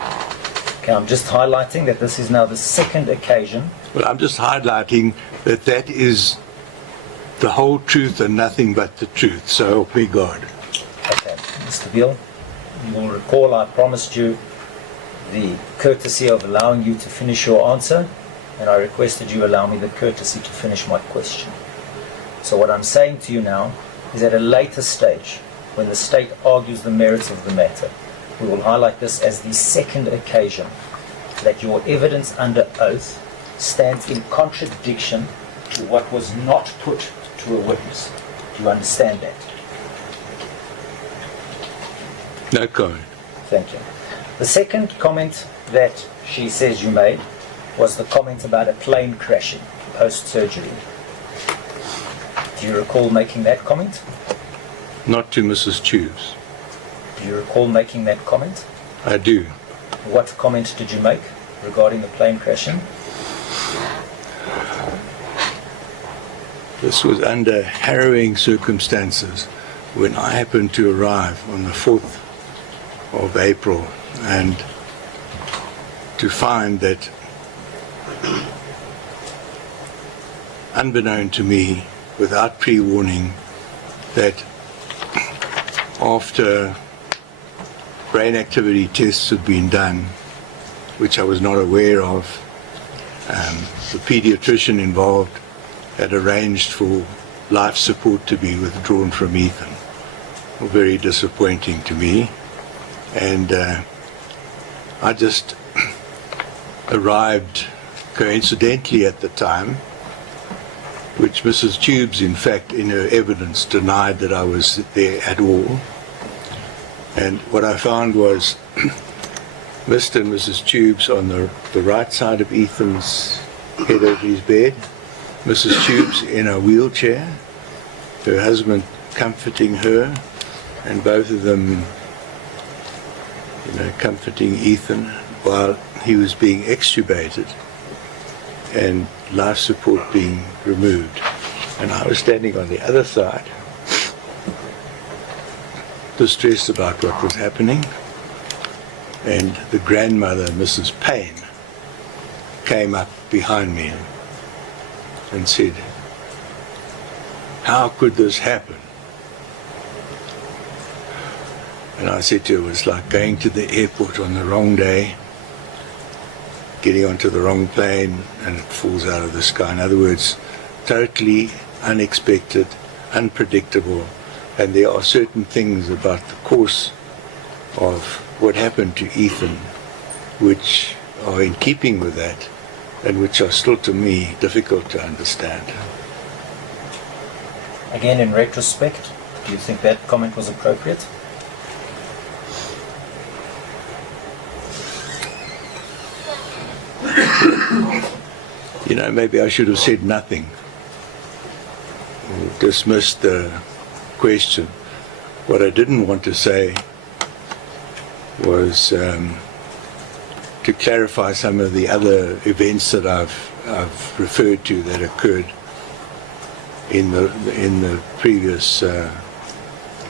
Okay, I'm just highlighting that this is now the second occasion. Well, I'm just highlighting that is the whole truth and nothing but the truth. So help me God. Okay, Mr. Beale, you will recall I promised you the courtesy of allowing you to finish your answer, and I requested you allow me the courtesy to finish my question. So what I'm saying to you now is at a later stage, when the state argues the merits of the matter, we will highlight this as the second occasion that your evidence under oath stands in contradiction to what was not put to a witness. Do you understand that? No comment. Thank you. The second comment that she says you made was the comment about a plane crashing post-surgery. Do you recall making that comment? Not to Mrs. Tubes. Do you recall making that comment? I do. What comment did you make regarding the plane crashing? This was under harrowing circumstances when I happened to arrive on the 4th of April and to find that, unbeknown to me, without pre-warning, that after brain activity tests had been done, which I was not aware of, the pediatrician involved had arranged for life support to be withdrawn from Ethan. Very disappointing to me. And I just arrived coincidentally at the time which Mrs. Tubes, in fact, in her evidence denied that I was there at all. And what I found was Mr. and Mrs. Tubes on the right side of Ethan's head of his bed, Mrs. Tubes in a wheelchair, her husband comforting her, and both of them, comforting Ethan while he was being extubated and life support being removed. And I was standing on the other side, distressed about what was happening, and the grandmother, Mrs. Payne, came up behind me and said, "How could this happen?" And I said to her, it was like going to the airport on the wrong day, getting onto the wrong plane, and it falls out of the sky. In other words, totally unexpected, unpredictable, and there are certain things about the course of what happened to Ethan which are in keeping with that, and which are still, to me, difficult to understand. Again, in retrospect, do you think that comment was appropriate? Maybe I should have said nothing, or dismissed the question. What I didn't want to say was to clarify some of the other events that I've referred to that occurred in the previous in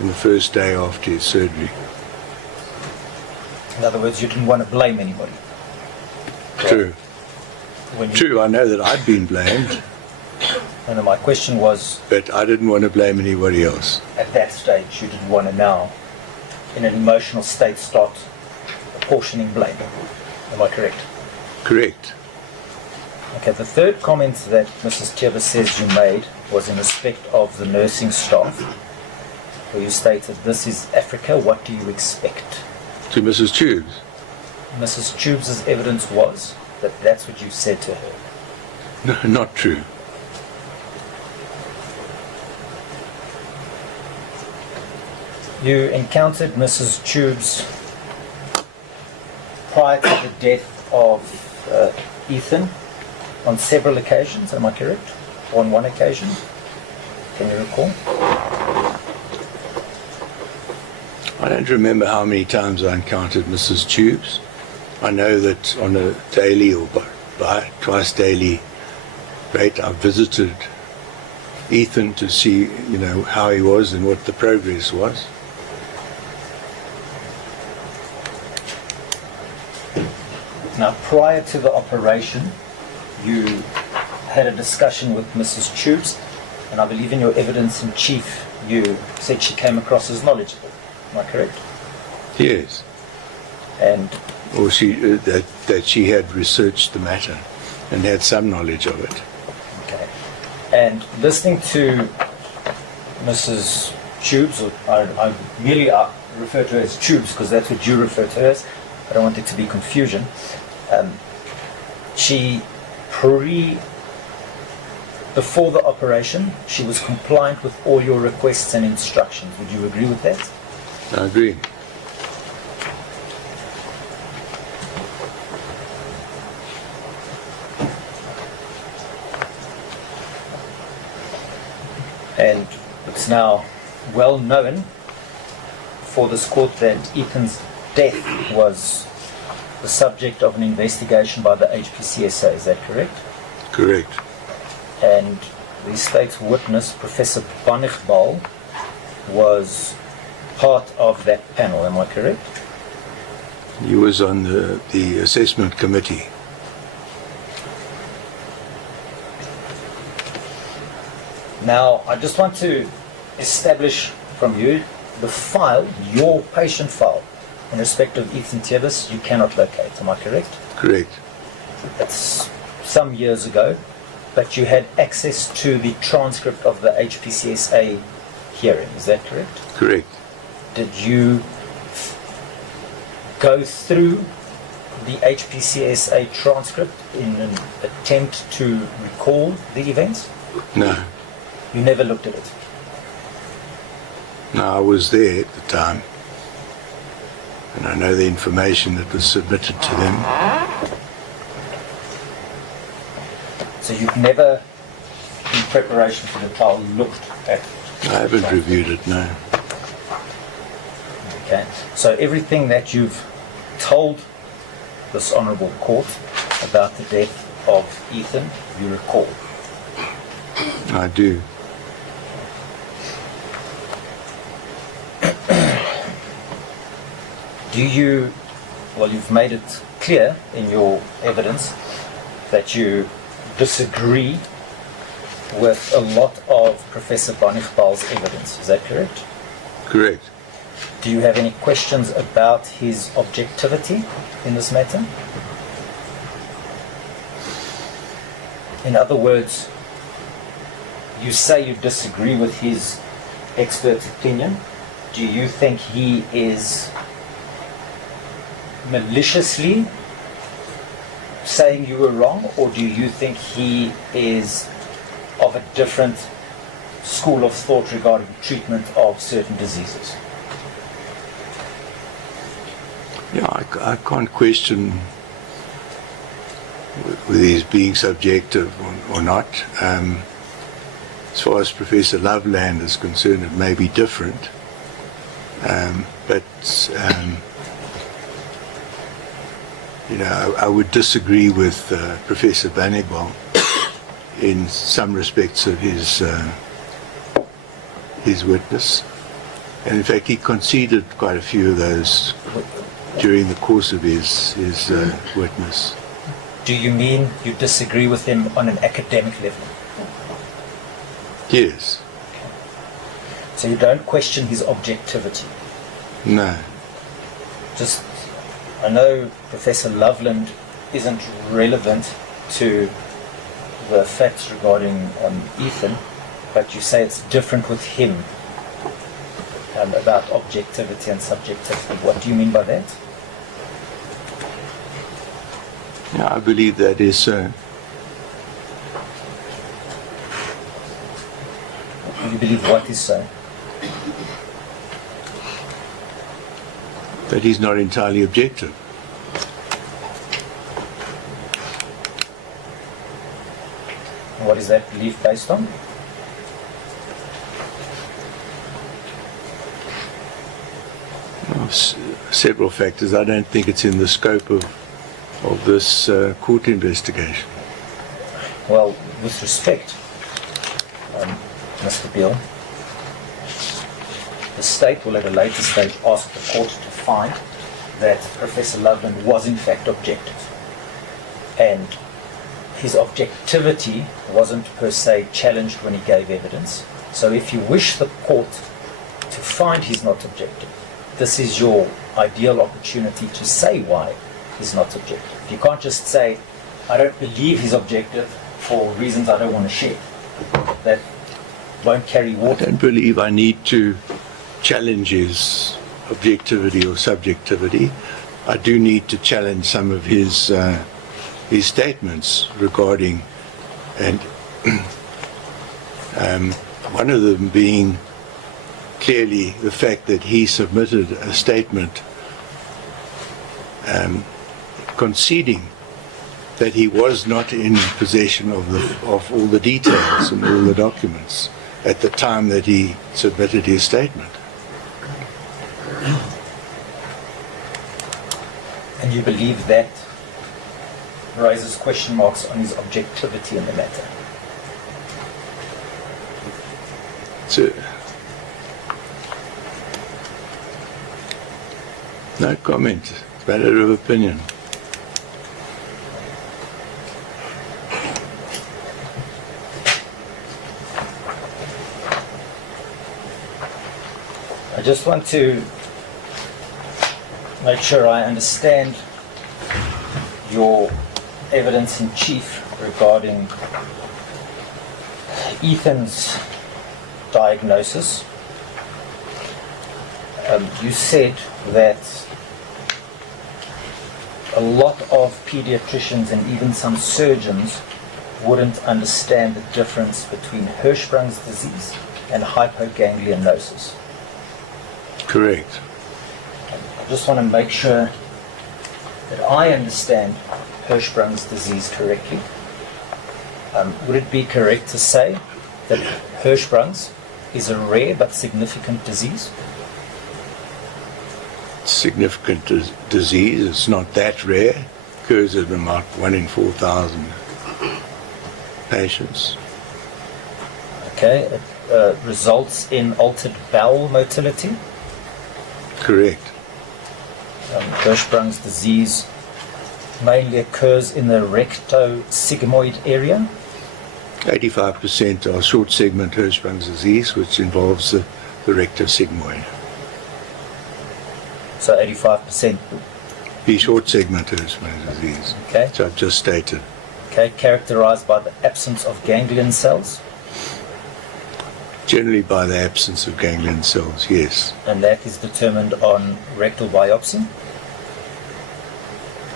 the first day after his surgery. In other words, you didn't want to blame anybody. True. When you, True, I know that I'd been blamed, and my question was, but I didn't want to blame anybody else. at that stage, you didn't want to now, in an emotional state, start apportioning blame. Am I correct? Correct. Okay, the third comment that Mrs. Tjeba says you made was in respect of the nursing staff, where you stated, "This is Africa, what do you expect?" To Mrs. Tubes. Mrs. Tubes' evidence was that that's what you said to her. No, not true. You encountered Mrs. Tubes prior to the death of Ethan on several occasions, am I correct? On one occasion? Can you recall? I don't remember how many times I encountered Mrs. Tubes. I know that on a daily or by twice daily rate I visited Ethan to see, how he was and what the progress was. Now, prior to the operation, you had a discussion with Mrs. Tubes, and I believe in your evidence in chief, you said she came across as knowledgeable. Am I correct? Yes. And Or that she had researched the matter and had some knowledge of it. okay. And listening to Mrs. Tubes, or I merely refer to her as Tubes because that's what you refer to her as. I don't want it to be confusion. Before the operation, she was compliant with all your requests and instructions. Would you agree with that? I agree. And it's now well known for this court that Ethan's death was the subject of an investigation by the HPCSA. Is that correct? Correct. And the state's witness, Professor Baale, was part of that panel. Am I correct? He was on the assessment committee. Now, I just want to establish from you the file, your patient file, in respect of Ethan Tjebas, you cannot locate. Am I correct? Correct. That's some years ago, but you had access to the transcript of the HPCSA hearing. Is that correct? Correct. Did you go through the HPCSA transcript in an attempt to recall the events? No. You never looked at it? No, I was there at the time. And I know the information that was submitted to them. So you've never, in preparation for the trial, looked at it? I haven't reviewed it, no. Okay. So everything that you've told this honourable court about the death of Ethan, you recall? I do. Do you, well, you've made it clear in your evidence that you disagree with a lot of Professor Baal's evidence, is that correct? Correct. Do you have any questions about his objectivity in this matter? In other words, you say you disagree with his expert opinion. Do you think he is maliciously saying you were wrong, or do you think he is of a different school of thought regarding treatment of certain diseases? Yeah, I can't question whether he's being subjective or not. As far as Professor Loveland is concerned, it may be different. But you know, I would disagree with Professor Baale in some respects of his witness. And in fact, he conceded quite a few of those during the course of his witness. Do you mean you disagree with him on an academic level? Yes. So you don't question his objectivity? No. Just, I know Professor Loveland isn't relevant to the facts regarding Ethan, but you say it's different with him about objectivity and subjectivity. What do you mean by that? Yeah, I believe that is so. You believe what is so? That he's not entirely objective. What is that belief based on? Well, several factors. I don't think it's in the scope of this court investigation. Well, with respect, Mr. Beale, the state will at a later stage ask the court to find that Professor Loveland was in fact objective. And his objectivity wasn't per se challenged when he gave evidence. So if you wish the court to find he's not objective, this is your ideal opportunity to say why he's not objective. You can't just say, I don't believe he's objective for reasons I don't want to share. That won't carry I water. don't believe I need to challenge his objectivity or subjectivity. I do need to challenge some of his statements regarding, and one of them being clearly the fact that he submitted a statement conceding that he was not in possession of all the details and all the documents at the time that he submitted his statement. And you believe that raises question marks on his objectivity in the matter? So, no comment. It's a matter of opinion. I just want to make sure I understand your evidence in chief regarding Ethan's diagnosis. You said that a lot of pediatricians and even some surgeons wouldn't understand the difference between Hirschsprung's disease and hypoganglionosis. Correct. I just want to make sure that I understand Hirschsprung's disease correctly. Would it be correct to say that Hirschsprung's is a rare but significant disease? Significant disease. It's not that rare. Occurs in about 1 in 4,000 patients. Okay, it results in altered bowel motility. Correct. Hirschsprung's disease mainly occurs in the rectosigmoid area. 85% are short segment Hirschsprung's disease, which involves the rectosigmoid. So 85%. The short segment Hirschsprung's disease, Okay. which I've just stated. Okay, characterized by the absence of ganglion cells, Generally by the absence of ganglion cells, yes. and that is determined on rectal biopsy.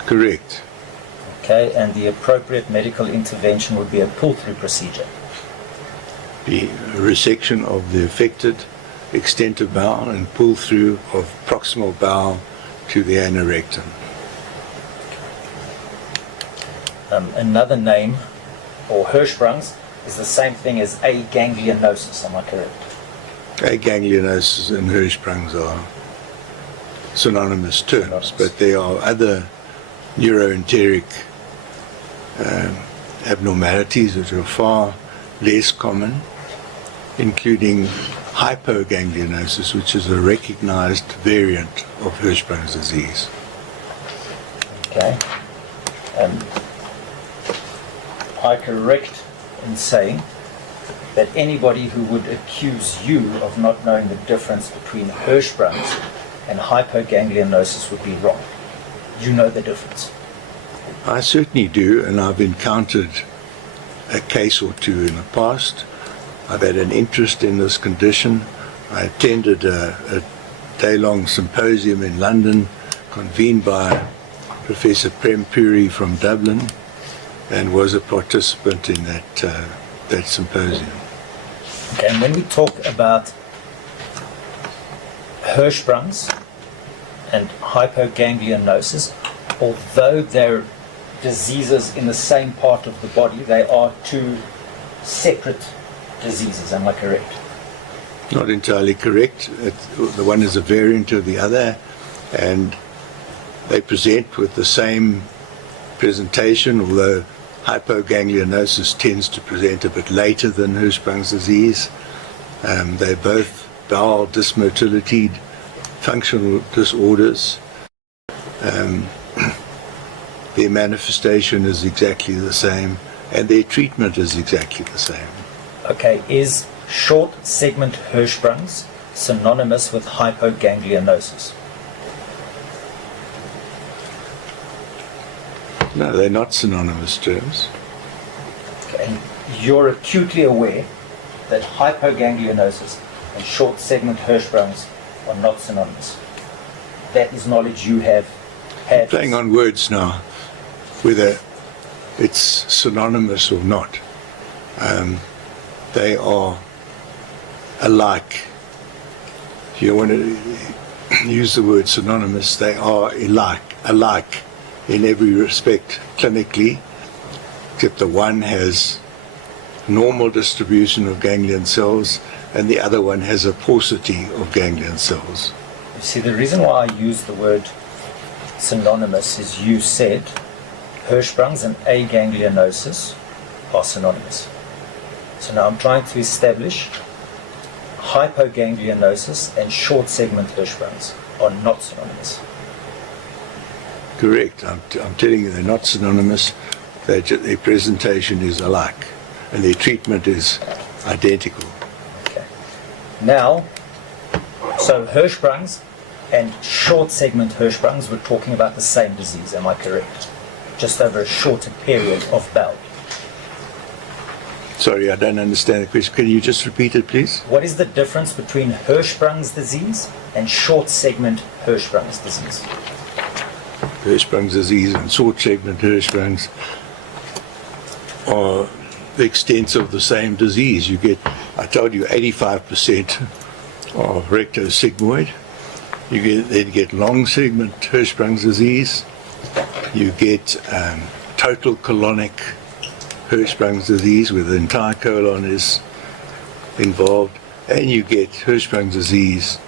Correct. Okay, and the appropriate medical intervention would be a pull-through procedure. The resection of the affected extent of bowel and pull through of proximal bowel to the anorectum. Another name, or Hirschsprung's, is the same thing as aganglionosis, am I correct? Aganglionosis and Hirschsprung's are synonymous terms, but there are other neuroenteric abnormalities which are far less common, including hypoganglionosis, which is a recognized variant of Hirschsprung's disease. Okay. Am I correct in saying that anybody who would accuse you of not knowing the difference between Hirschsprung's and hypoganglionosis would be wrong? You know the difference. I certainly do, and I've encountered a case or two in the past. I've had an interest in this condition. I attended a day-long symposium in London convened by Professor Prem Puri from Dublin, and was a participant in that symposium. Okay, and when we talk about Hirschsprung's and hypoganglionosis, although they're diseases in the same part of the body, they are two separate diseases, am I correct? Not entirely correct. The one is a variant of the other, and they present with the same presentation, although hypoganglionosis tends to present a bit later than Hirschsprung's disease. They're both bowel dysmotility, functional disorders. Their manifestation is exactly the same, and their treatment is exactly the same. Okay, is short segment Hirschsprung's synonymous with hypoganglionosis? No, they're not synonymous terms. Okay, and you're acutely aware that hypoganglionosis and short segment Hirschsprung's are not synonymous. That is knowledge you have had. Playing on words now, whether it's synonymous or not. They are alike. If you want to use the word synonymous, they are alike in every respect clinically, except the one has normal distribution of ganglion cells and the other one has a paucity of ganglion cells. You see, the reason why I use the word synonymous is you said Hirschsprung's and aganglionosis are synonymous. So now I'm trying to establish hypoganglionosis and short segment Hirschsprung's are not synonymous. Correct. I'm telling you they're not synonymous. Their presentation is alike and their treatment is identical. Okay. Now, so Hirschsprung's and short segment Hirschsprung's, we're talking about the same disease, am I correct? Just over a shorter period of bowel. Sorry, I don't understand the question. Can you just repeat it, please? What is the difference between Hirschsprung's disease and short segment Hirschsprung's disease? Hirschsprung's disease and short segment Hirschsprung's. are the extents of the same disease. You get, I told you, 85% of rectosigmoid. Then get long segment Hirschsprung's disease. You get total colonic Hirschsprung's disease, where the entire colon is involved, and you get Hirschsprung's disease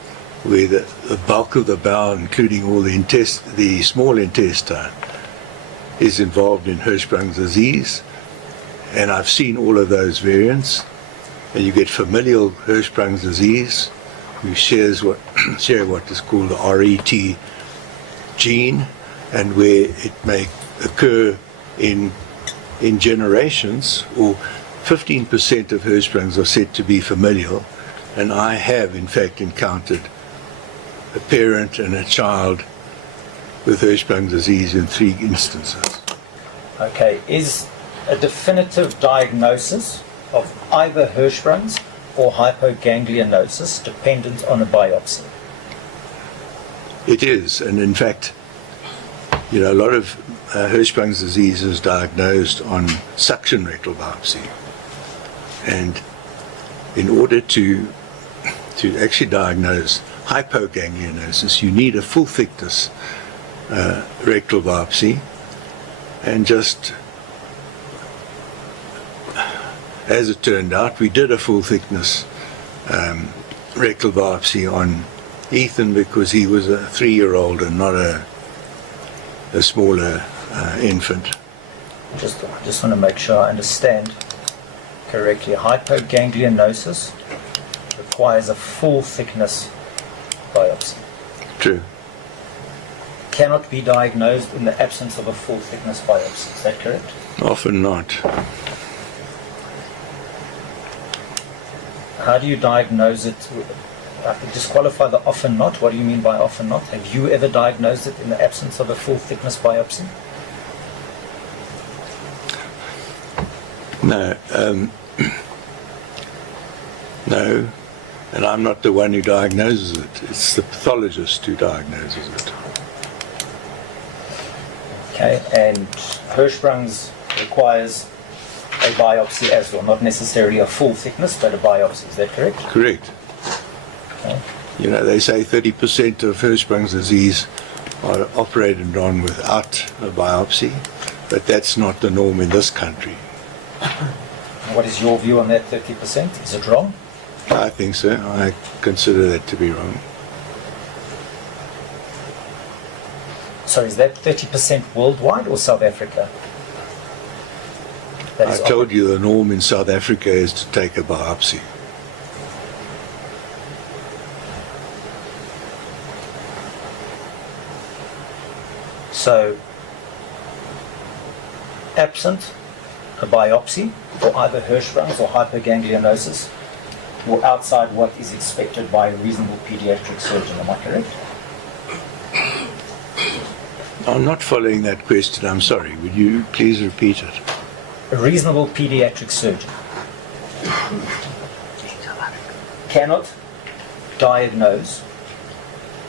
where the bulk of the bowel, including all the small intestine, is involved in Hirschsprung's disease. And I've seen all of those variants. And you get familial Hirschsprung's disease, who share what is called the RET gene, and where it may occur in generations, or 15% of Hirschsprung's are said to be familial, and I have in fact encountered a parent and a child with Hirschsprung's disease in 3 instances. Okay, is a definitive diagnosis of either Hirschsprung's or hypoganglionosis dependent on a biopsy? It is, and in fact, a lot of Hirschsprung's disease is diagnosed on suction rectal biopsy. And in order to actually diagnose hypoganglionosis, you need a full thickness rectal biopsy. And just as it turned out, we did a full thickness rectal biopsy on Ethan because he was a 3-year-old and not a smaller infant. Just want to make sure I understand correctly. Hypoganglionosis requires a full thickness biopsy. True. Cannot be diagnosed in the absence of a full thickness biopsy. Is that correct? Often not. How do you diagnose it? Disqualify the often not. What do you mean by often not? Have you ever diagnosed it in the absence of a full thickness biopsy? No. No. And I'm not the one who diagnoses it. It's the pathologist who diagnoses it. Okay, and Hirschsprung's requires a biopsy as well, not necessarily a full thickness, but a biopsy. Is that correct? Correct. Okay. They say 30% of Hirschsprung's disease are operated on without a biopsy, but that's not the norm in this country. What is your view on that 30%? Is it wrong? I think so. I consider that to be wrong. So is that 30% worldwide or South Africa? That I is told you the norm in South Africa is to take a biopsy. So, absent a biopsy for either Hirschsprung's or hypoganglionosis, or outside what is expected by a reasonable pediatric surgeon, am I correct? I'm not following that question. I'm sorry. Would you please repeat it? A reasonable pediatric surgeon cannot diagnose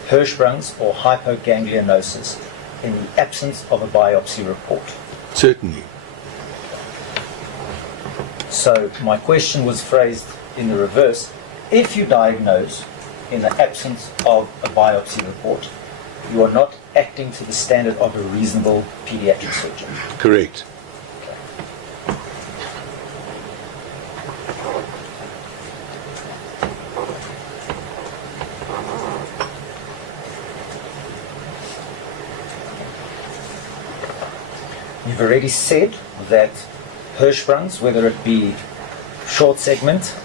Hirschsprung's or hypoganglionosis in the absence of a biopsy report. Certainly. So my question was phrased in the reverse. If you diagnose in the absence of a biopsy report, you are not acting to the standard of a reasonable pediatric surgeon. Correct. You've already said that Hirschsprung's, whether it be short segment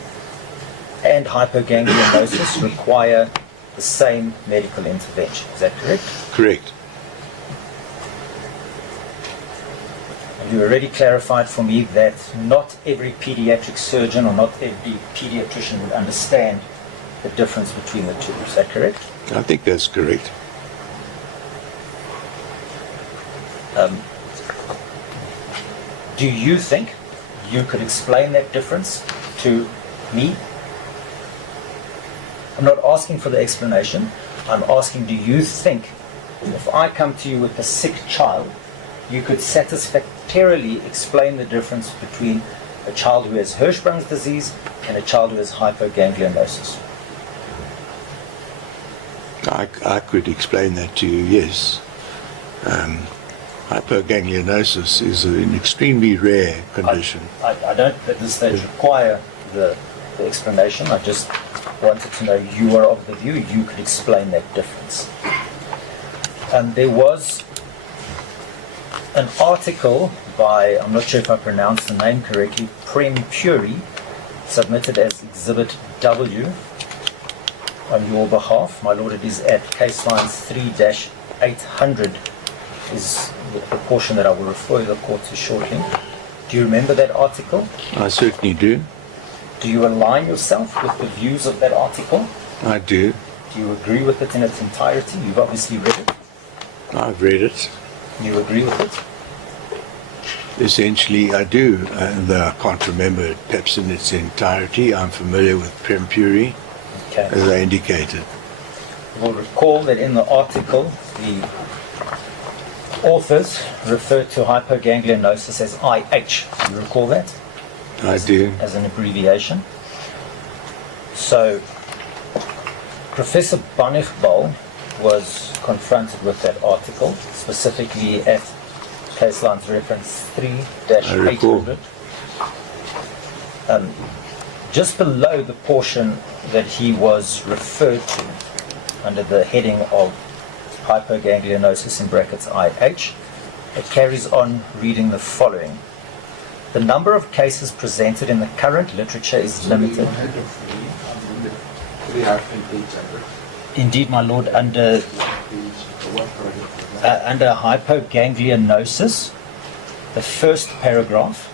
and hypoganglionosis, require the same medical intervention. Is that correct? Correct. And you already clarified for me that not every pediatric surgeon or not every pediatrician would understand the difference between the two. Is that correct? I think that's correct. Do you think you could explain that difference to me? I'm not asking for the explanation. I'm asking, do you think if I come to you with a sick child, you could clearly explain the difference between a child who has Hirschsprung's disease and a child who has hypoganglionosis? I could explain that to you, yes. Hypoganglionosis is an extremely rare condition. I don't at this stage require the explanation. I just wanted to know you are of the view you could explain that difference. There was an article by, I'm not sure if I pronounced the name correctly, Prem Puri, submitted as Exhibit W on your behalf. My Lord, it is at case lines 3-800 is the portion that I will refer the court to shortly. Do you remember that article? I certainly do. Do you align yourself with the views of that article? I do. Do you agree with it in its entirety? You've obviously read it. I've read it. You agree with it? Essentially, I do. Though I can't remember it perhaps in its entirety. I'm familiar with Prem Puri, Okay. as I indicated. You will recall that in the article, the authors referred to hypoganglionosis as IH. Do you recall that? I do. As an abbreviation. So, Professor Bonigbal was confronted with that article, specifically at case lines reference 3-800. Just below the portion that he was referred to under the heading of hypoganglionosis in brackets IH, it carries on reading the following. The number of cases presented in the current literature is limited. Indeed, my Lord, under hypoganglionosis, the first paragraph,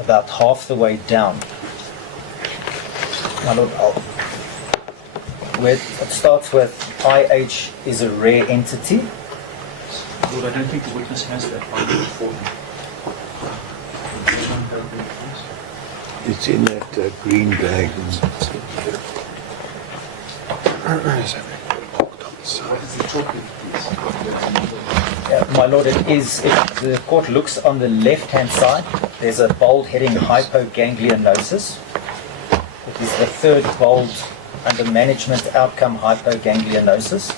about half the way down. My Lord, it starts with IH is a rare entity. Lord, I don't think the witness has that finding before him. It's in that green bag. My Lord, it is, if the court looks on the left-hand side, there's a bold heading, hypoganglionosis. It is the third bold under management outcome hypoganglionosis.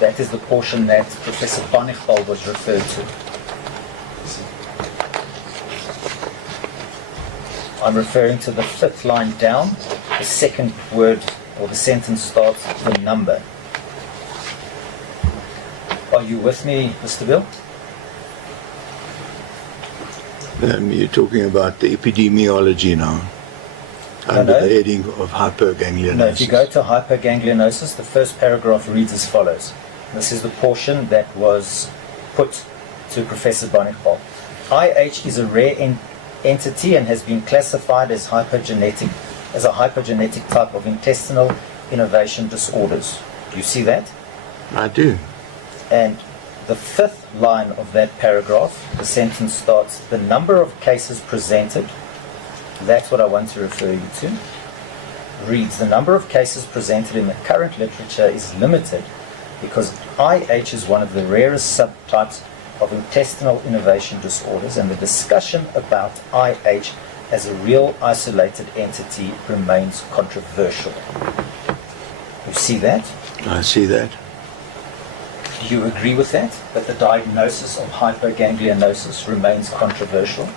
That is the portion that Professor Bonigbal was referred to. I'm referring to the fifth line down. The second word or the sentence starts with the number. Are you with me, Mr. Beale? You're talking about the epidemiology now, under the heading of hypoganglionosis. No, if you go to hypoganglionosis, the first paragraph reads as follows. This is the portion that was put to Professor Bonigbal. IH is a rare entity and has been classified as a hypogenetic type of intestinal innervation disorders. Do you see that? I do. And the fifth line of that paragraph, the sentence starts, the number of cases presented, that's what I want to refer you to, reads, the number of cases presented in the current literature is limited because IH is one of the rarest subtypes of intestinal innervation disorders, and the discussion about IH as a real isolated entity remains controversial. You see that? I see that. Do you agree with that? That the diagnosis of hypoganglionosis remains controversial?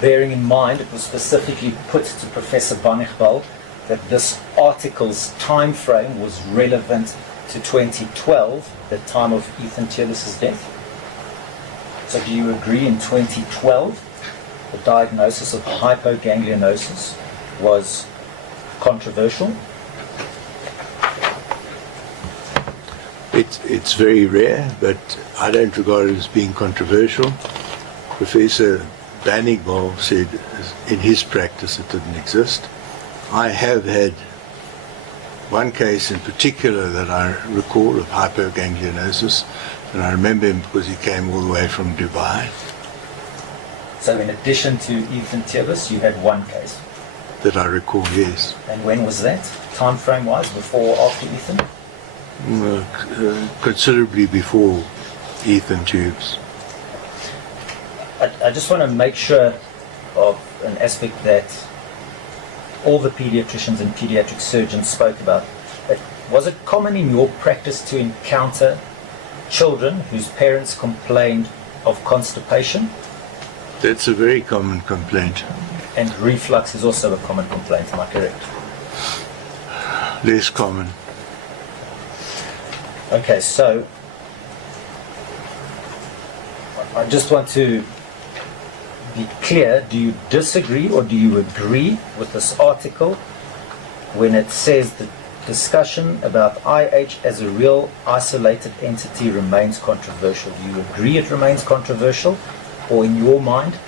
Bearing in mind, it was specifically put to Professor Bonigbal that this article's time frame was relevant to 2012, the time of Ethan Tierlis's death. So do you agree in 2012 the diagnosis of hypoganglionosis was controversial? It's very rare, but I don't regard it as being controversial. Professor Bonigbal said in his practice it didn't exist. I have had one case in particular that I recall of hypoganglionosis, and I remember him because he came all the way from Dubai. So in addition to Ethan Tierlis, you had one case? That I recall, yes. And when was that? Time frame wise, before or after Ethan? Considerably before Ethan tubes. I just want to make sure of an aspect that all the pediatricians and pediatric surgeons spoke about. Was it common in your practice to encounter children whose parents complained of constipation? That's a very common complaint. And reflux is also a common complaint, am I correct? Less common. Okay, so I just want to be clear. Do you disagree or do you agree with this article when it says the discussion about IH as a real isolated entity remains controversial? Do you agree it remains controversial, or in your mind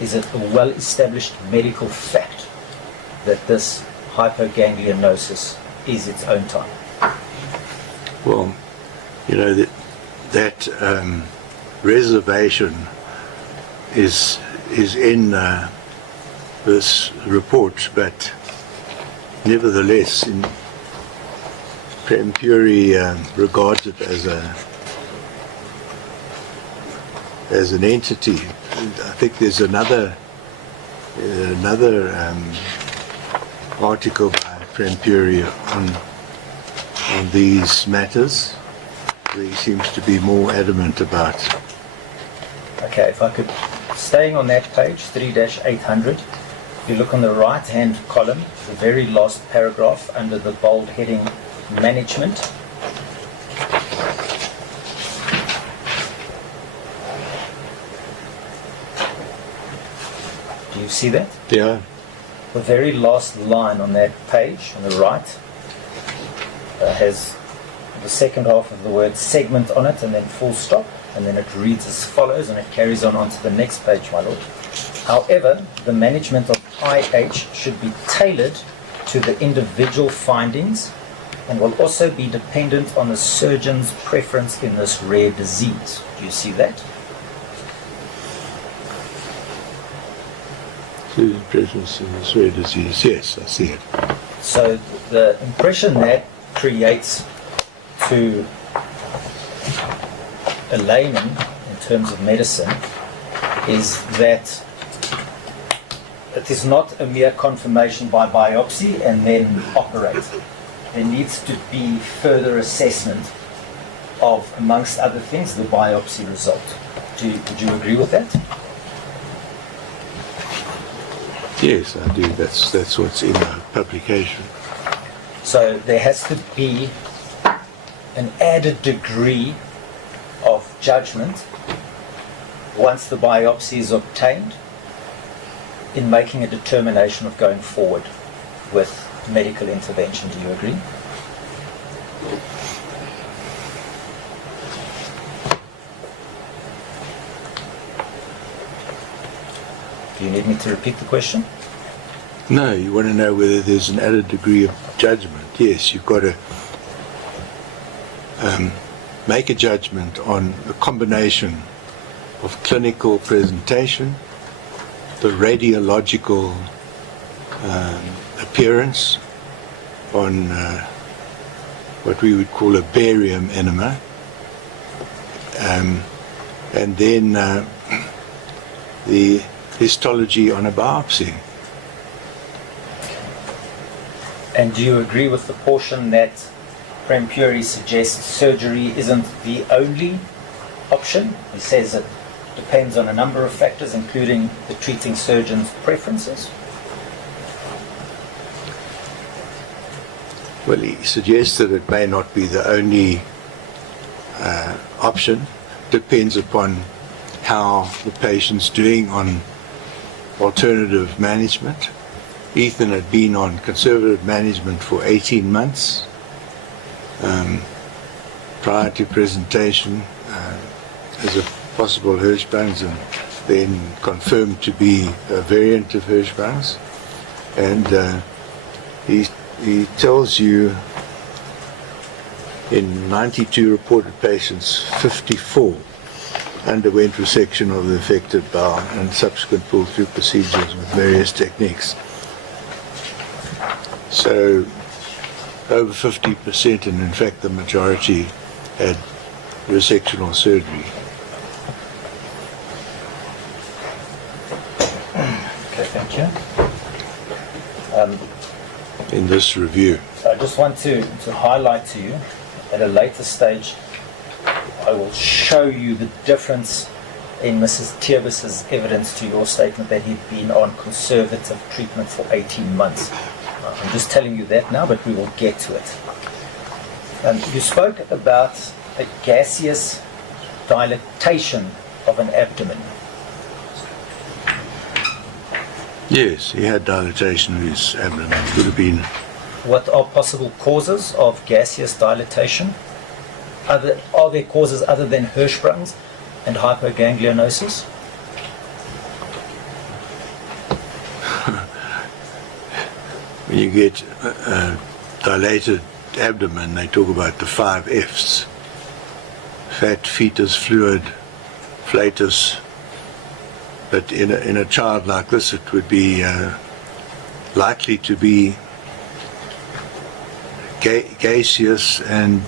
is it a well-established medical fact that this hypoganglionosis is its own type? Well, you know, that reservation is in this report, but nevertheless, Prem Puri regards it as an entity. I think there's another article by Prem Puri on these matters, where he seems to be more adamant about. Okay, if I could, staying on that page, 3-800, if you look on the right-hand column, the very last paragraph under the bold heading, management. Do you see that? Yeah. The very last line on that page, on the right, has the second half of the word segment on it, and then full stop, and then it reads as follows, and it carries on to the next page, my lord. However, the management of IH should be tailored to the individual findings and will also be dependent on the surgeon's preference in this rare disease. Do you see that? Surgeon preference in this rare disease. Yes, I see it. So the impression that creates to a layman in terms of medicine is that it is not a mere confirmation by biopsy and then operate. There needs to be further assessment of, amongst other things, the biopsy result. Would you agree with that? Yes, I do. That's what's in the publication. So there has to be an added degree of judgment once the biopsy is obtained in making a determination of going forward with medical intervention. Do you agree? Do you need me to repeat the question? No, you want to know whether there's an added degree of judgment. Yes, you've got to make a judgment on a combination of clinical presentation, the radiological appearance on what we would call a barium enema, and then the histology on a biopsy. And do you agree with the portion that Prem Puri suggests surgery isn't the only option? He says it depends on a number of factors, including the treating surgeon's preferences. Well, he suggests that it may not be the only option. Depends upon how the patient's doing on alternative management. Ethan had been on conservative management for 18 months prior to presentation as a possible Hirschsprung's, and then confirmed to be a variant of Hirschsprung's. And he tells you in 92 reported patients, 54 underwent resection of the affected bowel and subsequent pull-through procedures with various techniques. So over 50%, and in fact the majority, had resectional surgery. Okay, thank you. in this review. I just want to highlight to you, at a later stage, I will show you the difference in Mrs. Tierbus's evidence to your statement that he'd been on conservative treatment for 18 months. I'm just telling you that now, but we will get to it. You spoke about a gaseous dilatation of an abdomen. Yes, he had dilatation of his abdomen. Could have been. What are possible causes of gaseous dilatation? Are there causes other than Hirschsprung's and hypoganglionosis? When you get a dilated abdomen, they talk about the 5 Fs. Fat, fetus, fluid, flatus. But in a child like this, it would be likely to be gaseous and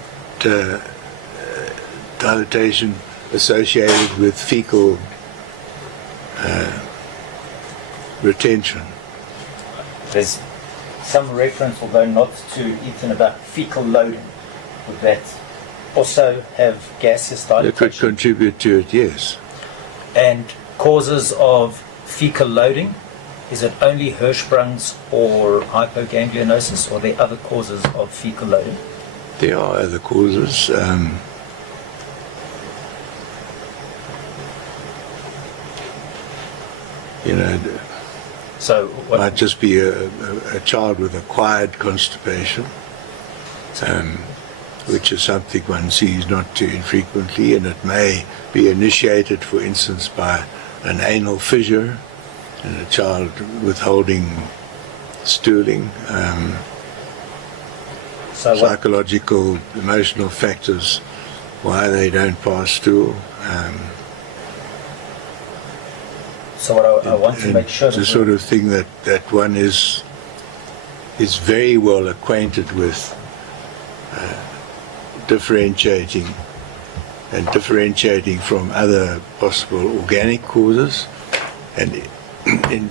dilatation associated with fecal retention. There's some reference, although not to Ethan, about fecal loading. Would that also have gaseous It dilatation? could contribute to it, yes. And causes of fecal loading, is it only Hirschsprung's or hypoganglionosis, or are there other causes of fecal loading? There are other causes. So what, Might just be a child with acquired constipation, which is something one sees not too infrequently, and it may be initiated, for instance, by an anal fissure in a child withholding stooling. so what, Psychological, emotional factors why they don't pass stool. so what I want to make sure It's the that sort of thing that one is very well acquainted with, differentiating from other possible organic causes. And in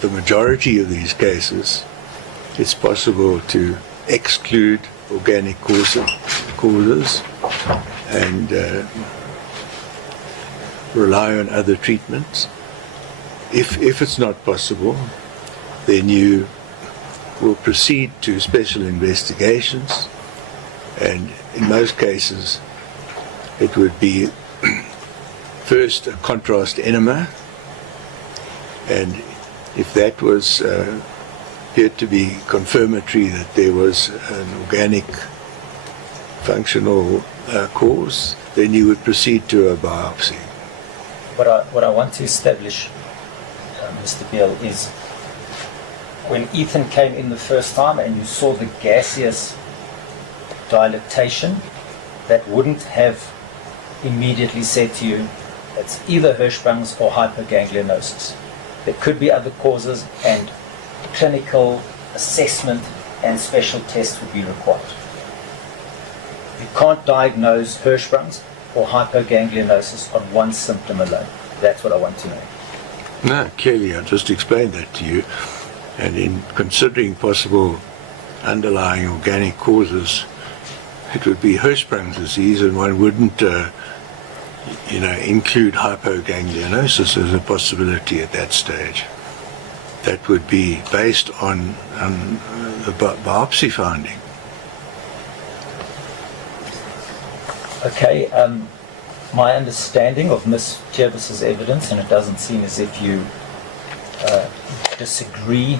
the majority of these cases, it's possible to exclude organic causes and rely on other treatments. If it's not possible, then you will proceed to special investigations, and in most cases it would be first a contrast enema, and if that was appeared to be confirmatory that there was an organic functional cause, then you would proceed to a biopsy. what I want to establish, Mr. Beale, is when Ethan came in the first time and you saw the gaseous dilatation, that wouldn't have immediately said to you it's either Hirschsprung's or hypoganglionosis. There could be other causes, and clinical assessment and special tests would be required. You can't diagnose Hirschsprung's or hypoganglionosis on one symptom alone. That's what I want to know. No, clearly, I just explained that to you. And in considering possible underlying organic causes, it would be Hirschsprung's disease, and one wouldn't, include hypoganglionosis as a possibility at that stage. That would be based on the biopsy finding. Okay, my understanding of Ms. Tierbus's evidence, and it doesn't seem as if you disagree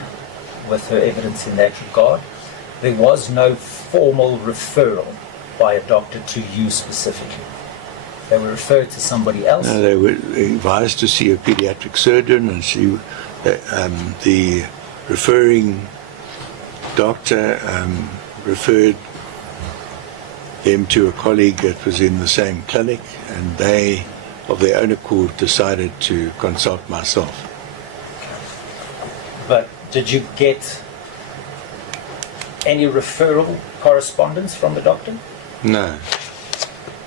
with her evidence in that regard, there was no formal referral by a doctor to you specifically. They were referred to somebody else. No, they were advised to see a pediatric surgeon, and she, the referring doctor referred them to a colleague that was in the same clinic, and they, of their own accord, decided to consult myself. But did you get any referral correspondence from the doctor? No.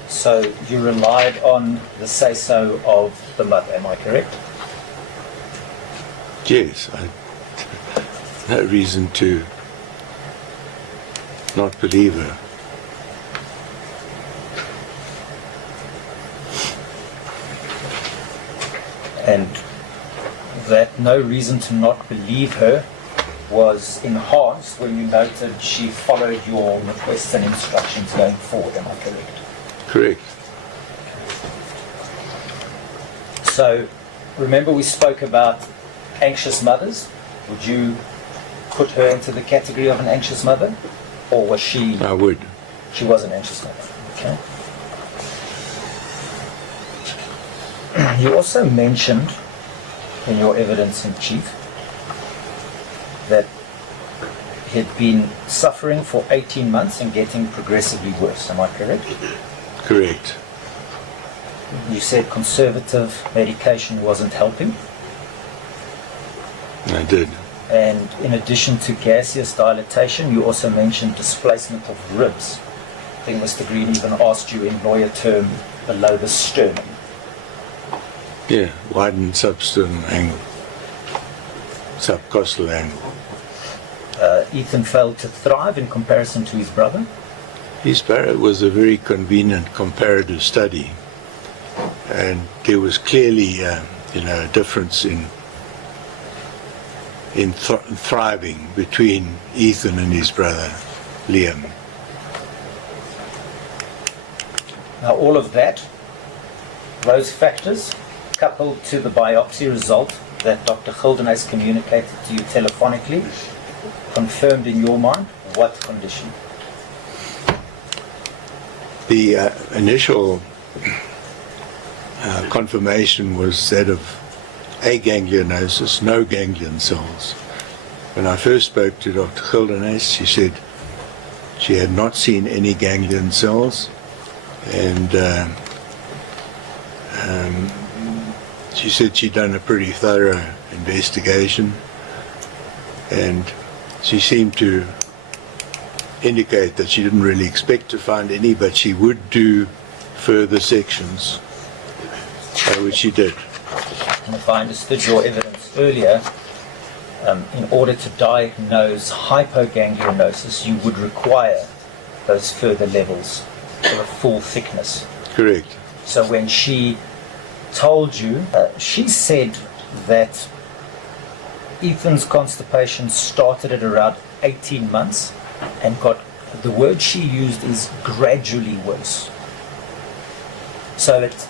So you relied on the say-so of the mother, am I correct? Yes, no reason to not believe her. And that no reason to not believe her was enhanced when you noted she followed your requests and instructions going forward. Am I correct? Correct. So, remember we spoke about anxious mothers. Would you put her into the category of an anxious mother? Or was she... I would. She was an anxious mother. Okay. You also mentioned in your evidence in chief that he had been suffering for 18 months and getting progressively worse. Am I correct? Correct. You said conservative medication wasn't helping. I did. And in addition to gaseous dilatation, you also mentioned displacement of ribs. I think Mr. Green even asked you in lawyer term below the sternum. Yeah, widened substernal angle, subcostal angle. Ethan failed to thrive in comparison to his brother. His Barre was a very convenient comparative study, and there was clearly, a difference in thriving between Ethan and his brother Liam. Now, all of that, those factors, coupled to the biopsy result that Dr. Gildenhuys communicated to you telephonically, confirmed in your mind what condition? The initial confirmation was that of aganglionosis, no ganglion cells. When I first spoke to Dr. Gildenhuys, she said she had not seen any ganglion cells, and she said she'd done a pretty thorough investigation, and she seemed to indicate that she didn't really expect to find any, but she would do further sections, which she did. And if I understood your evidence earlier, in order to diagnose hypoganglionosis, you would require those further levels for a full thickness. Correct. So when she told you, she said that Ethan's constipation started at around 18 months and got, the word she used is gradually worse. So that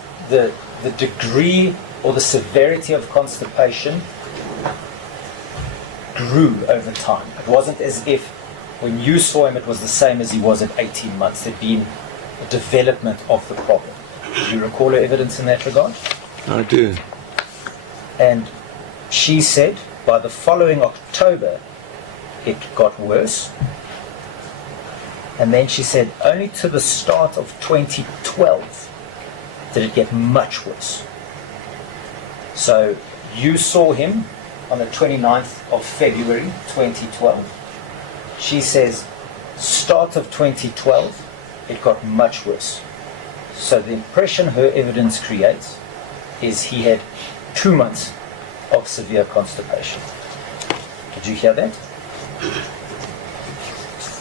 the degree or the severity of constipation grew over time. It wasn't as if when you saw him it was the same as he was at 18 months. There'd been a development of the problem. Do you recall her evidence in that regard? I do. And she said by the following October it got worse. And then she said only to the start of 2012 did it get much worse. So you saw him on the 29th of February 2012. She says start of 2012 it got much worse. So the impression her evidence creates is he had 2 months of severe constipation. Did you hear that?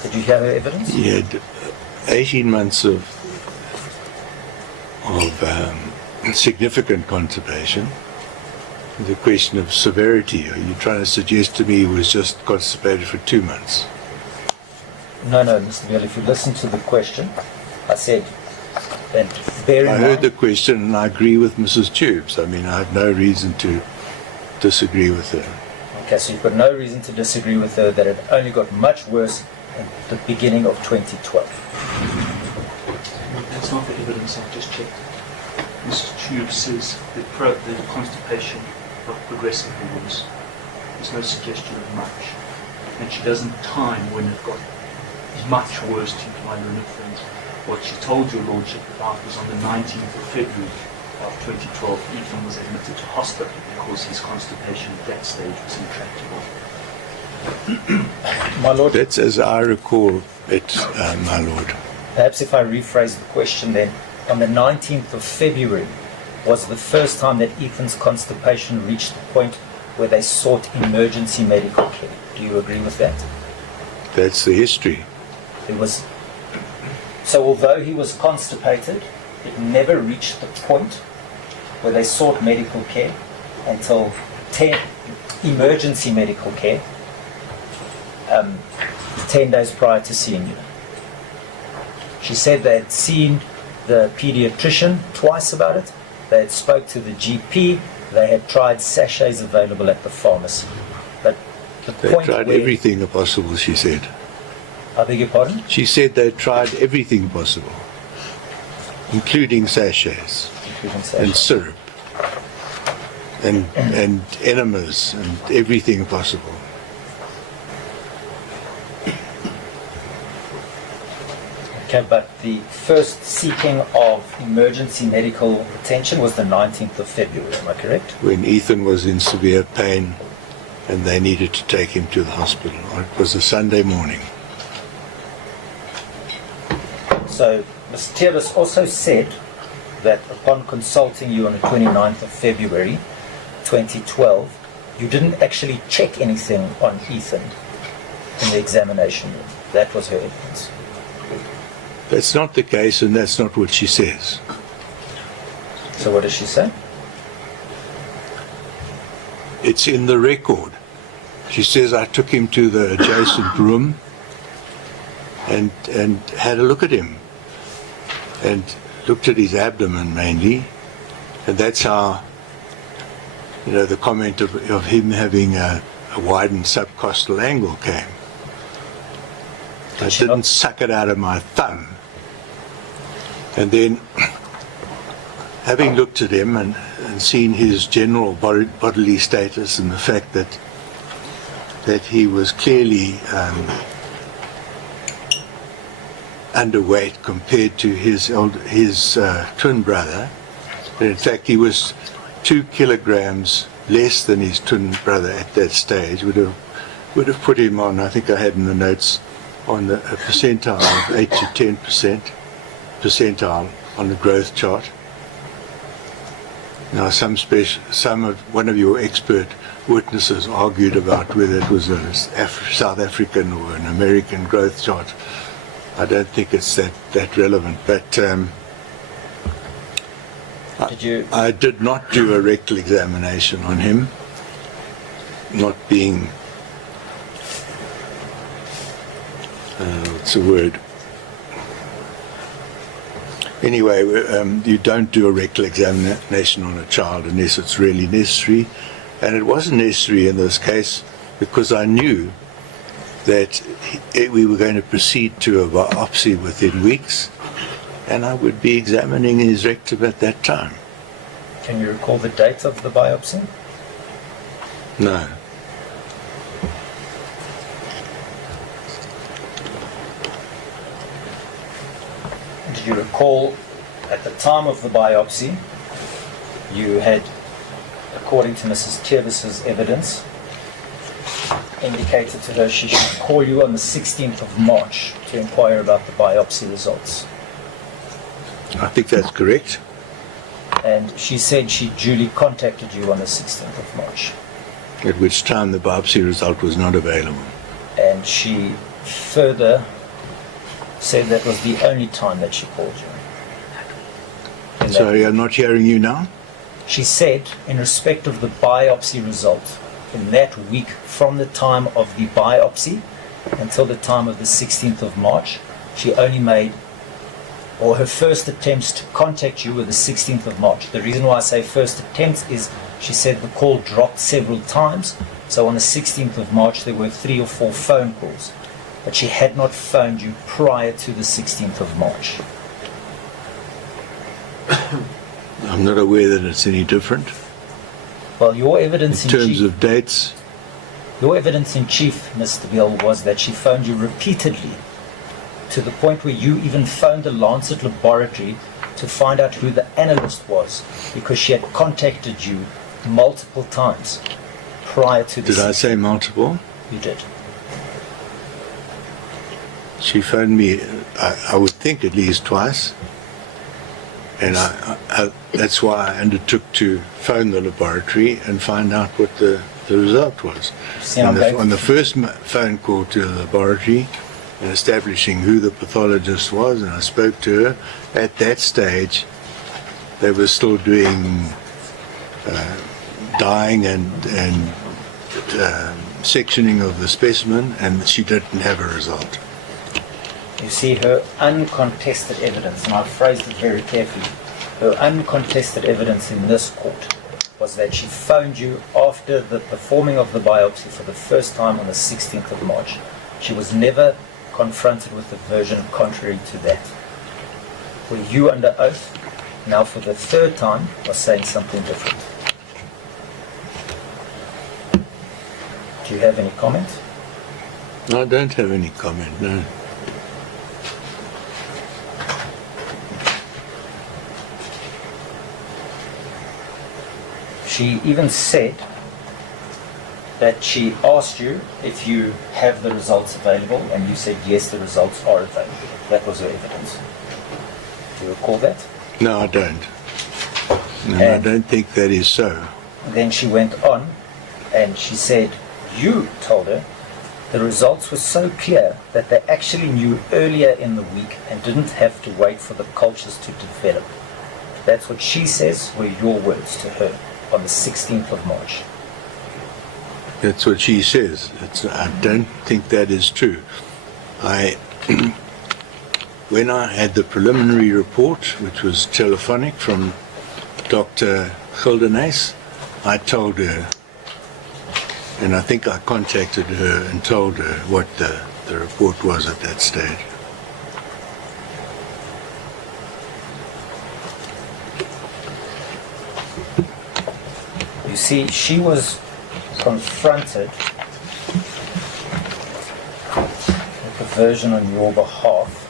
Did you hear her evidence? He had 18 months of significant constipation. The question of severity, are you trying to suggest to me he was just constipated for 2 months? No, Mr. Beale, if you listen to the question, I said, and bear in I mind... heard the question and I agree with Mrs. Tubes. I mean, I have no reason to disagree with her. Okay, so you've got no reason to disagree with her that it only got much worse at the beginning of 2012. That's not the evidence I've just checked. Mrs. Tube says the constipation got progressively worse. There's no suggestion of much. And she doesn't time when it got much worse to imply reference. What she told your lordship about was on the 19th of February of 2012, Ethan was admitted to hospital because his constipation at that stage was intractable. My lord, That's as I recall it, my lord. perhaps if I rephrase the question then, on the 19th of February was the first time that Ethan's constipation reached the point where they sought emergency medical care. Do you agree with that? That's the history. So although he was constipated, it never reached the point where they sought medical care until emergency medical care 10 days prior to seeing you. She said they had seen the pediatrician twice about it. They had spoke to the GP. They had tried sachets available at the pharmacy. But the They point tried where, everything possible, she said. I beg your pardon? She said they tried everything possible, including sachets Including and sachets. syrup and enemas and everything possible. Okay, but the first seeking of emergency medical attention was the 19th of February, am I correct? When Ethan was in severe pain and they needed to take him to the hospital. It was a Sunday morning. So, Ms. Tevis also said that upon consulting you on the 29th of February 2012, you didn't actually check anything on Ethan in the examination room. That was her evidence. That's not the case, and that's not what she says. So what does she say? It's in the record. She says I took him to the adjacent room and had a look at him and looked at his abdomen mainly, and that's how, you know, the comment of him having a widened subcostal angle came. I didn't suck it out of my thumb. And then, having looked at him and seen his general bodily status and the fact that he was clearly underweight compared to his twin brother, and in fact he was 2 kilograms less than his twin brother at that stage, would have put him on, I think I had in the notes, on a percentile of 8 to 10% percentile on the growth chart. Now, one of your expert witnesses argued about whether it was a South African or an American growth chart. I don't think it's that relevant, but I did not do a rectal examination on him, not being what's the word? Anyway, you don't do a rectal examination on a child unless it's really necessary, and it wasn't necessary in this case because I knew that we were going to proceed to a biopsy within weeks, and I would be examining his rectum at that time. Can you recall the date of the biopsy? No. Did you recall at the time of the biopsy, you had, according to Mrs. Tevis's evidence, indicated to her she should call you on the 16th of March to inquire about the biopsy results? I think that's correct. And she said she duly contacted you on the 16th of March. At which time the biopsy result was not available. And she further said that was the only time that she called you. And Sorry, I'm not hearing you now. she said, in respect of the biopsy result, in that week from the time of the biopsy until the time of the 16th of March, she only made, or her first attempts to contact you were the 16th of March. The reason why I say first attempts is she said the call dropped several times. So on the 16th of March there were 3 or 4 phone calls. But she had not phoned you prior to the 16th of March. I'm not aware that it's any different. Well, your evidence In in terms chief, of dates, your evidence in chief, Mr. Beale, was that she phoned you repeatedly, to the point where you even phoned the Lancet laboratory to find out who the analyst was, because she had contacted you multiple times prior to the... did I say multiple? You did. She phoned me, I would think at least twice. And I, that's why I undertook to phone the laboratory and find out what the the result was. See, I'm going On the first phone call to the laboratory and establishing who the pathologist was, and I spoke to her, at that stage they were still doing dyeing and sectioning of the specimen, and she didn't have a result. You see, her uncontested evidence, and I've phrased it very carefully, her uncontested evidence in this court was that she phoned you after the performing of the biopsy for the first time on the 16th of March. She was never confronted with a version contrary to that. Were you under oath, now for the third time, are saying something different? Do you have any comment? No, I don't have any comment, no. She even said that she asked you if you have the results available, and you said yes, the results are available. That was her evidence. Do you recall that? No, I don't. No, I And- don't think that is so. Then she went on and she said you told her the results were so clear that they actually knew earlier in the week and didn't have to wait for the cultures to develop. That's what she says were your words to her on the 16th of March. That's what she says. I don't think that is true. When I had the preliminary report, which was telephonic from Dr. Gildenhuys, I told her, and I think I contacted her and told her what the report was at that stage. You see, she was confronted with a version on your behalf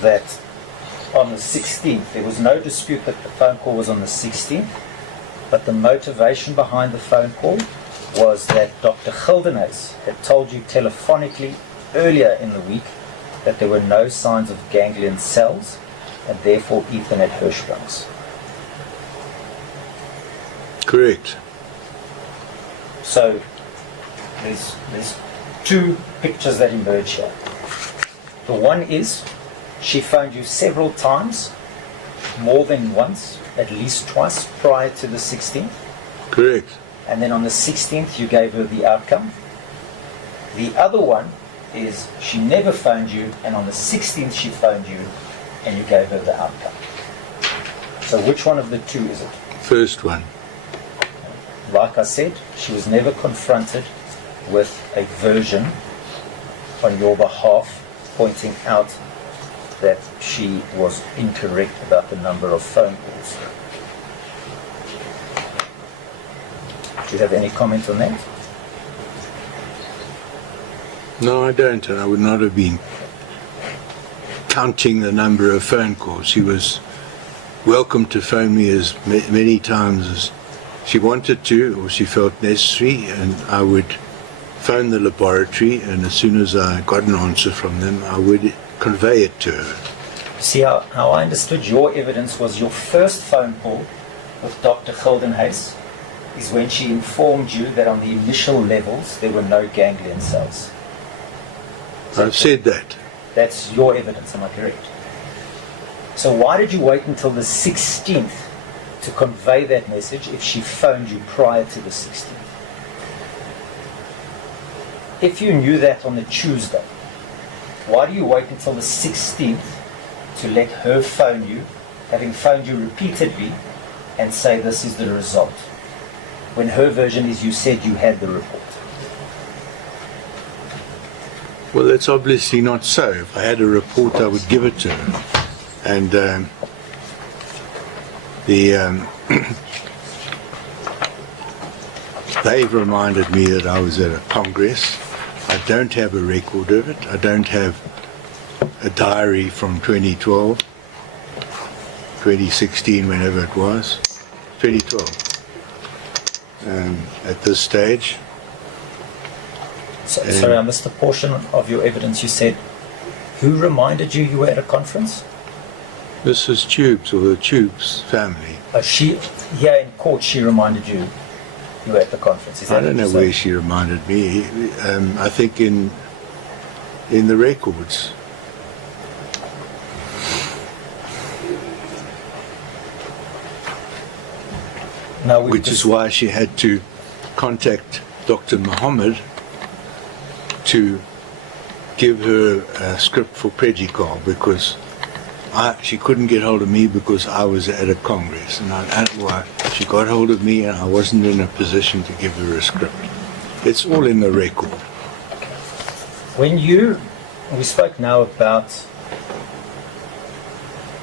that on the 16th, there was no dispute that the phone call was on the 16th, but the motivation behind the phone call was that Dr. Gildenhuys had told you telephonically earlier in the week that there were no signs of ganglion cells, and therefore Ethan had Hirschsprungs. Correct. So there's two pictures that emerge here. The one is she phoned you several times, more than once, at least twice prior to the 16th, Correct. and then on the 16th you gave her the outcome. The other one is she never phoned you, and on the 16th she phoned you and you gave her the outcome. So which one of the two is it? First one. Like I said, she was never confronted with a version on your behalf pointing out that she was incorrect about the number of phone calls. Do you have any comment on that? No, I don't, and I would not have been counting the number of phone calls. She was welcome to phone me as many times as she wanted to, or she felt necessary, and I would phone the laboratory, and as soon as I got an answer from them, I would convey it to her. See, how I understood your evidence was your first phone call with Dr. Gildenhuys is when she informed you that on the initial levels there were no ganglion cells. I've said that. That's your evidence, am I correct? So why did you wait until the 16th to convey that message if she phoned you prior to the 16th? If you knew that on the Tuesday, why do you wait until the 16th to let her phone you, having phoned you repeatedly, and say this is the result, when her version is you said you had the report? Well, that's obviously not so. If I had a report, I would give it to her. And they've reminded me that I was at a congress. I don't have a record of it. I don't have a diary from 2012, 2016, whenever it was. 2012. At this stage. Sorry, I missed the portion of your evidence. You said, who reminded you you were at a conference? Mrs. Tubes, or the Tubes family. Here in court, she reminded you were at the conference. Is that I don't what know you said? where she reminded me. I think in the records. No, Which is why she had to contact Dr. Muhammad to give her a script for Predical, because she couldn't get hold of me because I was at a congress, and she got hold of me and I wasn't in a position to give her a script. It's all in the record. We spoke now about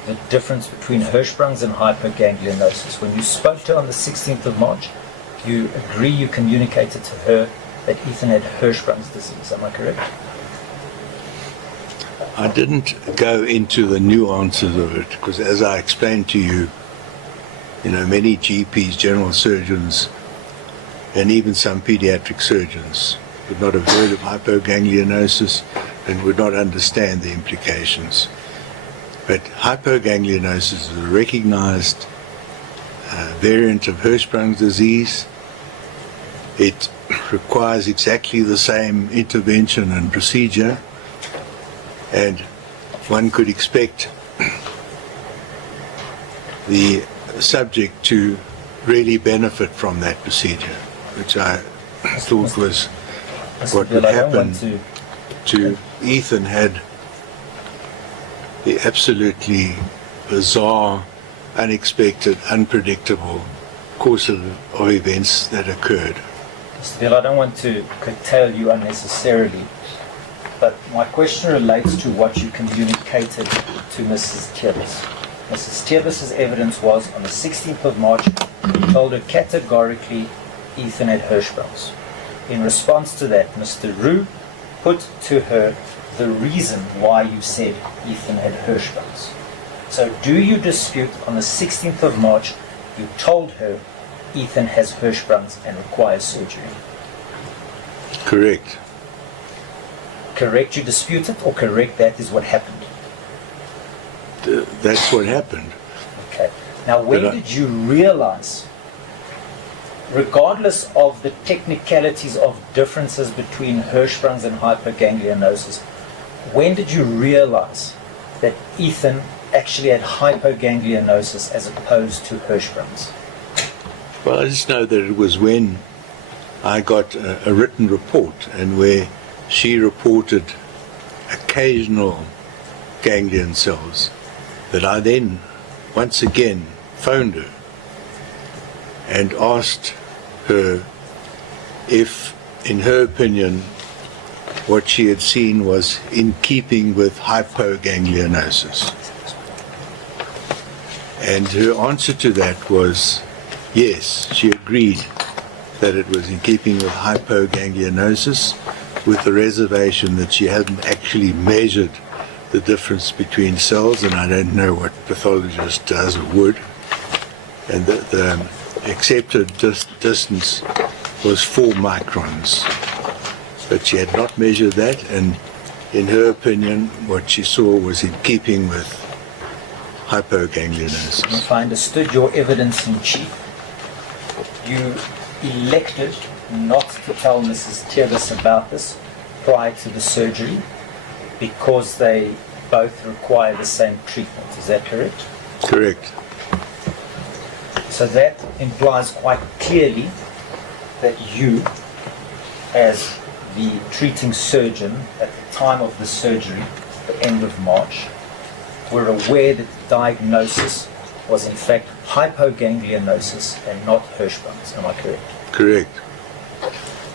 the difference between Hirschsprung's and hypoganglionosis. When you spoke to her on the 16th of March, you agree you communicated to her that Ethan had Hirschsprung's disease. Am I correct? I didn't go into the nuances of it because, as I explained to you, many GPs, general surgeons, and even some pediatric surgeons would not have heard of hypoganglionosis and would not understand the implications. But hypoganglionosis is a recognized variant of Hirschsprung's disease. It requires exactly the same intervention and procedure, and one could expect the subject to really benefit from that procedure, which I thought was what would happen to Ethan had the absolutely bizarre, unexpected, unpredictable course of events that occurred. Mr. Beale, I don't want to curtail you unnecessarily, but my question relates to what you communicated to Mrs. Tiebes. Mrs. Tiebes' evidence was on the 16th of March, you told her categorically Ethan had Hirschsprung's. In response to that, Mr. Roux put to her the reason why you said Ethan had Hirschsprung's. So do you dispute on the 16th of March you told her Ethan has Hirschsprung's and requires surgery? Correct. Correct, you dispute it, or correct that is what happened? That's what happened. Okay. Now, when did you realize, regardless of the technicalities of differences between Hirschsprung's and hypoganglionosis, when did you realize that Ethan actually had hypoganglionosis as opposed to Hirschsprung's? Well, I just know that it was when I got a written report, and where she reported occasional ganglion cells, that I then once again phoned her and asked her if, in her opinion, what she had seen was in keeping with hypoganglionosis. And her answer to that was yes, she agreed that it was in keeping with hypoganglionosis, with the reservation that she hadn't actually measured the difference between cells, and I don't know what pathologist does or would. And the accepted distance was 4 microns. But she had not measured that, and in her opinion, what she saw was in keeping with hypoganglionosis. If I understood your evidence in chief, you elected not to tell Mrs. Tiebes about this prior to the surgery because they both require the same treatment. Is that correct? Correct. So that implies quite clearly that you, as the treating surgeon at the time of the surgery, the end of March, were aware that the diagnosis was in fact hypoganglionosis and not Hirschsprung's. Am I correct? Correct.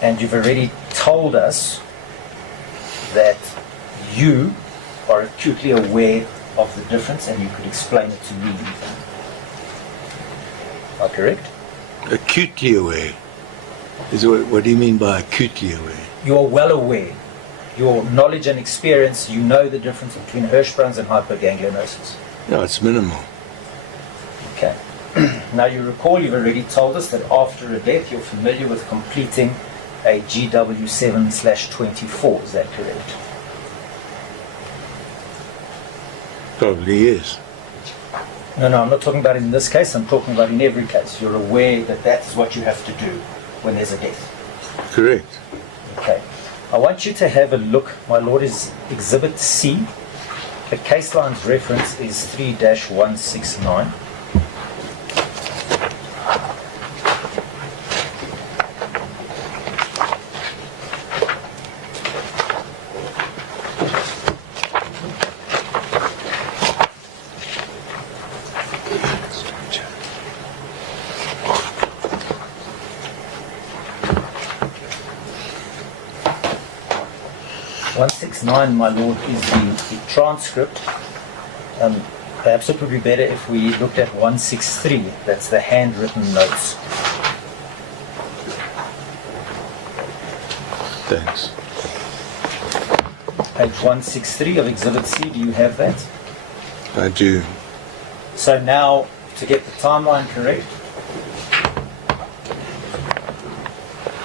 And you've already told us that you are acutely aware of the difference and you could explain it to me. Am I correct? Acutely aware. What do you mean by acutely aware? You are well aware. Your knowledge and experience, you know the difference between Hirschsprung's and hypoganglionosis. No, it's minimal. Okay. Now you recall you've already told us that after a death you're familiar with completing a GW7/24. Is that correct? Probably is. No, I'm not talking about in this case, I'm talking about in every case. You're aware that that's what you have to do when there's a death. Correct. Okay. I want you to have a look, my lord, is Exhibit C. The case line's reference is 3-169. My lord, is the transcript. Perhaps it would be better if we looked at 163. That's the handwritten notes. Thanks. Page 163 of Exhibit C. Do you have that? I do. So now, to get the timeline correct,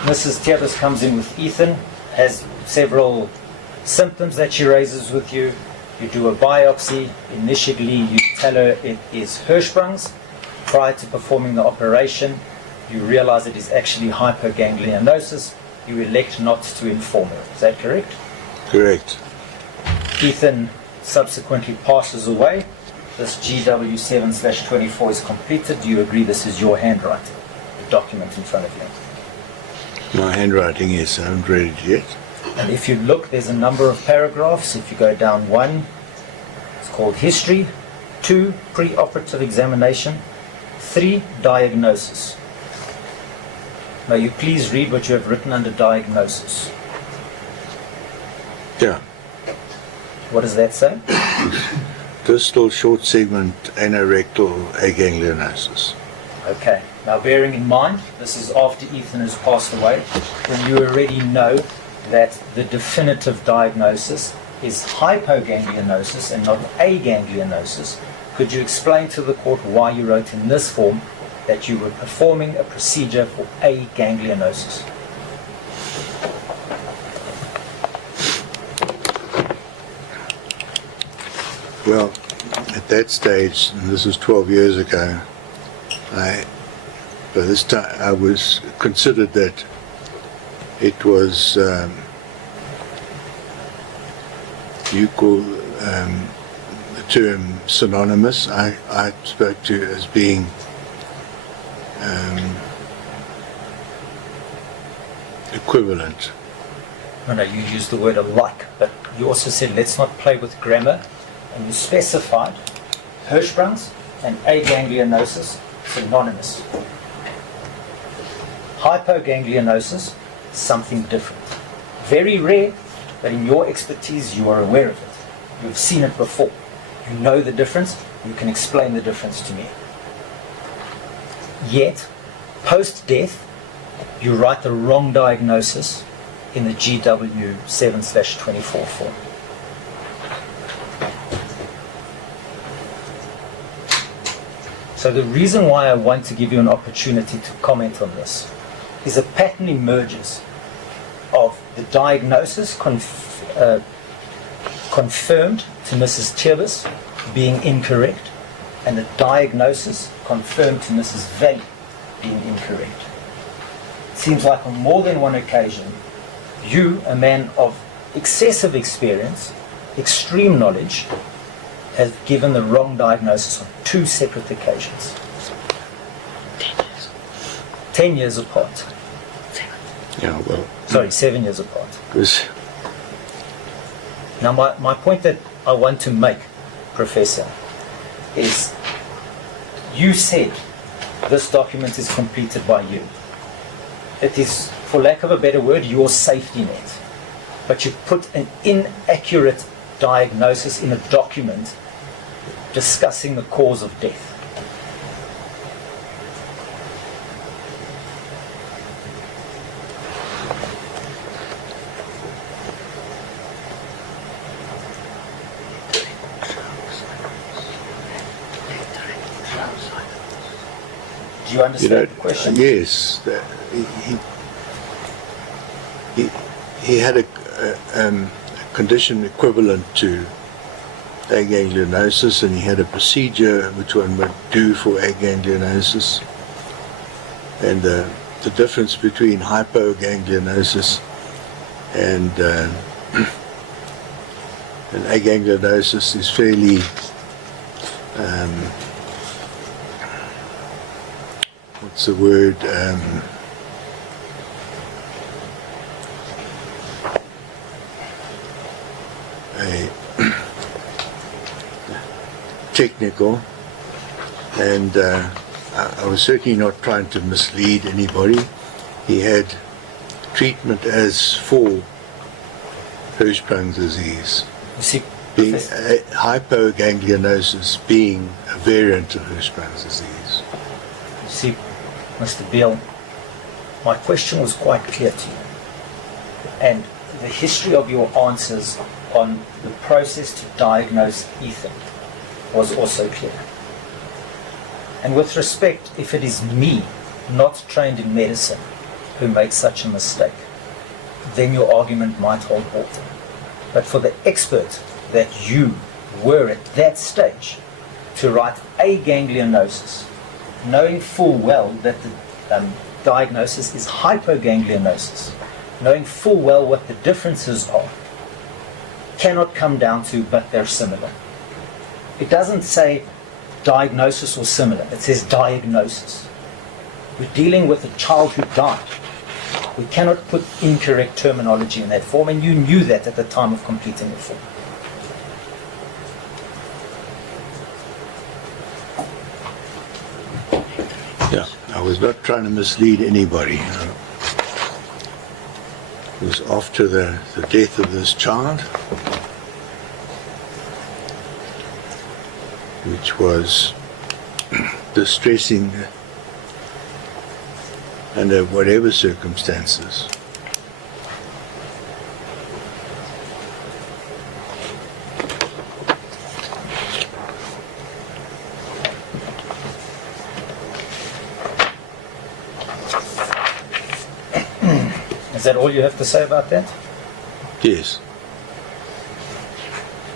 Mrs. Tiabas comes in with Ethan, has several symptoms that she raises with you. You do a biopsy. Initially, you tell her it is Hirschsprung's. Prior to performing the operation, you realize it is actually hypoganglionosis. You elect not to inform her. Is that correct? Correct. Ethan subsequently passes away. This GW7/24 is completed. Do you agree this is your handwriting, the document in front of you? My handwriting, yes, I haven't read it yet. And if you look, there's a number of paragraphs. If you go down 1, it's called history. 2, pre-operative examination. 3, diagnosis. Now you please read what you have written under diagnosis. Yeah. What does that say? Distal short segment anorectal aganglionosis. Okay. Now bearing in mind, this is after Ethan has passed away, when you already know that the definitive diagnosis is hypoganglionosis and not aganglionosis. Could you explain to the court why you wrote in this form that you were performing a procedure for aganglionosis? Well, at that stage, and this was 12 years ago, by this time I was considered that it was, you call the term synonymous. I spoke to it as being equivalent. No, you used the word alike, but you also said let's not play with grammar, and you specified Hirschsprung's and aganglionosis synonymous. Hypoganglionosis, something different. Very rare, but in your expertise you are aware of it. You've seen it before. You know the difference. You can explain the difference to me. Yet, post-death, you write the wrong diagnosis in the GW7/24 form. So the reason why I want to give you an opportunity to comment on this is a pattern emerges of the diagnosis confirmed to Mrs. Tiabas being incorrect and the diagnosis confirmed to Mrs. Baele being incorrect. It seems like on more than one occasion, you, a man of excessive experience, extreme knowledge, has given the wrong diagnosis on 2 separate occasions. 10 years apart. Yeah, well, Sorry, 7 years apart. because Now my point that I want to make, Professor, is you said this document is completed by you. It is, for lack of a better word, your safety net. But you put an inaccurate diagnosis in a document discussing the cause of death. Do you understand the question? Yes, he had a condition equivalent to aganglionosis, and he had a procedure which one would do for aganglionosis. And the difference between hypoganglionosis and aganglionosis is fairly what's the word? Technical, and I was certainly not trying to mislead anybody. He had treatment as for Hirschsprung's disease, You see, being hypoganglionosis being a variant of Hirschsprung's disease. You see, Mr. Beale, my question was quite clear to you. And the history of your answers on the process to diagnose Ethan was also clear. And with respect, if it is me, not trained in medicine, who makes such a mistake, then your argument might hold water. But for the expert that you were at that stage to write aganglionosis, knowing full well that the diagnosis is hypoganglionosis, knowing full well what the differences are, cannot come down to but they're similar. It doesn't say diagnosis or similar, it says diagnosis. We're dealing with a child who died. We cannot put incorrect terminology in that form, and you knew that at the time of completing the form. Yeah, I was not trying to mislead anybody. It was after the death of this child, which was distressing under whatever circumstances. Is that all you have to say about that? Yes.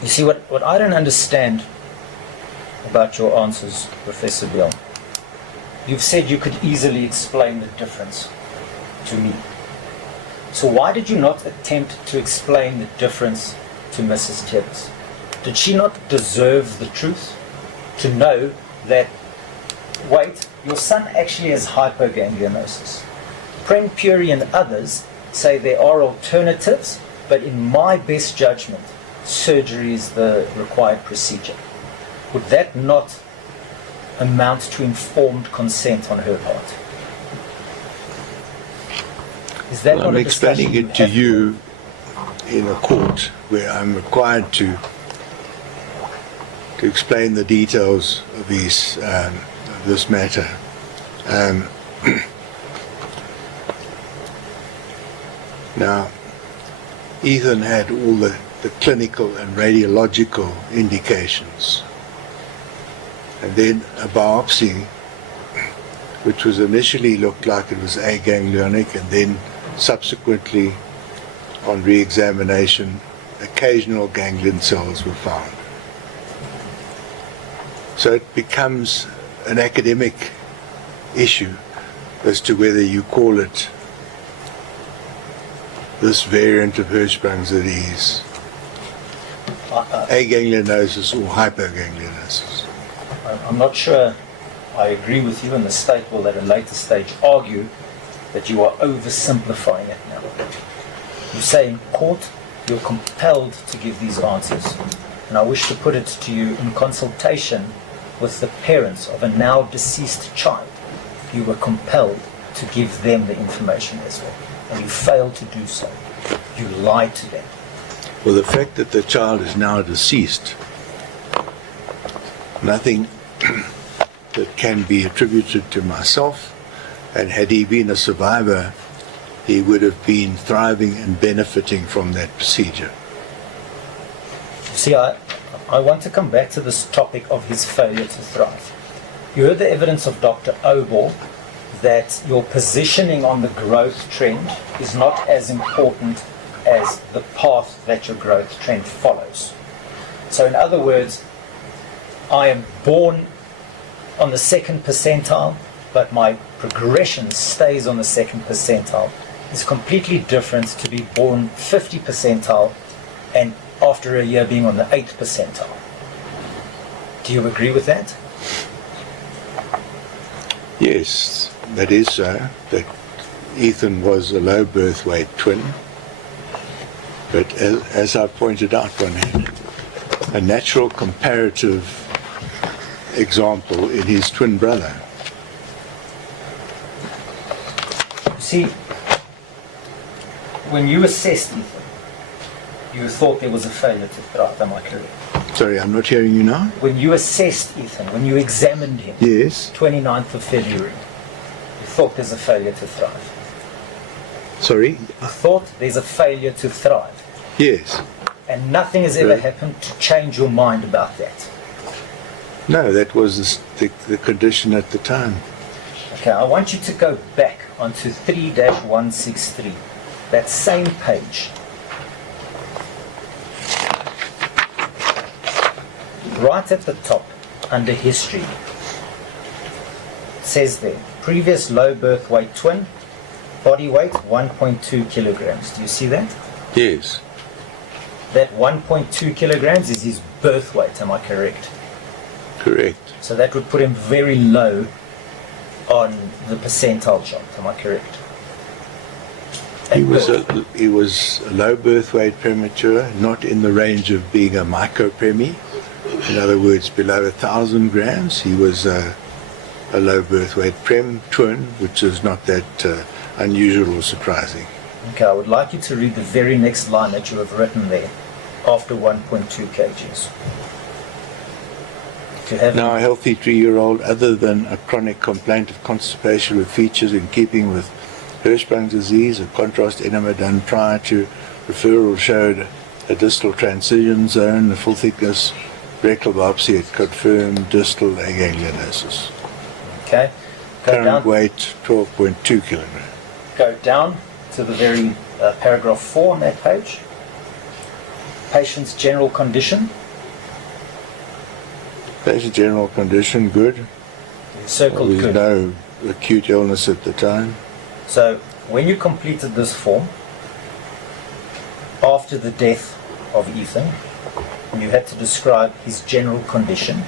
You see, what I don't understand about your answers, Professor Beale, you've said you could easily explain the difference to me. So why did you not attempt to explain the difference to Mrs. Tibbs? Did she not deserve the truth? To know that, wait, your son actually has hypoganglionosis. Pren Puri and others say there are alternatives, but in my best judgment, surgery is the required procedure. Would that not amount to informed consent on her part? Is that Well, not I'm a discussion explaining it to have? you in a court where I'm required to explain the details of this matter. Now, Ethan had all the clinical and radiological indications. And then a biopsy, which was initially looked like it was aganglionic, and then subsequently, on re-examination, occasional ganglion cells were found. So it becomes an academic issue as to whether you call it this variant of Hirschsprung's disease, aganglionosis or hypoganglionosis. I'm not sure I agree with you, and the state will at a later stage argue that you are oversimplifying it now. You say in court you're compelled to give these answers, and I wish to put it to you in consultation with the parents of a now deceased child. You were compelled to give them the information as well, and you failed to do so. You lied to them. Well, the fact that the child is now deceased, nothing that can be attributed to myself, and had he been a survivor, he would have been thriving and benefiting from that procedure. See, I want to come back to this topic of his failure to thrive. You heard the evidence of Dr. Obel that your positioning on the growth trend is not as important as the path that your growth trend follows. So in other words, I am born on the second percentile, but my progression stays on the second percentile. It's completely different to be born 50 percentile and after a year being on the 8th percentile. Do you agree with that? Yes, that is so. That Ethan was a low birth weight twin. But as I pointed out, one had a natural comparative example in his twin brother. See, when you assessed Ethan, you thought there was a failure to thrive, am I correct? Sorry, I'm not hearing you now. When you assessed Ethan, when you examined him, Yes. 29th of February, you thought there's a failure to thrive. Sorry? You thought there's a failure to thrive. Yes. And nothing has ever Right. happened to change your mind about that. No, that was the condition at the time. Okay, I want you to go back onto 3-163, that same page. Right at the top, under history, it says there, previous low birth weight twin, body weight 1.2 kilograms. Do you see that? Yes. That 1.2 kilograms is his birth weight, am I correct? Correct. So that would put him very low on the percentile chart, am I correct? He At was birth. he was a low birth weight premature, not in the range of being a micropremi. In other words, below 1,000 grams. He was a low birth weight prem twin, which is not that unusual or surprising. Okay, I would like you to read the very next line that you have written there, after 1.2 kgs. If you have Now, a healthy 3-year-old, other than a chronic complaint of constipation with features in keeping with Hirschsprung disease, a contrast enema done prior to referral showed a distal transition zone, the full thickness rectal biopsy had confirmed distal aganglionosis. Okay, go Current down, weight 12.2 kilograms. go down to the very paragraph 4 on that page. Patient's general condition, Basic general condition, good. circled There was good. no acute illness at the time. So when you completed this form, after the death of Ethan, you had to describe his general condition.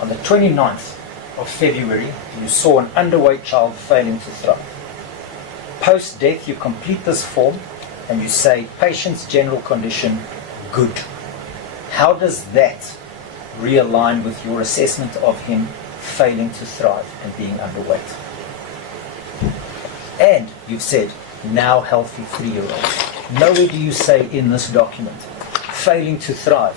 On the 29th of February, you saw an underweight child failing to thrive. Post-death, you complete this form and you say, patient's general condition, good. How does that realign with your assessment of him failing to thrive and being underweight? And you've said, now healthy 3-year-old. Nowhere do you say in this document, failing to thrive,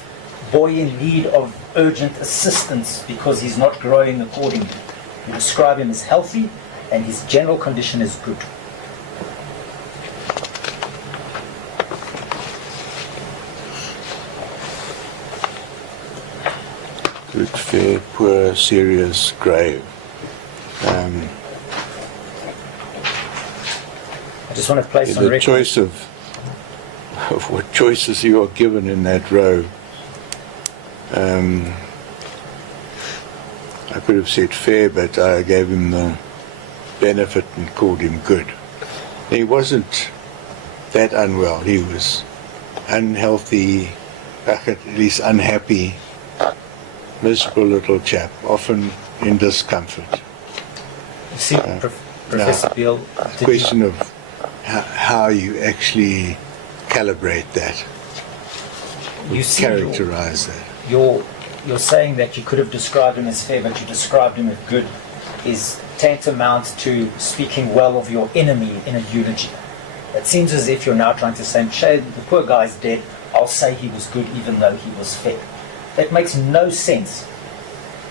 boy in need of urgent assistance because he's not growing accordingly. You describe him as healthy and his general condition is good. Good, fair, poor, serious, grave. I just want to place on The record. choice of what choices you are given in that row, I could have said fair, but I gave him the benefit and called him good. He wasn't that unwell. He was unhealthy, at least unhappy, miserable little chap, often in discomfort. You see, Professor Beale, The question of how you actually calibrate that, you see characterize that. you're saying that you could have described him as fair, but you described him as good, is tantamount to speaking well of your enemy in a eulogy. It seems as if you're now trying to say, "Shay, the poor guy's dead, I'll say he was good even though he was fair." That makes no sense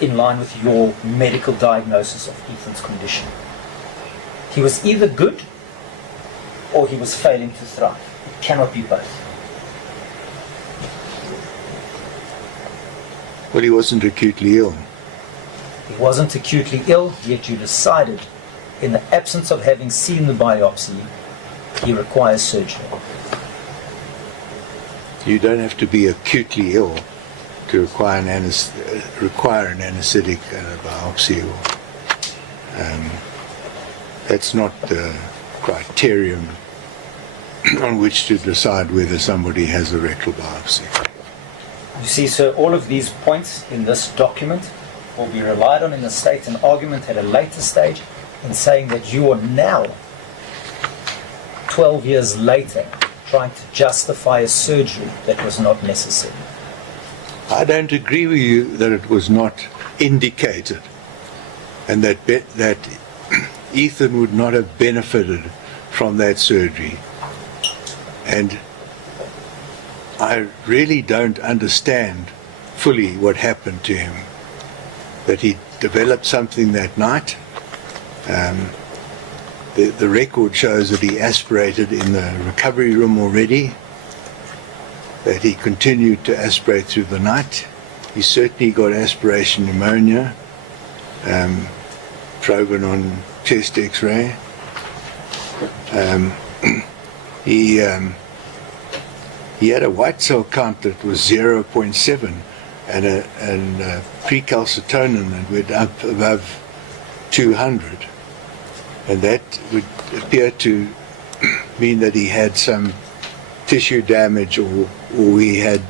in line with your medical diagnosis of Ethan's condition. He was either good or he was failing to thrive. It cannot be both. Well, he wasn't acutely ill. He wasn't acutely ill, yet you decided, in the absence of having seen the biopsy, he requires surgery. You don't have to be acutely ill to require an anesthetic and a biopsy. That's not the criterion on which to decide whether somebody has a rectal biopsy. You see, sir, all of these points in this document will be relied on in the state and argument at a later stage in saying that you are now, 12 years later, trying to justify a surgery that was not necessary. I don't agree with you that it was not indicated and that Ethan would not have benefited from that surgery. And I really don't understand fully what happened to him. That he developed something that night. The record shows that he aspirated in the recovery room already, that he continued to aspirate through the night. He certainly got aspiration pneumonia, proven on chest x-ray. He had a white cell count that was 0.7 and a precalcitonin that went up above 200. And that would appear to mean that he had some tissue damage or he had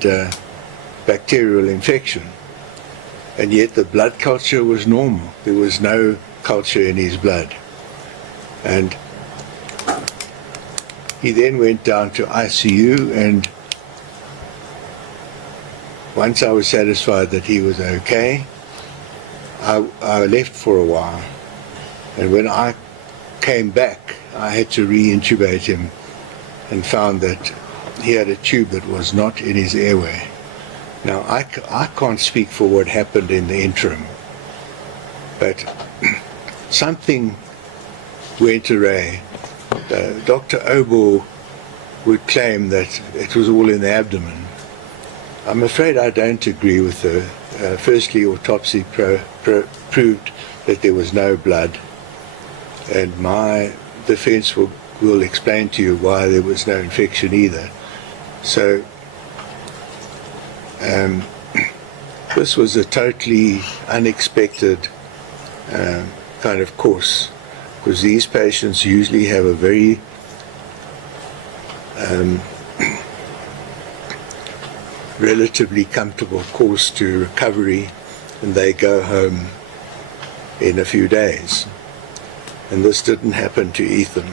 bacterial infection. And yet the blood culture was normal. There was no culture in his blood. And he then went down to ICU, and once I was satisfied that he was okay, I left for a while. And when I came back, I had to re-intubate him and found that he had a tube that was not in his airway. Now, I can't speak for what happened in the interim, but something went awry. Dr. Obo would claim that it was all in the abdomen. I'm afraid I don't agree with her. Firstly, autopsy proved that there was no blood, and my defense will explain to you why there was no infection either. So this was a totally unexpected kind of course, because these patients usually have a very relatively comfortable course to recovery, and they go home in a few days. And this didn't happen to Ethan.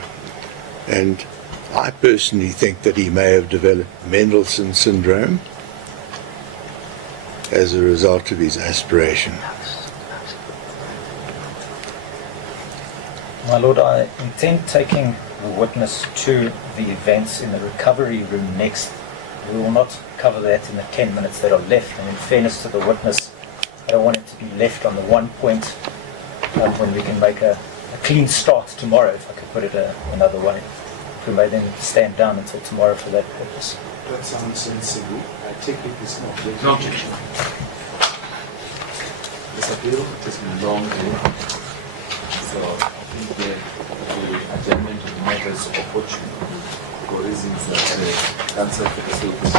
And I personally think that he may have developed Mendelssohn syndrome as a result of his aspiration. My Lord, I intend taking the witness to the events in the recovery room next. We will not cover that in the 10 minutes that are left. And in fairness to the witness, I don't want it to be left on the one point when we can make a clean start tomorrow, if I could put it another way. We may then stand down until tomorrow for that purpose. That sounds sensible. I take it it's not the No objection. Mr. Beale, it has been a long day. So I think the adjournment of the matter is opportune for reasons that the cancer for the state is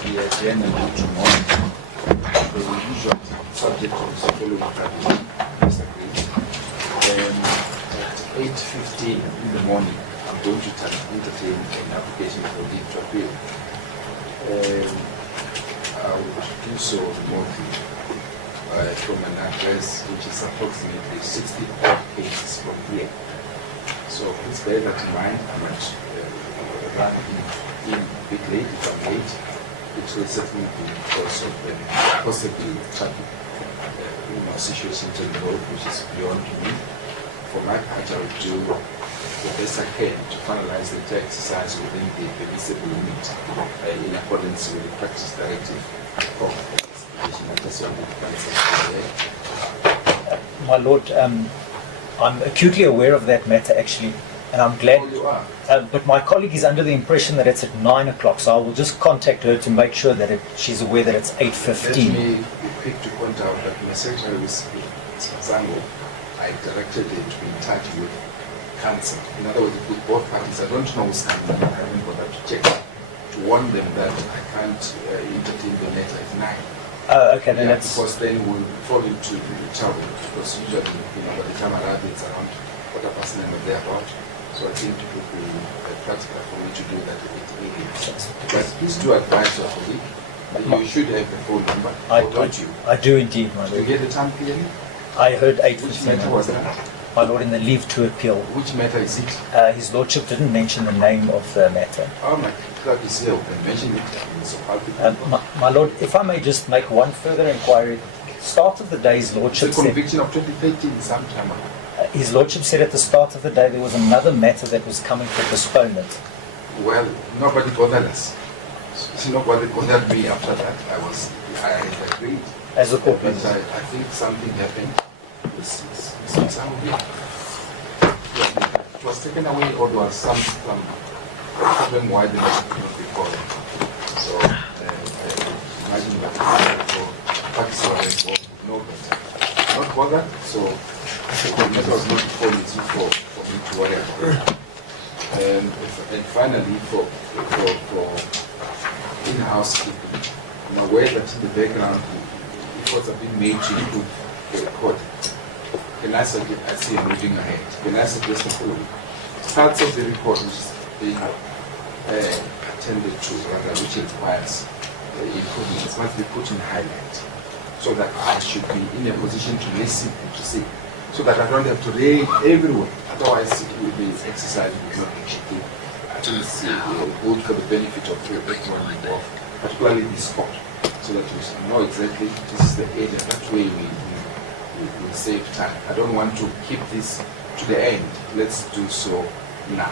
the adjournment of tomorrow. The usual subject of the following practice, Mr. Chris. At 8:15 in the morning, I'm going to entertain an application for the intraoperative. I would do so remotely from an address which is approximately 60 odd pages from here. So please bear that in mind. I might run in a bit late if I'm late. It will certainly be because of possibly traffic situations on the road, which is beyond me. For my part, I will do the best I can to finalize the entire exercise within the permissible limit in accordance with the practice directive of My Lord, I'm acutely aware of that matter actually, and I'm glad. Oh, you are? But my colleague is under the impression that it's at 9 o'clock, so I will just contact her to make sure that she's aware that it's 8:15. Let me be quick to point out that my secretary was Zango. I directed it to be in touch with cancer. In other words, with both parties. I don't know who's coming. I haven't bothered to check to warn them that I can't entertain the matter at 9. Oh, okay, then Yeah, that's... because then we'll fall into trouble. Because usually, by the time I arrive, it's around 9:15 or thereabout. So I think it would be practical for me to do that a bit earlier. But please do advise your colleague that you should have the phone number, or don't you? I do indeed, my Do you lord. get the time clearly? I heard Which matter 8:15. was that? My lord, in the leave to appeal. Which matter is it? His lordship didn't mention the name of the matter. Oh, my clerk is here, we can mention it. So I'll be My lord, if I may just make one further inquiry. Start of the day, his the lordship said... conviction of 2013 sometime ago. His lordship said at the start of the day there was another matter that was coming for postponement. Well, nobody bothered us. Nobody bothered me after that. I had agreed. As a court But member. I think something happened with some of you. It was taken away or there was some problem why the matter could not be called. So I imagine that for parties who are involved would know that. Not bothered, so the matter was not before me for me to worry about it. And finally, for in-house keeping, I'm aware that in the background, efforts have been made to improve the record. Can I suggest, I see a moving ahead, can I suggest the following? Parts of the report which is being attended to, rather, which requires improvements, must be put in highlight, so that I should be in a position to listen and to see, so that I don't have to read everywhere. Otherwise, the exercise will not actually at least go for the benefit of everyone involved, particularly the sport, so that we know exactly this is the area. That way we save time. I don't want to keep this to the end. Let's do so now.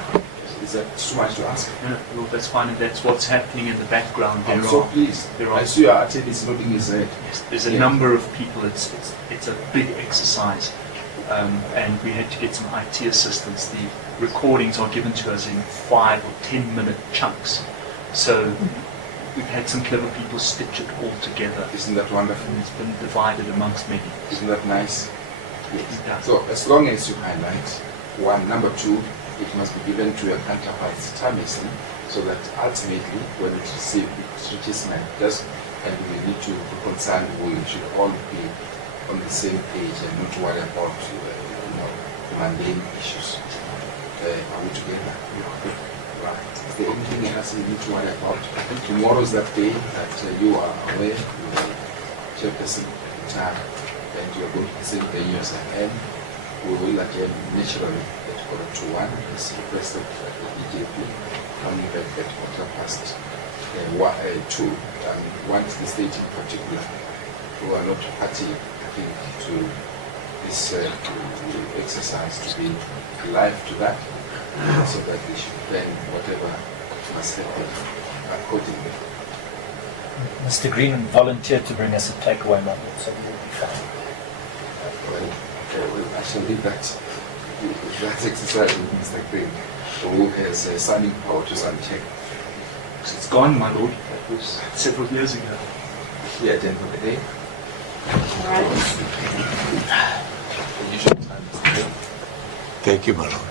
Is that too much to ask? No, well, that's fine, and that's what's happening in the background. I'm so pleased. I see your attendee nodding his head. Yes, there's a number of people. It's a big exercise, and we had to get some IT assistance. The recordings are given to us in 5 or 10 minute chunks, so we've had some clever people stitch it all together. Isn't that wonderful? And it's been divided amongst many. Isn't that nice? Yes. Yeah. So as long as you highlight one, number two, it must be given to your counterparts timelessly, so that ultimately, when it reaches my desk and we need to reconcile, we should all be on the same page and not worry about mundane issues. Are we together? Right. Is there anything else we need to worry about? I think tomorrow is that day that you are aware, you are chairperson at the time, and you are going to the same venue as I am. We will again naturally at 1:45 as requested immediately, coming back at 2:15. One is the state in particular, who are not party, I think, to this exercise, to be alive to that, so that they should plan whatever must happen accordingly. Mr. Green volunteered to bring us a takeaway model, so we will be fine. Well, I shall leave that exercise with Mr. Green, who has signing power to uncheck. It's gone, my lord. That was several years ago. Yeah, at the end of the day. All right. The usual time is there. Thank you, my lord.